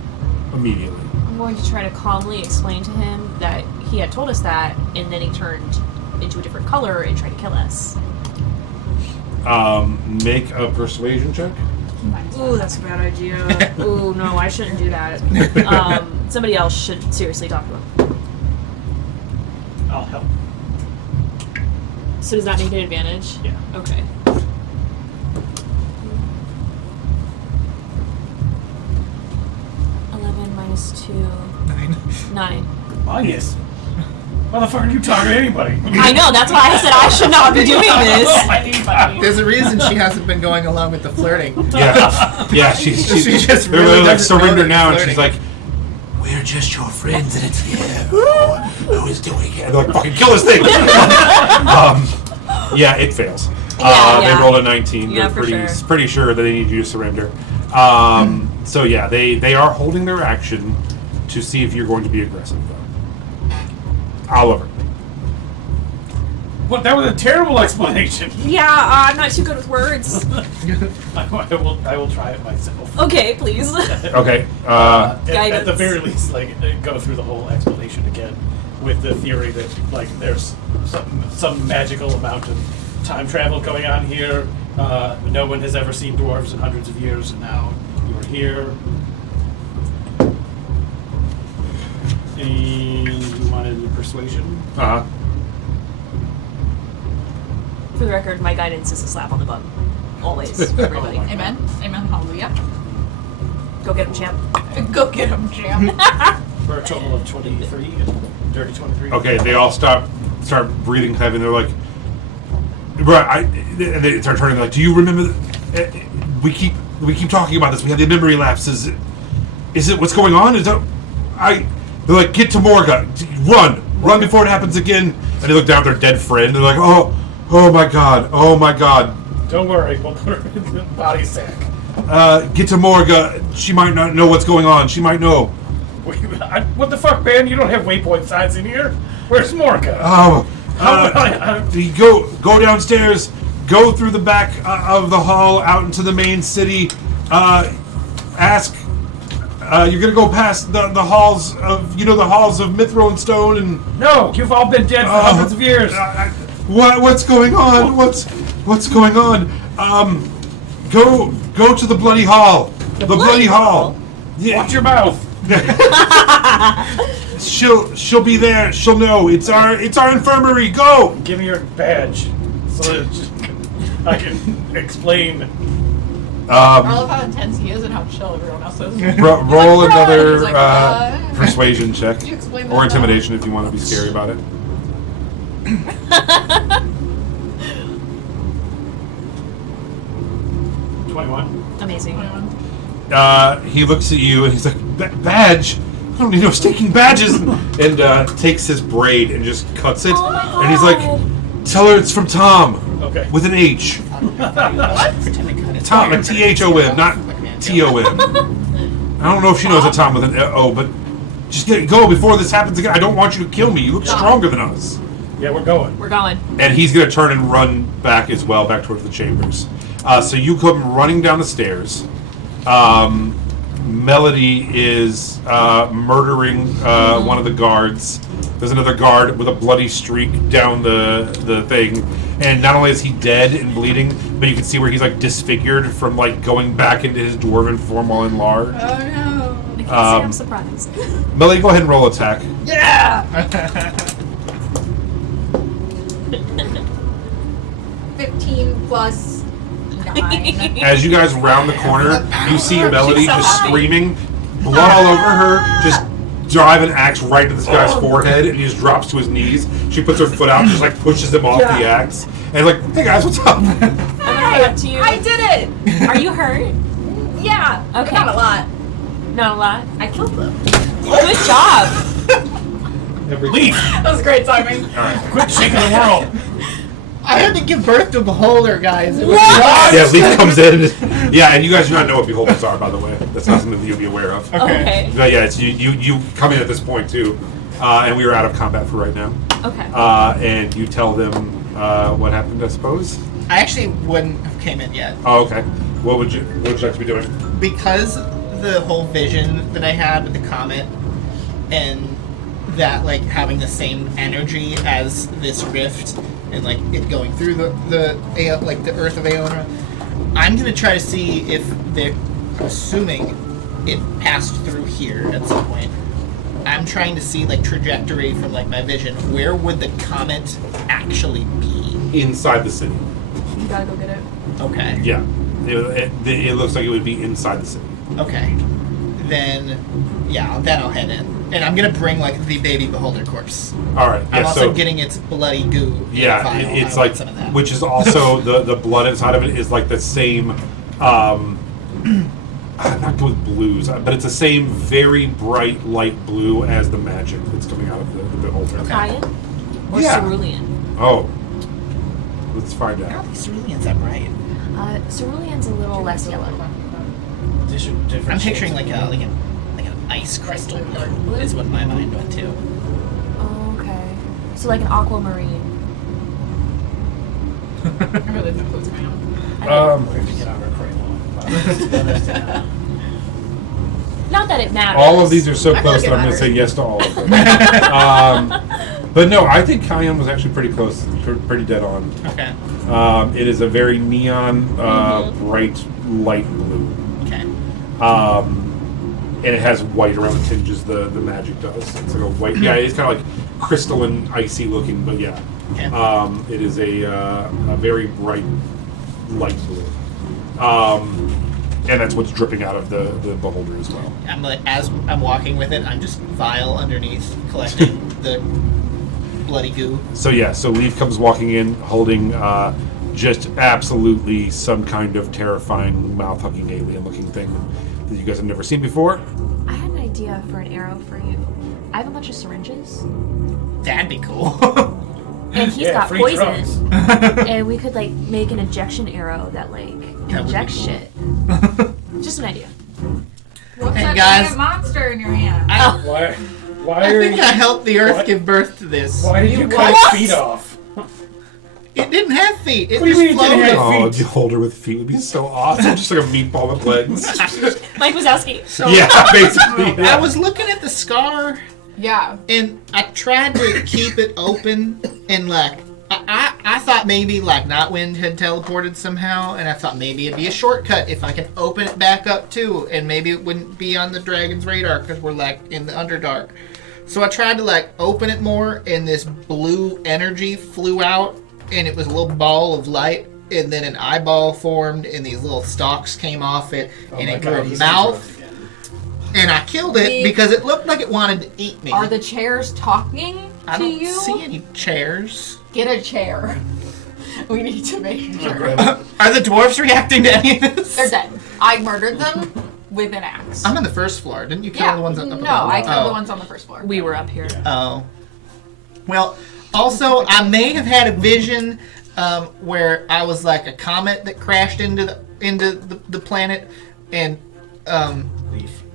immediately. I'm going to try to calmly explain to him that he had told us that, and then he turned into a different color and tried to kill us. Make a persuasion check. Ooh, that's a bad idea. Ooh, no, I shouldn't do that. Somebody else should seriously talk to him. I'll help. So does that make an advantage? Yeah. Okay. -2, 9. Minus. Why the fuck are you talking to anybody? I know, that's why I said I should not be doing this. Anybody. There's a reason she hasn't been going along with the flirting. Yeah, she's She just they're really like doesn't know surrender that now, you're and she's flirting. like, "We're just your friends, and it's him who is doing it." And they're like, "Fucking kill this thing!" It fails. Yeah. They rolled a 19. Yeah, They're for sure. pretty sure that they need you to surrender. So yeah, they are holding their action to see if you're going to be aggressive. Oliver. What? That was a terrible explanation. Yeah, I'm not too good with words. I will try it myself. Okay, please. Okay. At the Guidance. very least, go through the whole explanation again with the theory that there's some magical amount of time travel going on here. No one has ever seen dwarves in hundreds of years, and now you are here. And you wanted persuasion? For the record, my guidance is a slap on the bum. Always, everybody. Amen. Amen. Hallelujah. Go get him, champ. Go get him, champ. For a total of 23, dirty 23. Okay, they all start breathing heavy, and they're like, right, and they start turning, like, do you remember, we keep talking about this, we have the memory lapses, is it, what's going on, they're like, get to Morga, run before it happens again, and they look down at their dead friend, they're like, oh my god, Don't worry, we'll put her in the body sack. get to Morga, she might not know what's going on, she might know. What the fuck, man? You don't have waypoint signs in here? Where's Morga? Go downstairs, go through the back of the hall out into the main city, ask You're gonna go past the halls of, the halls of Mithril and Stone, and No, you've all been dead for hundreds of years. what's going on? What's going on? Go to the Bloody Hall. The Bloody Hall. Yeah. Watch your mouth. She'll be there. She'll know. It's our infirmary. Go. Give me your badge so that I can explain. I love how intense he is and how chill everyone else is. Roll He's another like, persuasion check Could you explain or that? intimidation if you want to be scary about it. 21. Amazing. He looks at you and he's like, "Badge? I don't need no stinking badges." And takes his braid and just cuts it. Oh my God. And he's like, "Tell her it's from Tom." Okay. With an H. Tom, a T-H-O-M, not T-O-M. I don't know if she knows a Tom with an O, but just go before this happens again. I don't want you to kill me. You look stronger than us. Yeah, we're going. We're going. And he's going to turn and run back as well, back towards the chambers. So you come running down the stairs. Melody is murdering one of the guards. There's another guard with a bloody streak down the thing. And not only is he dead and bleeding, but you can see where he's like disfigured from like going back into his dwarven form while enlarged. Oh no. I can't say I'm surprised. Melody, go ahead and roll attack. Yeah! 15 plus 9. As you guys round the corner, you see Melody just screaming, blood all over her, just drive an axe right into this guy's forehead, and he just drops to his knees. She puts her foot out and just like pushes him off the axe. And like, "Hey guys, what's up?" I'm gonna head up to you. I did it! Are you hurt? Yeah. but Okay. Not a lot. Not a lot. I killed them. Good job. Leaf! That was great timing. Quit shaking the world! I had to give birth to a beholder, guys. It was Yeah, Leaf comes in. Yeah, and you guys do not know what beholders are, by the way. That's not something that you'll be aware of. Okay. But yeah, it's you come in at this point too, and we are out of combat for right now. Okay. And you tell them what happened, I suppose. I actually wouldn't have came in yet Oh, okay. What would you like to be doing? because the whole vision that I had with the comet and that like having the same energy as this rift and like it going through the earth of Aona. I'm gonna try to see if they're assuming it passed through here at some point. I'm trying to see like trajectory from like my vision. Where would the comet actually be? Inside the city. You gotta go get it. Okay. Yeah. It looks like it would be inside the city. Okay. Then I'll head in. And I'm gonna bring like the baby beholder corpse. All right. Yeah. I'm also so get's bloody goo. in a yeah, vial. it's I like want some of that. which is also the blood inside of it is like the same. Not with blues, but it's the same very bright light blue as the magic that's coming out of the beholder. Okay. Kyan? Or Yeah. Cerulean? Oh, let's find I don't out. think cerulean's that bright. Cerulean's a little less yellow. Different I'm picturing shades. like an ice crystal blue is what my mind went to. Oh, okay. So like an aquamarine. I really don't know what's going on. We have to get out of our cradle. Not that it matters. All of these are so I feel close like that I'm it going to say matters. yes to all of them. But no, I think Kyan was actually pretty close, pretty dead on. Okay. It is a very neon, bright light blue. Okay. And it has white around the tinges the magic does. It's like a white. Yeah, it's kind of like crystalline, icy looking, but yeah. Okay. It is a very bright light blue. And that's what's dripping out of the beholder as well. I'm like as I'm walking with it, I'm just vial underneath collecting the bloody goo. So yeah, so Leaf comes walking in holding just absolutely some kind of terrifying, mouth-hugging, alien-looking thing that you guys have never seen before. I had an idea for an arrow for you. I have a bunch of syringes, That'd be cool. and he's Yeah, got free poison, drugs. and we could like make an injection arrow that like That would be injects cool. shit. Just an idea. What's Hey, that guys. giant monster in your hand? Why I are think you? I helped the Earth What? give birth to this. Why did you cut What? its feet off? It didn't have feet. It What do you just mean it didn't floated. have Oh, feet? you hold her with feet would be so awesome. Just like a meatball with legs. Mike Wazowski. So Yeah, basically. I Yeah. was looking at the scar, Yeah. and I tried to keep it open, and like I thought maybe like Nightwind had teleported somehow, and I thought maybe it'd be a shortcut if I could open it back up too, and maybe it wouldn't be on the dragon's radar because we're like in the Underdark. So I tried to like open it more, and this blue energy flew out, and it was a little ball of light, and then an eyeball formed, and these little stalks came off it, and it grew a he's mouth, again. and I killed it because it looked like it wanted to eat me. Are the chairs talking I to don't you? see any chairs. Get a chair. We need to make sure. Are the dwarves reacting to any of this? They're dead. I murdered them with an axe. I'm on the first floor. Didn't you kill Yeah. the ones up above? No, I killed Oh. the ones on the first floor. We were up here. Oh. Well, also, I may have had a vision where I was like a comet that crashed into the planet, and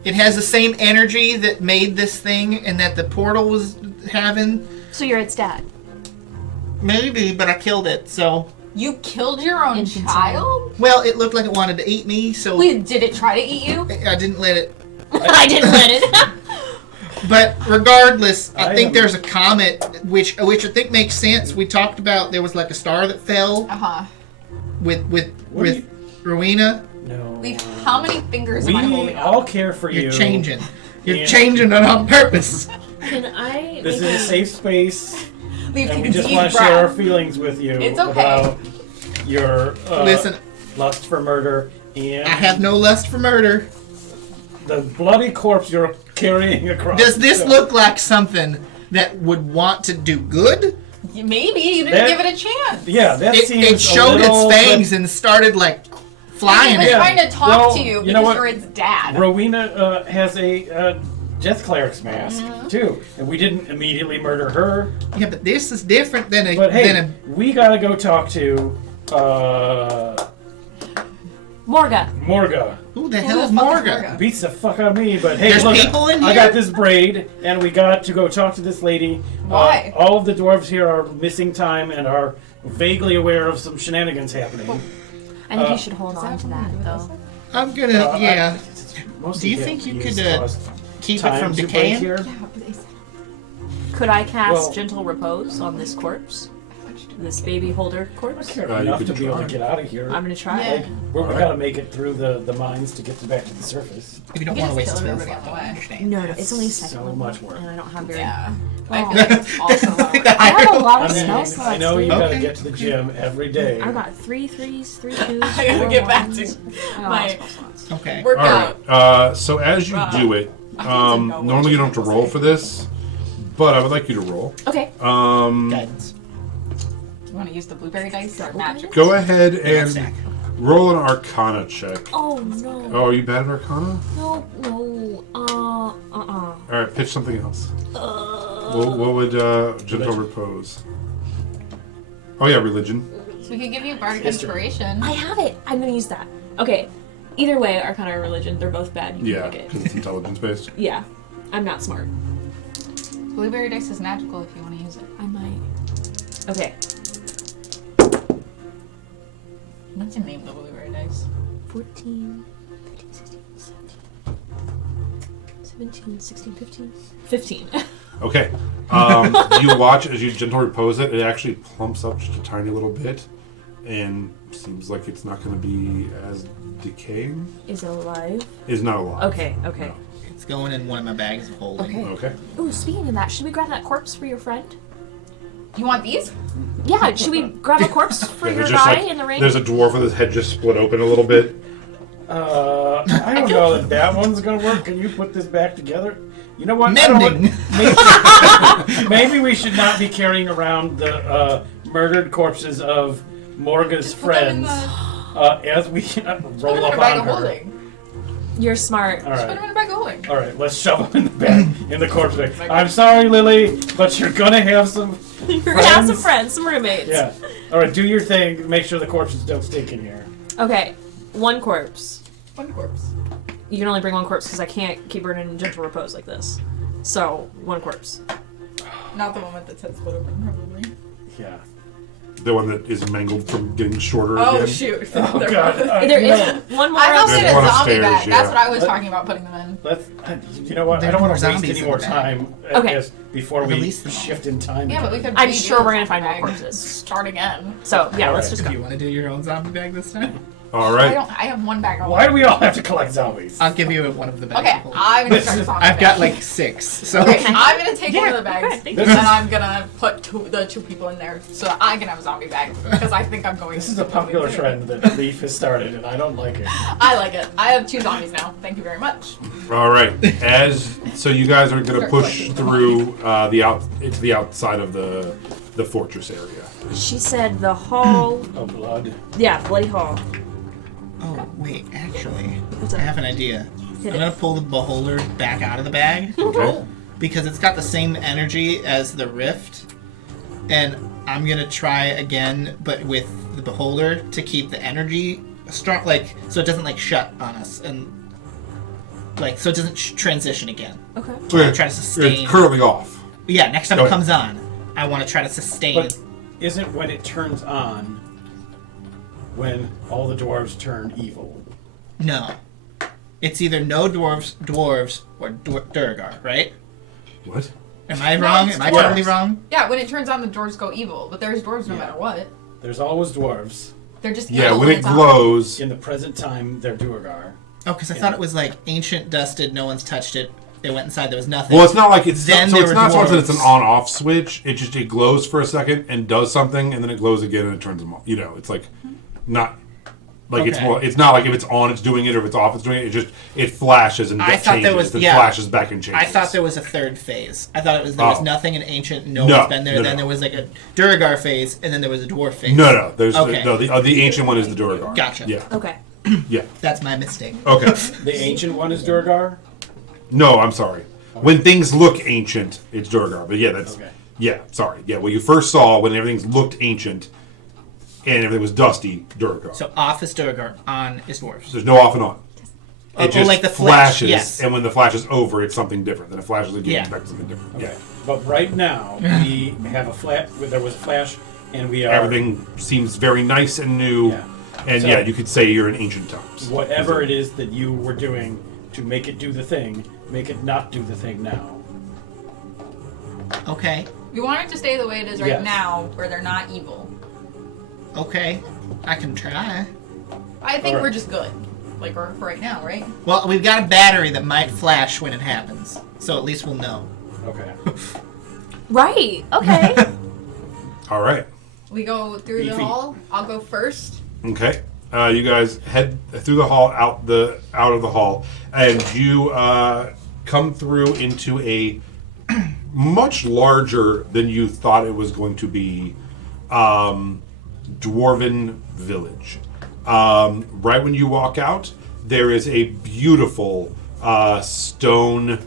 it has the same energy that made this thing, and that the portal was having. So you're its dad. Maybe, but I killed it. So, You killed your own Infantile. child? well, it looked like it wanted to eat me. So Wait, did it try to eat you? I didn't let it. I didn't let it. But regardless, I I think am- there's a comet, which I think makes sense. We talked about there was like a star that fell Uh-huh. with What do Rowena. No. Leaf, how many fingers am I We holding all up? care for you. You're changing. You're Yeah. changing it on purpose. Can I? This is a safe space, Leaf, and we take a just deep want to share our breath. feelings with you It's okay. about your Listen, lust for murder and I have no lust for murder. the bloody corpse you're carrying across. Does this the- look like something that would want to do good? Maybe you didn't That- give it a chance. Yeah, that seems It showed a little its fangs and started like It flying. was Yeah. trying to talk Well, to you you because know what? you're its dad. Rowena has a death cleric's mask Mm-hmm. too, and we didn't immediately murder her. Yeah, but this is different than a. But hey, than we gotta go talk to Morga. Morga. who the Who hell the is fuck is Morga? Morga? Beats the fuck out of me, but hey, There's look, people in I here? got this braid, and we got to go talk to this lady. Why? All of the dwarves here are missing time and are vaguely aware of some shenanigans happening. I think you should hold Does that on have to something to do that with though. this? I'm gonna. Yeah. Mostly Do you get think you used could, cause Keep it from time to break decaying. here. Yeah, please. Could I cast Well- gentle repose on this corpse? This baby holder corpse? Care you enough could to be able to try. get out of here. I'm gonna try. Yeah. Like, we gotta make it through the mines to get back to the surface. If you don't You want to just waste kill spells, everybody on the I way. understand. No, it's only second So level, much work. and I don't have very. Yeah. Oh. I feel like it's also a lot of work. I have a lot I of mean, spell slots. I know you dude. gotta Okay. get to the gym every day. I've got 3 3s, 3 2s. I gotta 4 get back 1s. to I got a lot my of spell slots. Okay. workout. Alright, so as you Wow. do it, I don't know what normally you don't have to people roll say. for this, but I would like you to roll. Okay. Guidance. You want to use the blueberry dice or magic? Go ahead and Stack. roll an Arcana check. Oh no. Oh, are you bad at Arcana? No, no. Alright, pitch something else. What would Gentle Repose? Oh yeah, religion. So we could give you bardic History. inspiration. I have it. I'm gonna use that. Okay. Either way, Arcana or religion, they're both bad. You can Yeah, pick it. because it's intelligence based. Yeah. I'm not smart. Blueberry dice is magical if you want to use it. I might. Okay. What's the name of the blueberry dice? 14, 15, 16, 17, 16, 15. 15. Okay. You watch as you gentle repose it. It actually plumps up just a tiny little bit, and seems like it's not going to be as decaying. Is it alive? Is not alive. Okay, okay. No. It's going in one of my bags of holding. Okay. Okay. Ooh, speaking of that, should we grab that corpse for your friend? You want these? Yeah, should we grab a corpse for Yeah, your there's just guy like in the ring? there's a dwarf with his head just split open a little bit. I don't know that that one's gonna work. Can you put this back together? You know what? I don't Mending. want- maybe we should not be carrying around the murdered corpses of Morga's Put them in friends the- as we Put them roll in up a bag on of her. holding. You're smart. All Put them right. in a bag of holding. All right, let's shove them in the bag, in the corpse bag. I'm sorry, Lily, but you're gonna have some. You're gonna have some Friends? friends, some roommates. Yeah. All right, do your thing. Make sure the corpses don't stink in here. Okay, one corpse. One corpse. You can only bring one corpse because I can't keep her in gentle repose like this. So, one corpse. Not the one with the head split open, probably. Yeah. The one that is mangled from getting shorter Oh again. shoot! Oh god. There is one more I thought we There's had a one zombie upstairs, bag. yeah. That's what I was talking about putting them in. Let's. You know what? There I don't are want to waste zombies any in more the bag. time. Okay. Before we Release them all. shift in time. Yeah, but we again. could. I'm redo sure we're the gonna find more bag. corpses. Start again. So yeah, let's Alright. just Do go. you want to do your own zombie bag this time? All I right. don't. I have one bag. Why do we all have to collect zombies? I'll give you one of the bags. Okay, to hold. I'm gonna start a zombie I've got bag. like 6. So Okay, I'm gonna take one of the Okay, bags thank you. and I'm gonna put the two people in there so that I can have a zombie bag because I think I'm going. This to is a popular zombie. trend that Leaf has started, and I don't like it. I like it. I have 2 zombies now. Thank you very much. All right. So you guys are going to push through into the outside of the fortress area. She said the hall. Oh, blood. Yeah, bloody hall. Oh, wait, actually, What's I up? have an idea. Hit I'm it. gonna pull the beholder back out of the bag Okay. because it's got the same energy as the rift, and I'm gonna try again, but with the beholder to keep the energy strong, like so it doesn't like shut on us and like so it doesn't transition again. Okay. Okay. Try to sustain. It's currently off. Yeah, next time Go it ahead. comes on, I want to try to sustain. But isn't when it turns on when all the dwarves turn evil? No, it's either no dwarves, or Durgar, right? What? Am I No, wrong? it's Am I dwarves. totally wrong? Yeah, when it turns on, the dwarves go evil, but there's dwarves no Yeah. matter what. There's always dwarves. They're just Yeah, evil when when it it's on. glows. In the present time, they're Duergar. Oh, because I Yeah. thought it was like ancient, dusted. No one's touched it. It went inside. There was nothing. Well, it's not like it's Then so there it's were not so much that it's an dwarves. on-off switch. It glows for a second and does something, and then it glows again and it turns them off. You know, it's like not like it's Okay. more. It's not like if it's on, it's doing it, or if it's off, it's doing it. It just it flashes and I it thought changes. there was- Then yeah. flashes back and changes. I thought there was a third phase. I thought it was there was Oh. nothing in ancient. No, No, one's been there. no, Then no. there was like a Durgar phase, and then there was a dwarf phase. No. There's Okay. the ancient one is the Duergar. Gotcha. Yeah. Okay. Yeah. That's my mistake. Okay. The ancient one is Duergar? No, I'm sorry. When things look ancient, it's Durgar. But yeah, that's Okay. yeah. Sorry. Yeah, what you first saw when everything looked ancient and everything was dusty, Durgar. So off is Durgar, on is dwarves. There's no off and on. Oh, It just like the flash, flashes, yes. and when the flash is over, it's something different. Then it flashes again, Yeah. it's back to something different. Okay. But right now, we have a flat. There was a flash, and we Yeah. are. Everything seems very nice and new. Yeah. And So- yeah, you could say you're in ancient times. Whatever it is that you were doing to make it do the thing, make it not do the thing now. Okay. We want it to stay the way it is right Yes. now, where they're not evil. Okay. I can try. I think Alright. we're just good. Like, we're for right now, right? Well, we've got a battery that might flash when it happens, so at least we'll know. Okay. Right. Okay. All right. We go through the Beefy. hall. I'll go first. Okay. You guys head through the hall, out of the hall, and you come through into a much larger than you thought it was going to be dwarven village. Right when you walk out, there is a beautiful stone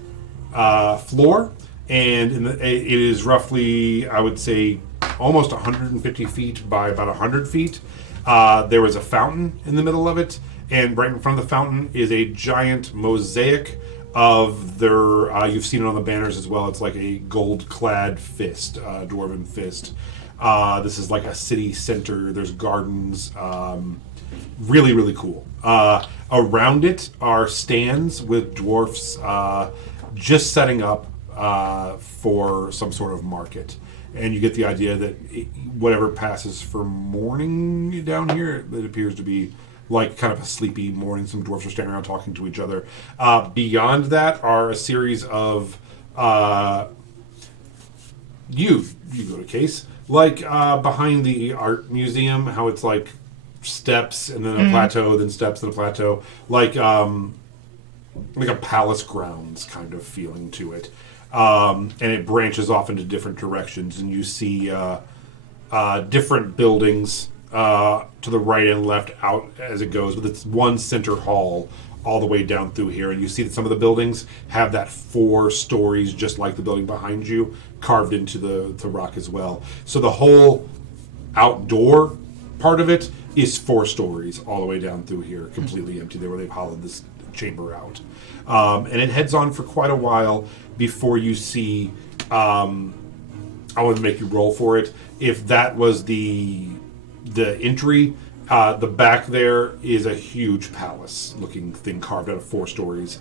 floor, and it is roughly, I would say, almost 150 feet by about 100 feet. There is a fountain in the middle of it, and right in front of the fountain is a giant mosaic of their. You've seen it on the banners as well. It's like a gold-clad fist, dwarven fist. This is like a city center. There's gardens. Really, really cool. Around it are stands with dwarfs just setting up for some sort of market. And you get the idea that whatever passes for morning down here, it appears to be like kind of a sleepy morning. Some dwarfs are standing around talking to each other. Beyond that are a series of you go to Case, like behind the art museum, how it's like steps and then a plateau, then steps and a plateau, like a palace grounds kind of feeling to it. And it branches off into different directions, and you see different buildings to the right and left out as it goes, but it's one center hall all the way down through here, and you see that some of the buildings have that 4 stories, just like the building behind you, carved into the rock as well. So the whole outdoor part of it is 4 stories all the way down through here, completely empty there where they've hollowed this chamber out. And it heads on for quite a while before you see I want to make you roll for it. If that was the entry, the back there is a huge palace-looking thing carved out of 4 stories,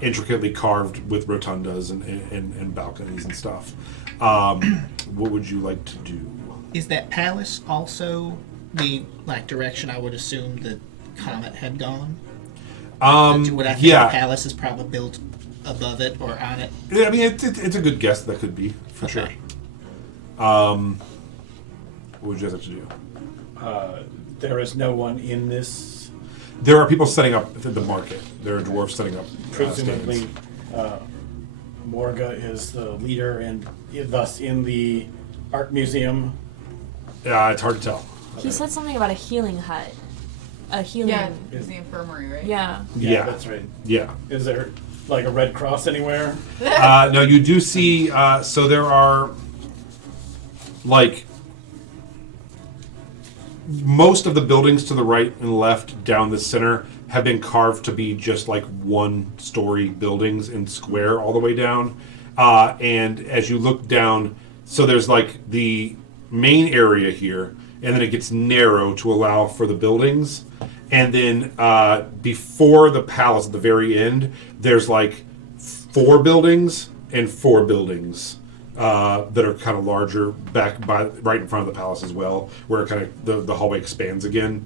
intricately carved with rotundas and balconies and stuff. What would you like to do? Is that palace also the direction I would assume the comet had gone? Would I think the palace is probably built above it or on it? Yeah, I mean, it's a good guess that could be, for sure. What would you guys have to do? There is no one in this. There are people setting up the market. There are dwarves setting up. Presumably, stands. Morga is the leader and thus in the art museum. It's hard to tell. He said something about a healing hut. A healing. Yeah, it's the infirmary, right? Yeah. Yeah, That's right. Yeah. Is there like a Red Cross anywhere? No, you do see. So there are like most of the buildings to the right and left down the center have been carved to be just like 1-story buildings in square all the way down. And as you look down, so there's like the main area here, and then it gets narrow to allow for the buildings. And then before the palace at the very end, there's like 4 buildings and 4 buildings that are kind of larger back by right in front of the palace as well, where it kind of the hallway expands again.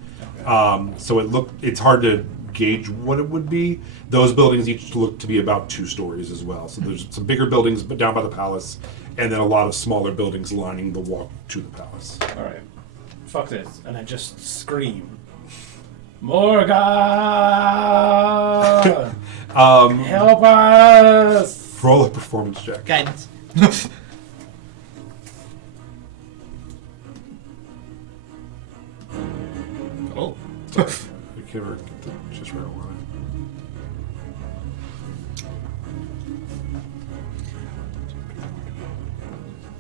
So it's hard to gauge what it would be. Those buildings each look to be about 2 stories as well. So there's some bigger buildings down by the palace, and then a lot of smaller buildings lining the walk to the palace. All right. Fuck this. And I just scream. Morga! Help us! Roll a performance check. Guidance. Oh. Sorry. I can't ever get the just right on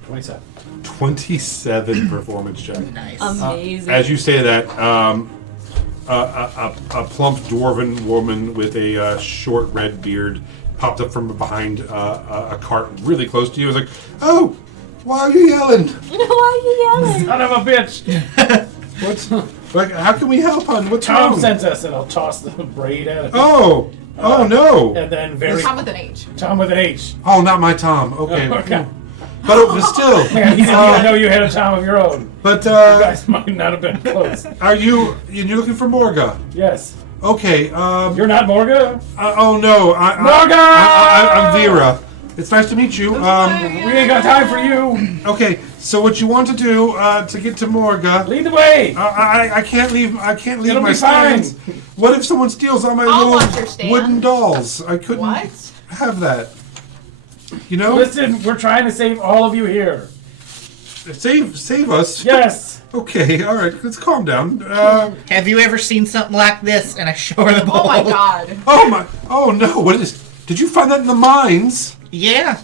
27. 27 performance check. Nice. Amazing. As you say that, a plump dwarven woman with a short red beard popped up from behind a cart really close to you. It was like, "Oh, why are you yelling? Why are you yelling? Son of a bitch! What's like? How can we help, hon? What's Tom wrong?" sent us, and I'll toss the braid at it. Oh, no! And then very Tom with an H. Tom with an H. Oh, not my Tom. Okay, Okay. but still. Yeah, he didn't even know you had a Tom of your own. But You guys might not have been close. are you? You're looking for Morga? Yes. Okay. You're not Morga? Oh no, Morga! I'm Vera. It's nice to meet you. We ain't got time for you. Okay, so what you want to do to get to Morga? Lead the way. I can't leave. I can't leave It'll my be fine. stands. What if someone steals all my I'll watch your little stand. wooden dolls? I couldn't What? have that. You know, Listen, we're trying to save all of you here. save us. Yes. Okay, all right. Let's calm down. Have you ever seen something like this? And I show her the bowl. Oh my god. Oh my. Oh no. What is? Did you find that in the mines? Yeah.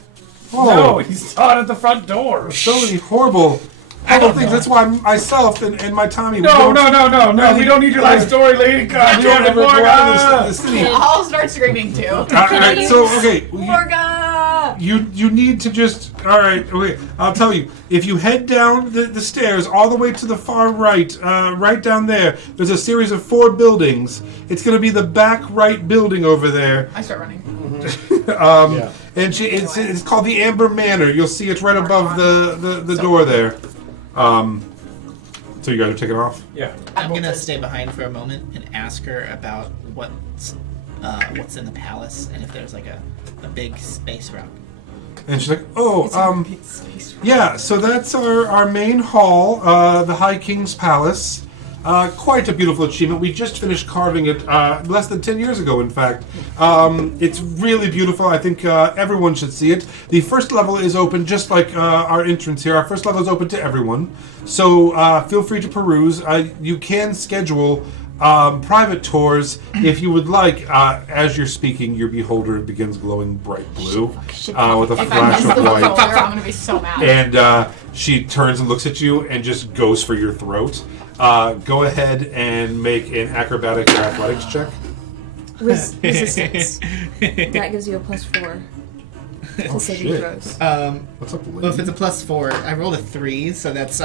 Oh, No, he saw it at the front door. so many horrible things. That's why myself and my Tommy. No. We don't need your life story, lady. God We don't damn it, ever go out of the Morga. city. I'll start screaming too. All right. So okay. Morga! You need to just okay. I'll tell you. If you head down the stairs all the way to the far right, right down there, there's a series of 4 buildings. It's going to be the back right building over there. I start running. Yeah. And it's called the Amber Manor. You'll see it's right above the door there. So you guys are taking off. Yeah. I'm gonna stay behind for a moment and ask her about what's in the palace and if there's like a big space rock. And she's like, yeah, so that's our main hall, the High King's Palace. Quite a beautiful achievement. We just finished carving it less than 10 years ago, in fact. It's really beautiful. I think everyone should see it. The first level is open, just like our entrance here. Our first level is open to everyone. So feel free to peruse. You can schedule private tours if you would like. As you're speaking, your beholder begins glowing bright blue with a If I flash miss of the white. controller, I'm gonna be so mad. And she turns and looks at you and just goes for your throat. Go ahead and make an acrobatic or athletics check. Resistance. That gives you a +4. to Oh, saving shit. throws. What's up, Well, if lady? it's a +4, I rolled a 3, so that's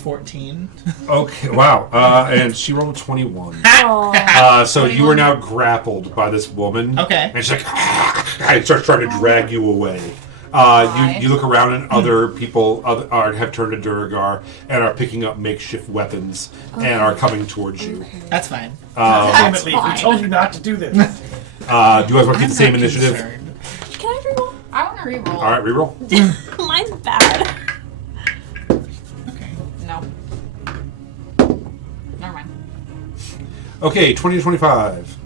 14. Okay, wow. And she rolled a 21. Aw. So you are now grappled by this woman. Okay. And she's like, and starts trying to drag you away. You look around and other people have turned to Duragar and are picking up makeshift weapons and are coming towards you. That's fine. Damn it, Leaf, we fine. told you not to do this. Do you guys want to keep the same not initiative? concerned. Can I reroll? I want to reroll. All right, reroll. Mine's bad. Okay. No. Never mind. Okay, 20 to 25.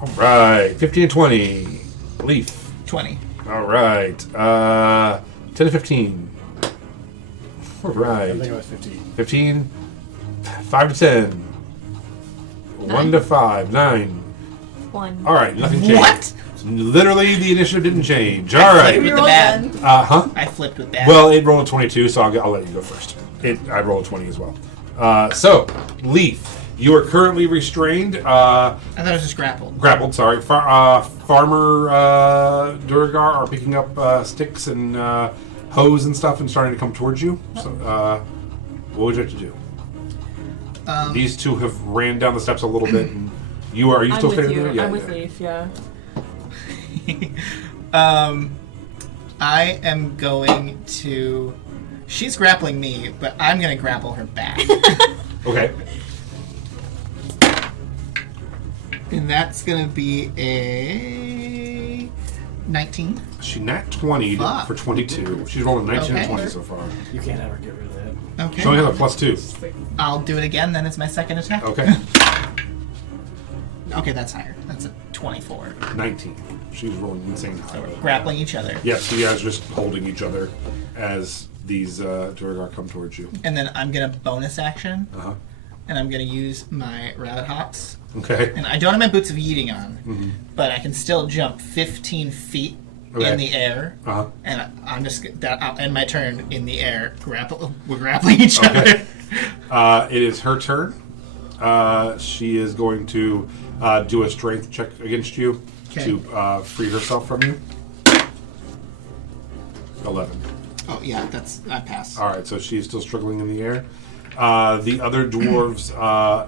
All right, 15 and 20. Leaf. 20. All right, 10 to 15. All I think right, it was 15. 15. 5 to 10. 1 to 5. 9. 1. All right, nothing changed. What? Literally, the initiative didn't change. All right. With the Reroll bad. then. Huh? I flipped with bad. Well, it rolled a 22, so I'll let you go first. I rolled a 20 as well. So, Leaf, you are currently restrained. I thought it was just grappled. Grappled, sorry. Farmer Duragar are picking up sticks and hose and stuff and starting to come towards you. So, what would you like to do? These two have ran down the steps a little bit, and are you I'm still with standing you. there? Yeah, I'm with yeah. Leaf, yeah. I am going to. She's grappling me, but I'm going to grapple her back. Okay. And that's going to be a 19. She nat 20 Fuck. for 22. She's rolled a 19 and Okay. 20 so far. You can't ever get rid of that. Okay. She only has a +2. I'll do it again, then it's my second attack. Okay. Okay, that's higher. That's a 24. 19. She's rolling insane high. So we're grappling each other. Yep, so you guys are just holding each other as these Duragar come towards you. And then I'm going to bonus action, Uh-huh. and I'm going to use my rabbit hops. Okay. And I don't have my boots of eating on, Mm-hmm. but I can still jump 15 feet Okay. in the air. Uh-huh. And I'm just I'll end my turn in the air. We're grappling each Okay. other. It is her turn. She is going to do a strength check against you Okay. to free herself from you. 11. Oh yeah, I pass. All right, so she's still struggling in the air. The other dwarves,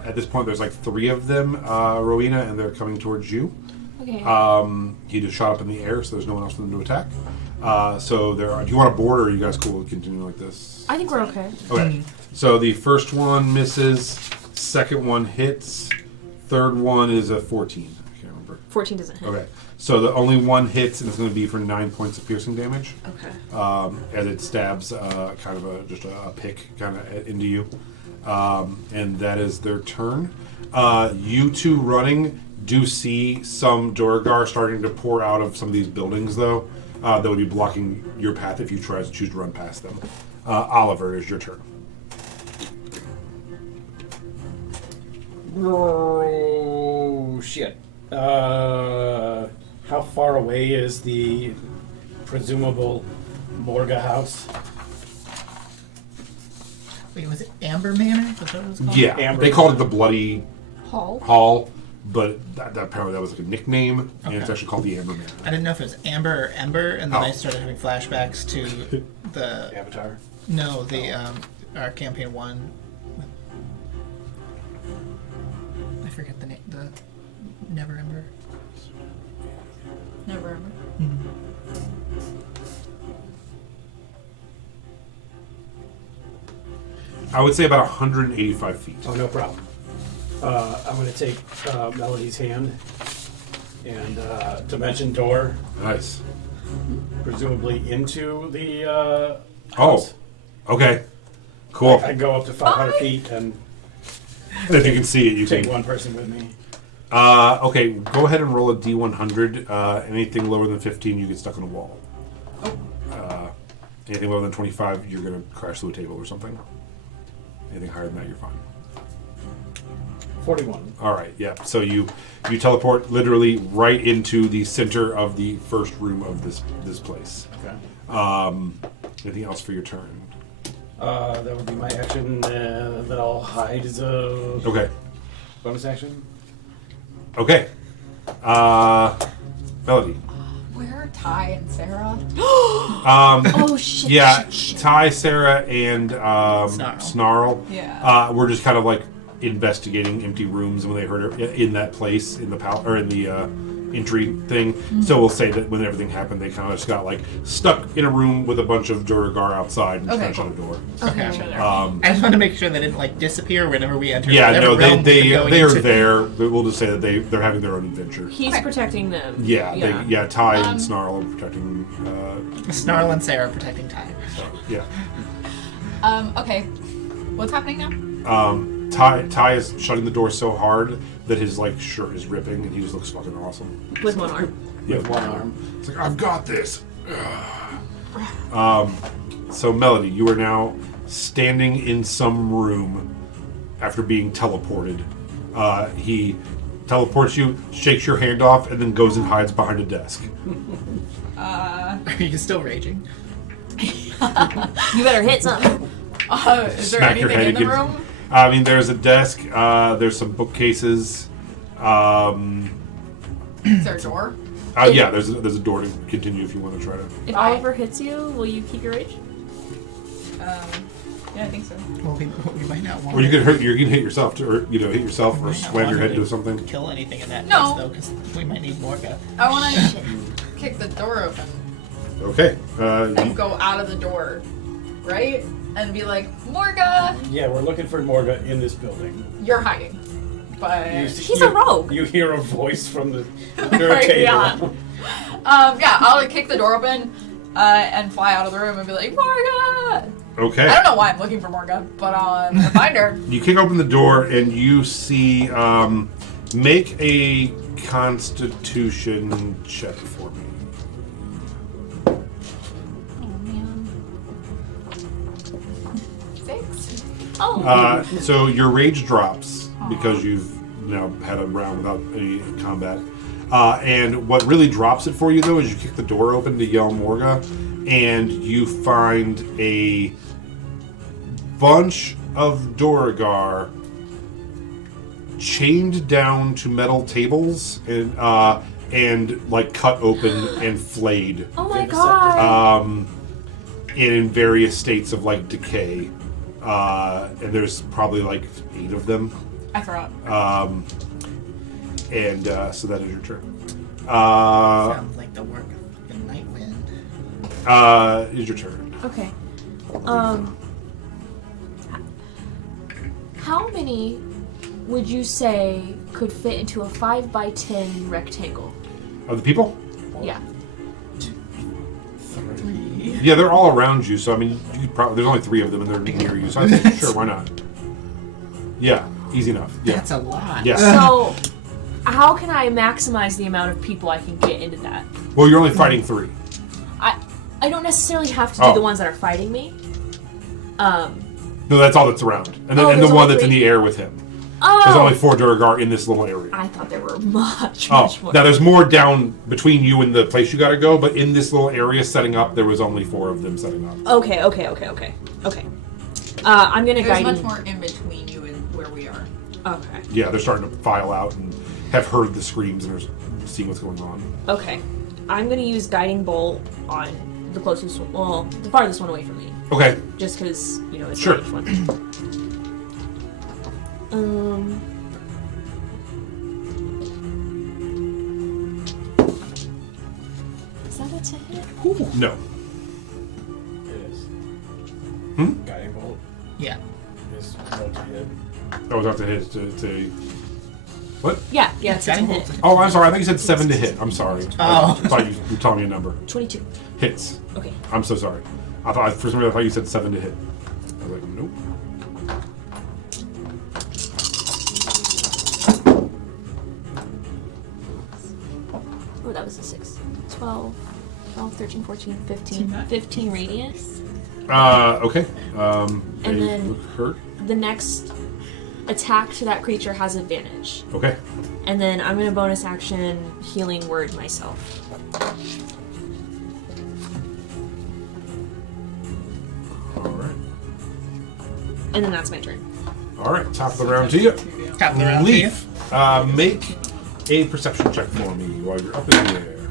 at this point, there's like 3 of them, Rowena, and they're coming towards you. Okay. He just shot up in the air, so there's no one else for them to attack. So do you want a board, or are you guys cool with continuing like this? I think we're okay. Okay. So the first one misses, second one hits, third one is a 14. I can't remember. 14 doesn't hit. Okay. So the only one hits, and it's going to be for 9 points of piercing damage. Okay. As it stabs kind of just a pick kind of into you. And that is their turn. You two running do see some Duragar starting to pour out of some of these buildings, though. That would be blocking your path if you choose to run past them. Oliver, it is your turn. Oh, shit. How far away is the presumable Morga house? Wait, was it Amber Manor? Was that what it was called? Yeah, Amber. they called it the Bloody Hall. Hall, but that apparently that was like a nickname, and it's Okay. actually called the Amber Manor. I didn't know if it was Amber or Ember, and then Oh. I started having flashbacks to the Avatar. our campaign 1. I forget the name. The Never Ember. Never remember. I would say about 185 feet. Oh, no problem. I'm going to take Melody's hand and dimension door, Nice. presumably into the Oh, house. okay. Cool. I go up to 500 feet and If you can see it, you take can. one person with me. Okay, go ahead and roll a D100. Anything lower than 15, you get stuck on a wall. Anything lower than 25, you're going to crash through a table or something. Anything higher than that, you're fine. 41. All right, yeah. So you teleport literally right into the center of the first room of this place. Okay. Anything else for your turn? That would be my action. That I'll hide as a Okay. bonus action. Okay. Melody. Where are Ty and Sarah? Oh shit! Yeah, shit. Ty, Sarah, and Snarl. Yeah. We're just kind of like investigating empty rooms when they heard her in that place in the or in the entry thing. So we'll say that when everything happened, they kind of just got like stuck in a room with a bunch of Duragar outside and Okay, just shut a door. Okay. Um, I just want to make sure they didn't like disappear whenever we enter. yeah, whatever no, realm they we're going they are into. there. But we'll just say that they're having their own adventure. He's Okay. protecting them. Yeah, Ty and Snarl are protecting. Snarl and Sarah protecting Ty. So, yeah. Okay. What's happening now? Ty is shutting the door so hard that his like shirt is ripping, and he just looks fucking awesome. With one arm. Yeah, One arm. it's like I've got this. So Melody, you are now standing in some room after being teleported. He teleports you, shakes your hand off, and then goes and hides behind a desk. Are you still raging? You better hit something. Is there Smack your anything head in the against- room? I mean, there's a desk. There's some bookcases. Is there a door? Yeah, there's a door to continue if you want to try to. If Fine. Oliver hits you, will you keep your rage? Yeah, I think so. Well, we might not want Or you to could hurt. You can hit yourself, or hit yourself, or might not slam want your head to into something. kill anything in that No. place, though, because we might need Morga. I want to kick the door open Okay. and go out of the door, right? And be like, Morga, Yeah, we're looking for Morga in this building. you're hiding. But He's a rogue. You hear a voice from the under a table. Yeah. I'll like kick the door open and fly out of the room and be like, Morga. Okay. I don't know why I'm looking for Morga, but I'll find her. You kick open the door and you see. Make a Constitution check for me. Oh man. 6. Oh. So your rage drops because you've had a round without any combat. And what really drops it for you though is you kick the door open to yell Morga, and you find a bunch of Duragar chained down to metal tables and like cut open and flayed. Oh my god. In various states of like decay. And there's probably like 8 of them. I throw up. And so that is your turn. Sounds like the work of fucking Nightwind. Is your turn. Okay. How many would you say could fit into a 5x10 rectangle? Of the people? Yeah. Yeah, they're all around you. So I mean, you could probably, there's only 3 of them, and they're near you. So I think sure, why not? Yeah, easy enough. Yeah. That's a lot. Yeah. So, how can I maximize the amount of people I can get into that? Well, you're only fighting 3. I don't necessarily have to do Oh. the ones that are fighting me. No, that's all that's around, and then Oh, and the there's one only that's in 3? the air with him. Oh. There's only 4 Duragar in this little area. I thought there were much Oh, more. now there's more down between you and the place you gotta go, but in this little area setting up, there was only 4 of them setting up. Okay. I'm gonna There's guide much you. more in between you and where we are. Okay. Yeah, they're starting to file out and have heard the screams and are seeing what's going on. Okay. I'm gonna use guiding bolt on the closest one. Well, the farthest one away from me, Okay, just because it's Sure. the ranged one. Is that a to hit? no. It is. Hmm? Guiding bolt Yeah. is rolled to hit. I was about to hit to what? Yeah, it's a to Guiding hit. bolt. Oh, I'm sorry. I think you said 7 to hit. I'm sorry. Oh. I thought you were telling me a number. 22. Hits. Okay. I'm so sorry. I thought for some reason I thought you said 7 to hit. I was like, nope. Oh, that was a 6. 12, 13, 14, 15. 15 radiant. Okay. They then- look hurt. The next attack to that creature has advantage. Okay. And then I'm gonna bonus action healing word myself. All right. And then that's my turn. All right. Top of the round to you. Top of the round to you. Leaf. Make a perception check for me while you're up in the air.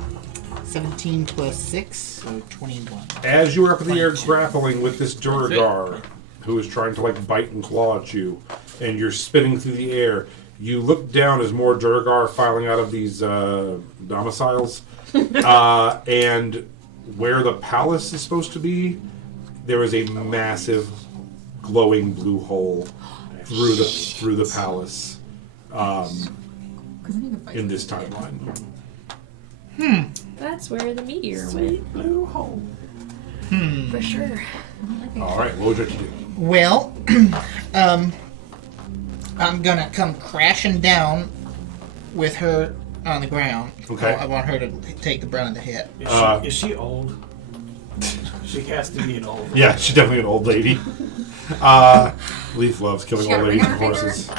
17 plus 6, so 21. As you are up in the air 22. grappling with this Duragar, who is trying to like bite and claw at you, and you're spinning through the air, you look down as more Duragar are filing out of these domiciles, and where the palace is supposed to be, there is a massive glowing blue hole through the palace in this timeline. That's where the meteor went. Blue hole. For sure. All right, what would you like to do? Well, I'm gonna come crashing down with her on the ground. Okay. I want her to take the brunt of the hit. Is she old? She has to be an old. Yeah, she's definitely an old lady. Leaf loves killing She got old a ring ladies and on her horses.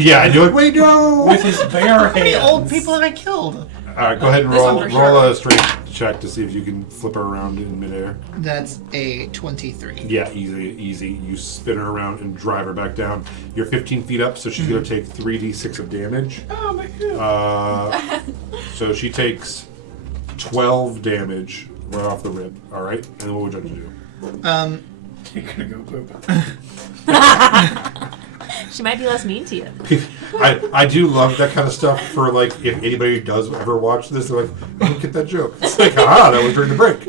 Yeah, and you're like, wait, no! With his bare How many hands. old people have I killed? All right, go ahead and This roll one for roll sure. a strength check to see if you can flip her around in midair. That's a 23. Yeah, easy. You spin her around and drive her back down. You're 15 feet up, so she's going to take 3d6 of damage. Oh my god. So she takes 12 damage right off the rib. All right, and then what would you like to do? You're gonna go poop. She might be less mean to you. I do love that kind of stuff for like if anybody does ever watch this, they're like, I don't get that joke. It's like, that was during the break.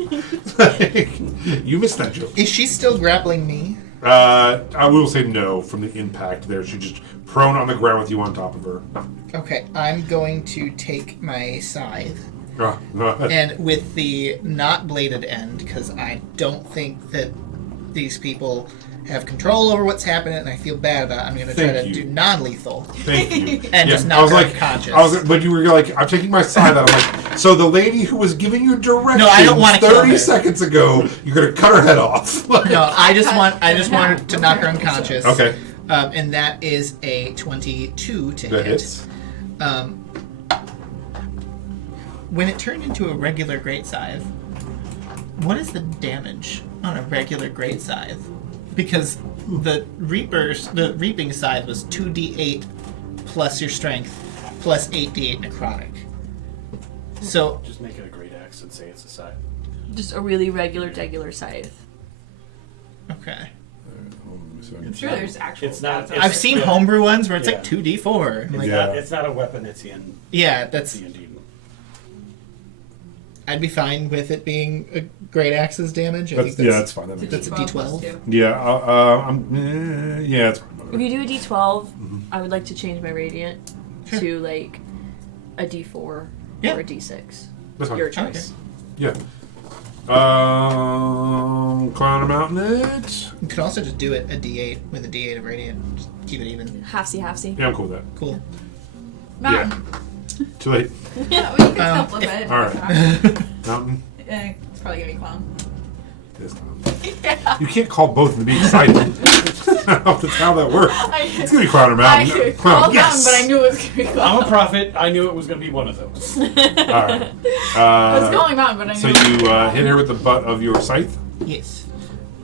You missed that joke. Is she still grappling me? I will say no from the impact there. She's just prone on the ground with you on top of her. Okay, I'm going to take my scythe. No. And with the not bladed end, because I don't think that these people have control over what's happening, and I feel bad about it, I'm going to try Thank to you. do non-lethal. Thank you. And just I knock was her like, unconscious. but you were like, I'm taking my side out. I'm like, so the lady who was giving you directions No, I don't wanna kill 30 her. seconds ago, you're gonna cut her head off. No, I just wanted to knock her unconscious. Okay. And that is a 22 to That hit. hits. When it turned into a regular great scythe, what is the damage on a regular great scythe? Because the reaping scythe was 2d8 plus your strength plus 8d8 necrotic. So Just make it a great axe and say it's a side. Just a really regular scythe. okay, I'm sure there's actual. It's not. I've seen homebrew ones where it's Yeah. like 2d4. I'm like, Yeah. It's not a weapon. It's in yeah, that's. D&D. I'd be fine with it being a great axe's damage. I think That's fine. That makes That's sense. a D12. Yeah, yeah, it's If you do a D12, I would like to change my radiant Sure. to like a D4 Yeah. or a D6. that's fine. Your choice. Yeah. Climb a mountain it. You could also just do it a D8 with a D8 of radiant. Just keep it even. Halfsy. Yeah, I'm cool with that. Cool. Mountain. Too late. Yeah, well, you can still flip it. All right. Mountain. It's probably gonna be clown. This time. You can't call both and be excited. That's how that works. It's gonna be Clown or Mountain. I called yes. down, but I knew it was gonna be clown. I'm a prophet. I knew it was going to be one of those. All right. I was calling mountain, but I knew. So it was you gonna be clown. hit her with the butt of your scythe. Yes.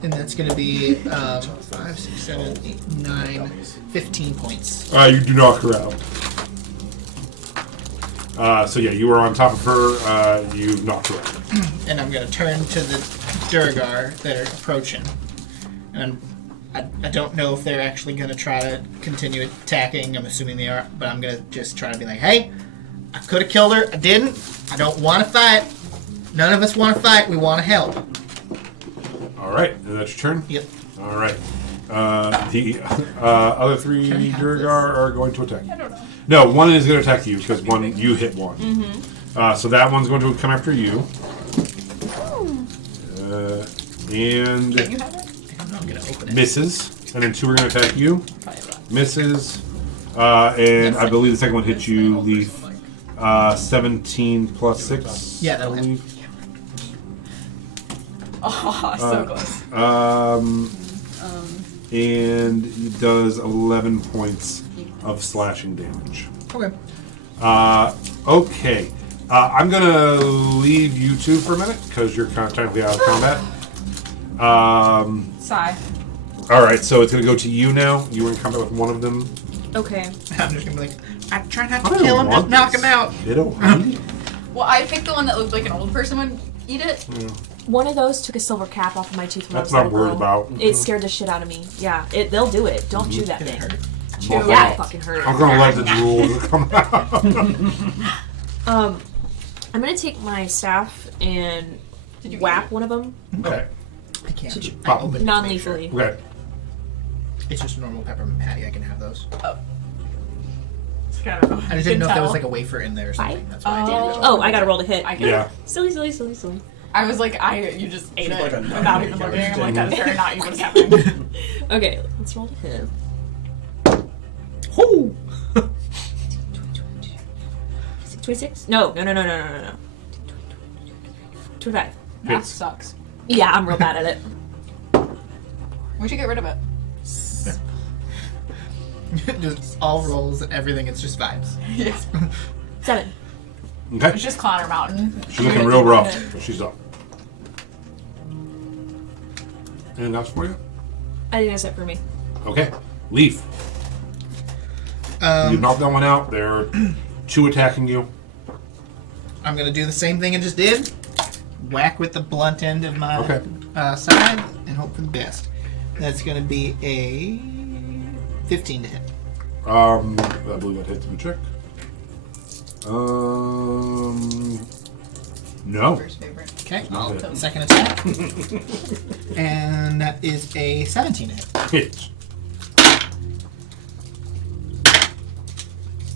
And that's going to be 5, 6, 7, 8, 9, 15 points. You do knock her out. So yeah, you were on top of her. You knocked her out. And I'm going to turn to the Duragar that are approaching. And I don't know if they're actually going to try to continue attacking. I'm assuming they are. But I'm going to just try to be like, hey, I could have killed her. I didn't. I don't want to fight. None of us want to fight. We want to help. All right, and that's your turn. Yep. All right. The other three Can I have Durgar this? are going to attack. I don't know. No, one is going to attack you because one you hit one. So that one's going to come after you. And Can you have it? I don't know. I'm going to open it. misses, and then two are going to attack you. Probably not. Misses, and I believe the second one hits you, Leaf. 17 plus 6. Yeah, that'll I hit. believe. Oh, so close. And he does 11 points of slashing damage. Okay. Okay. I'm going to leave you two for a minute because you're kind of technically out of combat. Sigh. All right, so it's going to go to you now. You were in combat with one of them. Okay. I'm just going to be like, I try not I to kill don't him, just want knock this. him out. They don't want it. Well, I picked the one that looked like an old person would eat it. One of those took a silver cap off of my tooth when That's I what was I'm worried little. about. It scared the shit out of me. Yeah, they'll do it. Don't chew that Did it thing. hurt? Chew Yeah, it. it fucking hurt. I'm gonna let the jewels come out. I'm gonna take my staff and Did you whack eat one of them Okay. I can't. Did you- I opened it to make sure. non-lethally. Okay. It's just a normal peppermint patty. I can have those. I don't know. I just didn't know if there was like a wafer in there or something. Right? That's why I did it. Oh, I gotta roll to hit. I get Yeah. it. Silly. I was like, you just ate She's it like a without nun. even looking. I'm like, that is very not even what's happening. Okay, let's roll to hit. Whoo! 26? No. 25. Math Hits. sucks. Yeah, I'm real bad at it. We should get rid of it. Just all rolls and everything. It's just vibes. Yeah. 7. Okay. It's just Connor Mountain. She's looking real rough, but she's up. Anything else for you? I think that's it for me. Okay. Leaf. You knocked that one out. There are 2 attacking you. I'm gonna do the same thing I just did. Whack with the blunt end of my Okay. side and hope for the best. That's gonna be a 15 to hit. I believe that hits. Let me check. No. First favorite. Okay, not I'll hit. second attack. And that is a 17 to hit. Hits.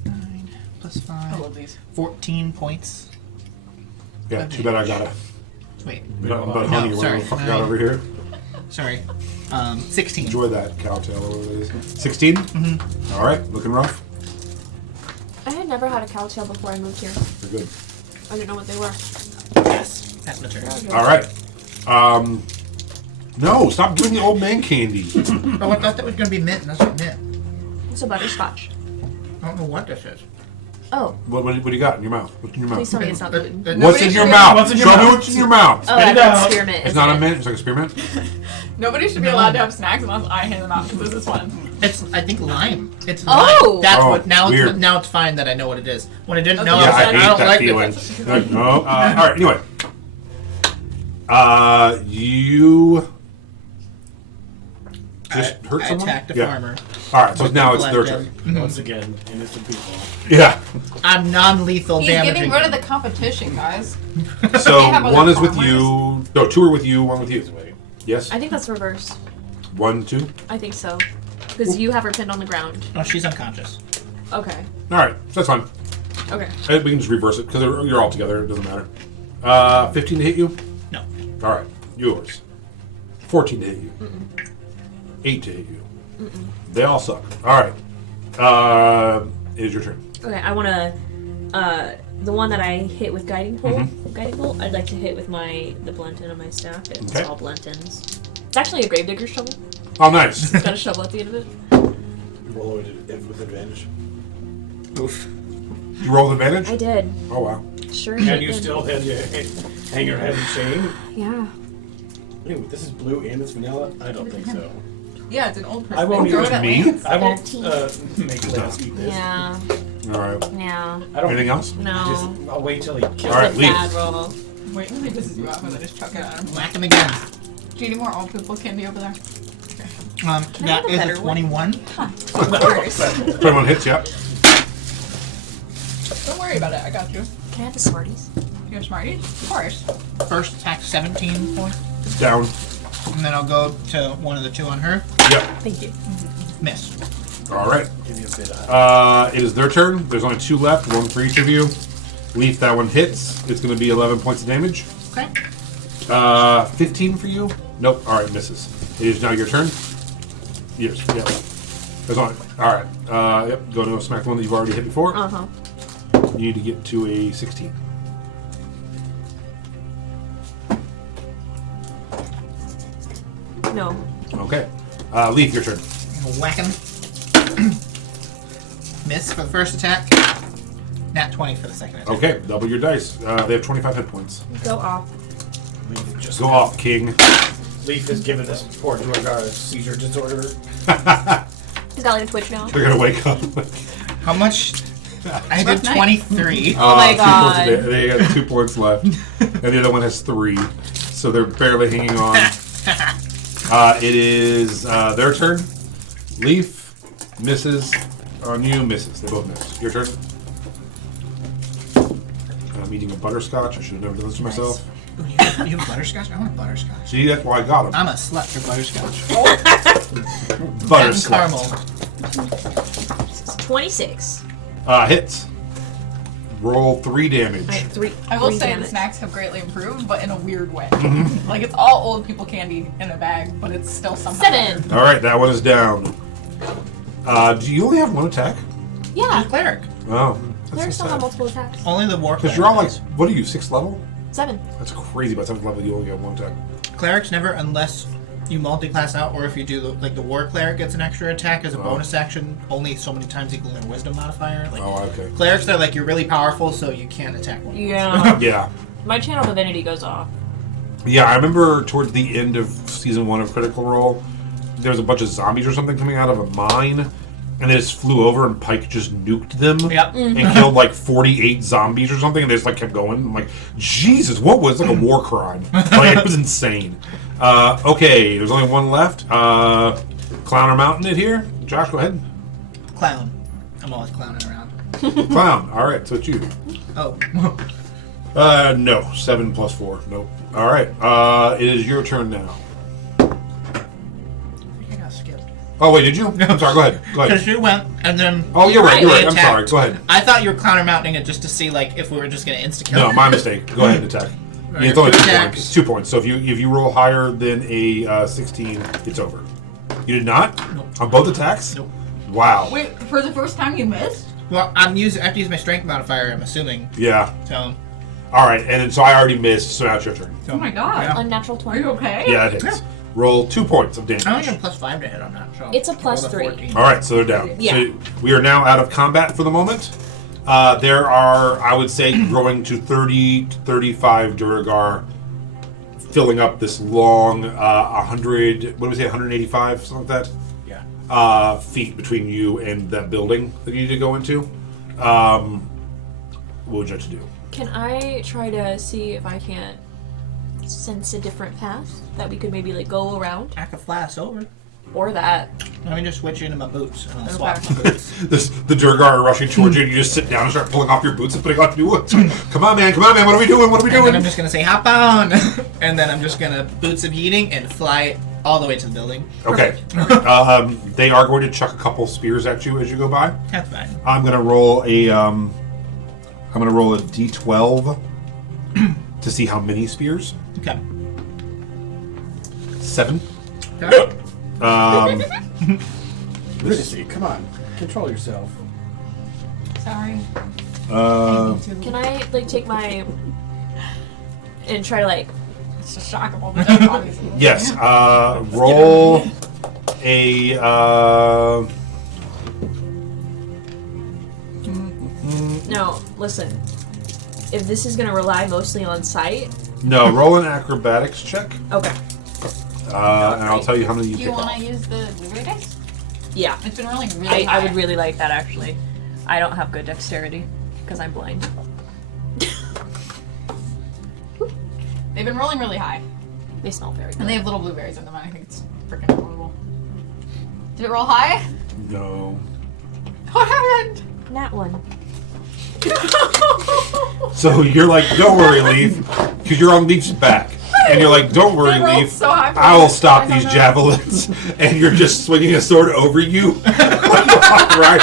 9 plus I 5. love these. 14 points. Yeah, too bad I got it. Wait, But No, honey, what sorry. the fuck I got over here? sorry. 16. Enjoy that cowtail or whatever it is. 16? Mm-hmm. All right, looking rough. I had never had a cowtail before I moved here. They're good. I didn't know what they were. Yes, that's my turn. All right. No, stop doing the old man candy. Oh, I thought that was gonna be mint, and that's not mint. It's a butterscotch. I don't know what this is. Oh, What do you got in your mouth? What's in your please mouth? tell me it's not gluten. What's in your should- mouth? What's in your Show me mouth? what's in your mouth. Oh, Spit it that's out. spearmint. It's isn't not a it? mint. It's like a spearmint. Nobody should be No. allowed to have snacks unless I hand them out because this is fun. It's, I think, lime. It's Oh! lime. That's Oh, what. Now weird. it's fine that I know what it is. When I didn't know, Yeah, I was I like, hate I don't that like feeling. it. Like, no. All right. Anyway, you just hurt I someone. attacked a Yeah. farmer. All right. So now it's their Blend turn. in. Once again, innocent people. Yeah. I'm non-lethal He's damaging. getting rid of the competition, guys. So have other one is with farmers? you. No, 2 are with you. 1 with you. Yes. I think that's reversed. 1, 2. I think so. Because you have her pinned on the ground. Oh, she's unconscious. Okay. All right. So that's fine. Okay. We can just reverse it because you're all together. It doesn't matter. 15 to hit you. No. All right. Yours. 14 to hit you. 8 to hit you. They all suck. All right. It is your turn. Okay, I want to, the one that I hit with guiding pole, I'd like to hit with the blunt end of my staff. It's Okay. all blunt ends. It's actually a gravedigger's shovel. Oh, nice. It's got a shovel at the end of it. Roll with advantage. Oof. You roll with advantage? I did. Oh, wow. Sure And did. you still hang your head in shame? Yeah. Ew, this is blue and it's vanilla? I don't think so. Yeah, it's an old person. I won't They throw eat it at me. Lance. I won't 13. make Lance eat this. Yeah. All right. Yeah. I don't. Anything else? No. Just, I'll wait till he kills All right, It's a leave. bad roll. Wait until he pisses you off and then just chuck it at him. Whack him again. Do you need more old people candy over there? I That have a is better a one? 21. Of course. 21 hits, yeah. Don't worry about it. I got you. Can I have the Smarties? You have Smarties? Of course. First attack 17 points. Down. And then I'll go to one of the 2 on her. Yep. Thank you. Miss. All right. Give me a bit of. It is their turn. There's only 2 left, 1 for each of you. Leaf, that one hits. It's going to be 11 points of damage. Okay. 15 for you? Nope. All right, misses. It is now your turn. Yours. Yep. There's only. All right. Yep. Go to smack the one that you've already hit before. Uh-huh. You need to get to a 16. No. Okay. Leaf, your turn. I'm gonna whack him. Miss for the first attack. Nat 20 for the second attack. Okay. Double your dice. They have 25 hit points. Go off. Leaf just Go off, King. Leaf has given this poor Dwargar a seizure disorder. He's got like a twitch now. They're gonna wake up. How much I did 23. Oh my 2 God. points. They got 2 points left, and the other one has 3, so they're barely hanging on. It is their turn. Leaf misses on you, misses. They both miss. Your turn. I'm eating a butterscotch. I should have never done this to myself. Ooh, you have butterscotch? I want butterscotch. See, that's why I got them. I'm a slut for butterscotch. And Butterscotch. caramel. 26. Hits. Roll 3 damage. I have 3. I will 3 say damage. the snacks have greatly improved, but in a weird way. Like it's all old people candy in a bag, but it's still something. 7. All right, that one is down. Do you only have 1 attack? Yeah. Just cleric. Oh, There's that's still so have sad. multiple attacks. Only the war Because cleric you're all like, does. what are you, 6th level? 7. That's crazy. By 7th level, you only get 1 attack. Clerics never, unless you multi-class out, or if you do the war cleric gets an extra attack as a bonus action, only so many times equal their wisdom modifier. Like, Oh, okay. clerics, they're like, you're really powerful, so you can't attack one. Yeah. Yeah. My channel divinity goes off. Yeah, I remember towards the end of season 1 of Critical Role, there was a bunch of zombies or something coming out of a mine, and they just flew over and Pike just nuked them Yep. and killed like 48 zombies or something, and they just like kept going. I'm like, Jesus, what was like a war crime? Like, it was insane. Okay, there's only 1 left. Clown or Mountain it here. Josh, go ahead. Clown. I'm always clowning around. Clown. All right, so it's you. Oh. No. 7 plus 4. Nope. All right. It is your turn now. I got skipped. Oh wait, did you? I'm sorry. Go ahead. Go Because ahead. you went, and then... Oh, you're right. You're right. I'm attacked. sorry. Go ahead. I thought you were clowner mounting it just to see, like, if we were just going to insta-kill. No, my mistake. Go ahead and attack. Right, It's only 2 attacks. points. It's 2 points. So if you roll higher than a 16, it's over. You did not? Nope. On both attacks? Nope. Wow. Wait, for the first time you missed? Well, I have to use my strength modifier, I'm assuming. Yeah. So, All right. And then so I already missed. So now it's your turn. so Oh my god. Yeah. Unnatural Are 20. you okay? Yeah, it hits. Roll 2 points of damage. I only get a +5 to hit on that. So It's a plus rolled 3. 14. All right, so they're down. Yeah. So we are now out of combat for the moment. There are, I would say, growing to 30 to 35 Duragar, filling up this long 100. What do we say? 185, something like that. Yeah. Feet between you and that building that you need to go into. What would you like to do? Can I try to see if I can't sense a different path that we could maybe like go around? I could fly us over. Or that. Let me just switch into my boots and I'll Okay. swap my boots. The Durgar are rushing towards you, and you just sit down and start pulling off your boots and putting on new ones. Come on, man! What are we doing? What are we And then doing? I'm just gonna say hop on, and then I'm just gonna boots of yeeting and fly all the way to the building. Okay. They are going to chuck a couple spears at you as you go by. That's fine. I'm gonna roll a d12 to see how many spears. Okay. 7. Okay. Riddicy, come on. Control yourself. Sorry. Can I like take my and try to like It's just shock of all the dead bodies. Yes. Roll a. no, listen. If this is gonna rely mostly on sight, No, roll an acrobatics check, okay. and I'll tell you how many you Do you pick want off. to use the blueberry dice? Yeah. It's been rolling really I high. would really like that actually. I don't have good dexterity because I'm blind. They've been rolling really high. They smell very good. And they have little blueberries in them, and I think it's freaking horrible. Did it roll high? No. What happened? Nat one. So you're like, don't worry, Leaf, because you're on Leaf's back. And you're like, don't worry, They rolled Leaf. so high for I me. will stop I don't these know. javelins. And you're just swinging a sword over you. Right?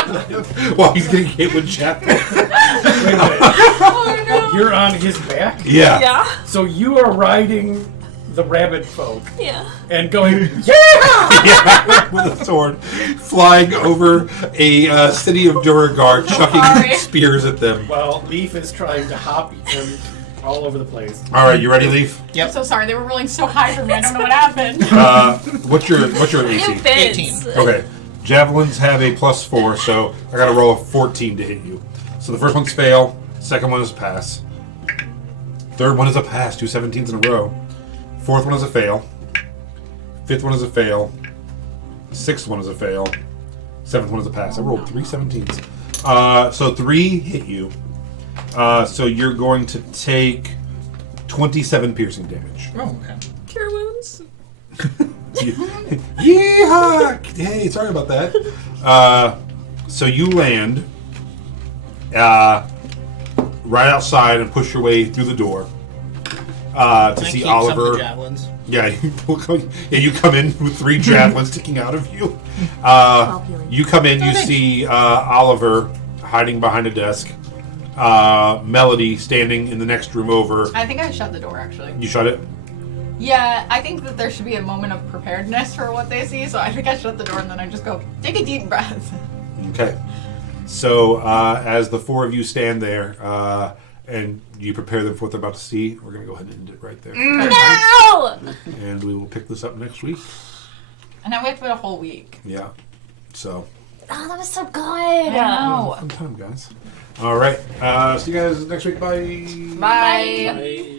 While he's getting hit with javelins. Wait a minute. Oh no! You're on his back? Yeah. Yeah. So you are riding the rabbit folk Yeah. and going, Yeah, with a sword, flying over a city of Duragar, chucking Sorry. spears at them. while Leaf is trying to hop them all over the place. All right, you ready, Leaf? I'm Yep. so sorry. They were rolling so high for me. I don't know what happened. What's your AC? It fits. 18. Okay, javelins have a +4, so I got to roll a 14 to hit you. So the first one's fail, second one is pass, third one is a pass, 2 17s in a row. Fourth one is a fail. Fifth one is a fail. Sixth one is a fail. Seventh one is a pass. I rolled 3 17s. So 3 hit you. So you're going to take 27 piercing damage. Oh, okay. Cure wounds. Yeehaw! Hey, sorry about that. So you land right outside and push your way through the door to Can I see keep some of Oliver. the javelins? Yeah, you come in with 3 javelins sticking out of you. You come in, you see Oliver hiding behind a desk. Melody standing in the next room over. I think I shut the door, actually. You shut it? Yeah, I think that there should be a moment of preparedness for what they see, so I think I shut the door and then I just go, take a deep breath. Okay. So, as the 4 of you stand there, and you prepare them for what they're about to see, we're going to go ahead and end it right there. No! And we will pick this up next week. And then we have to wait a whole week. Yeah. So, Oh, that was so good. I know. fun time, guys. All right. See you guys next week. Bye. Bye. I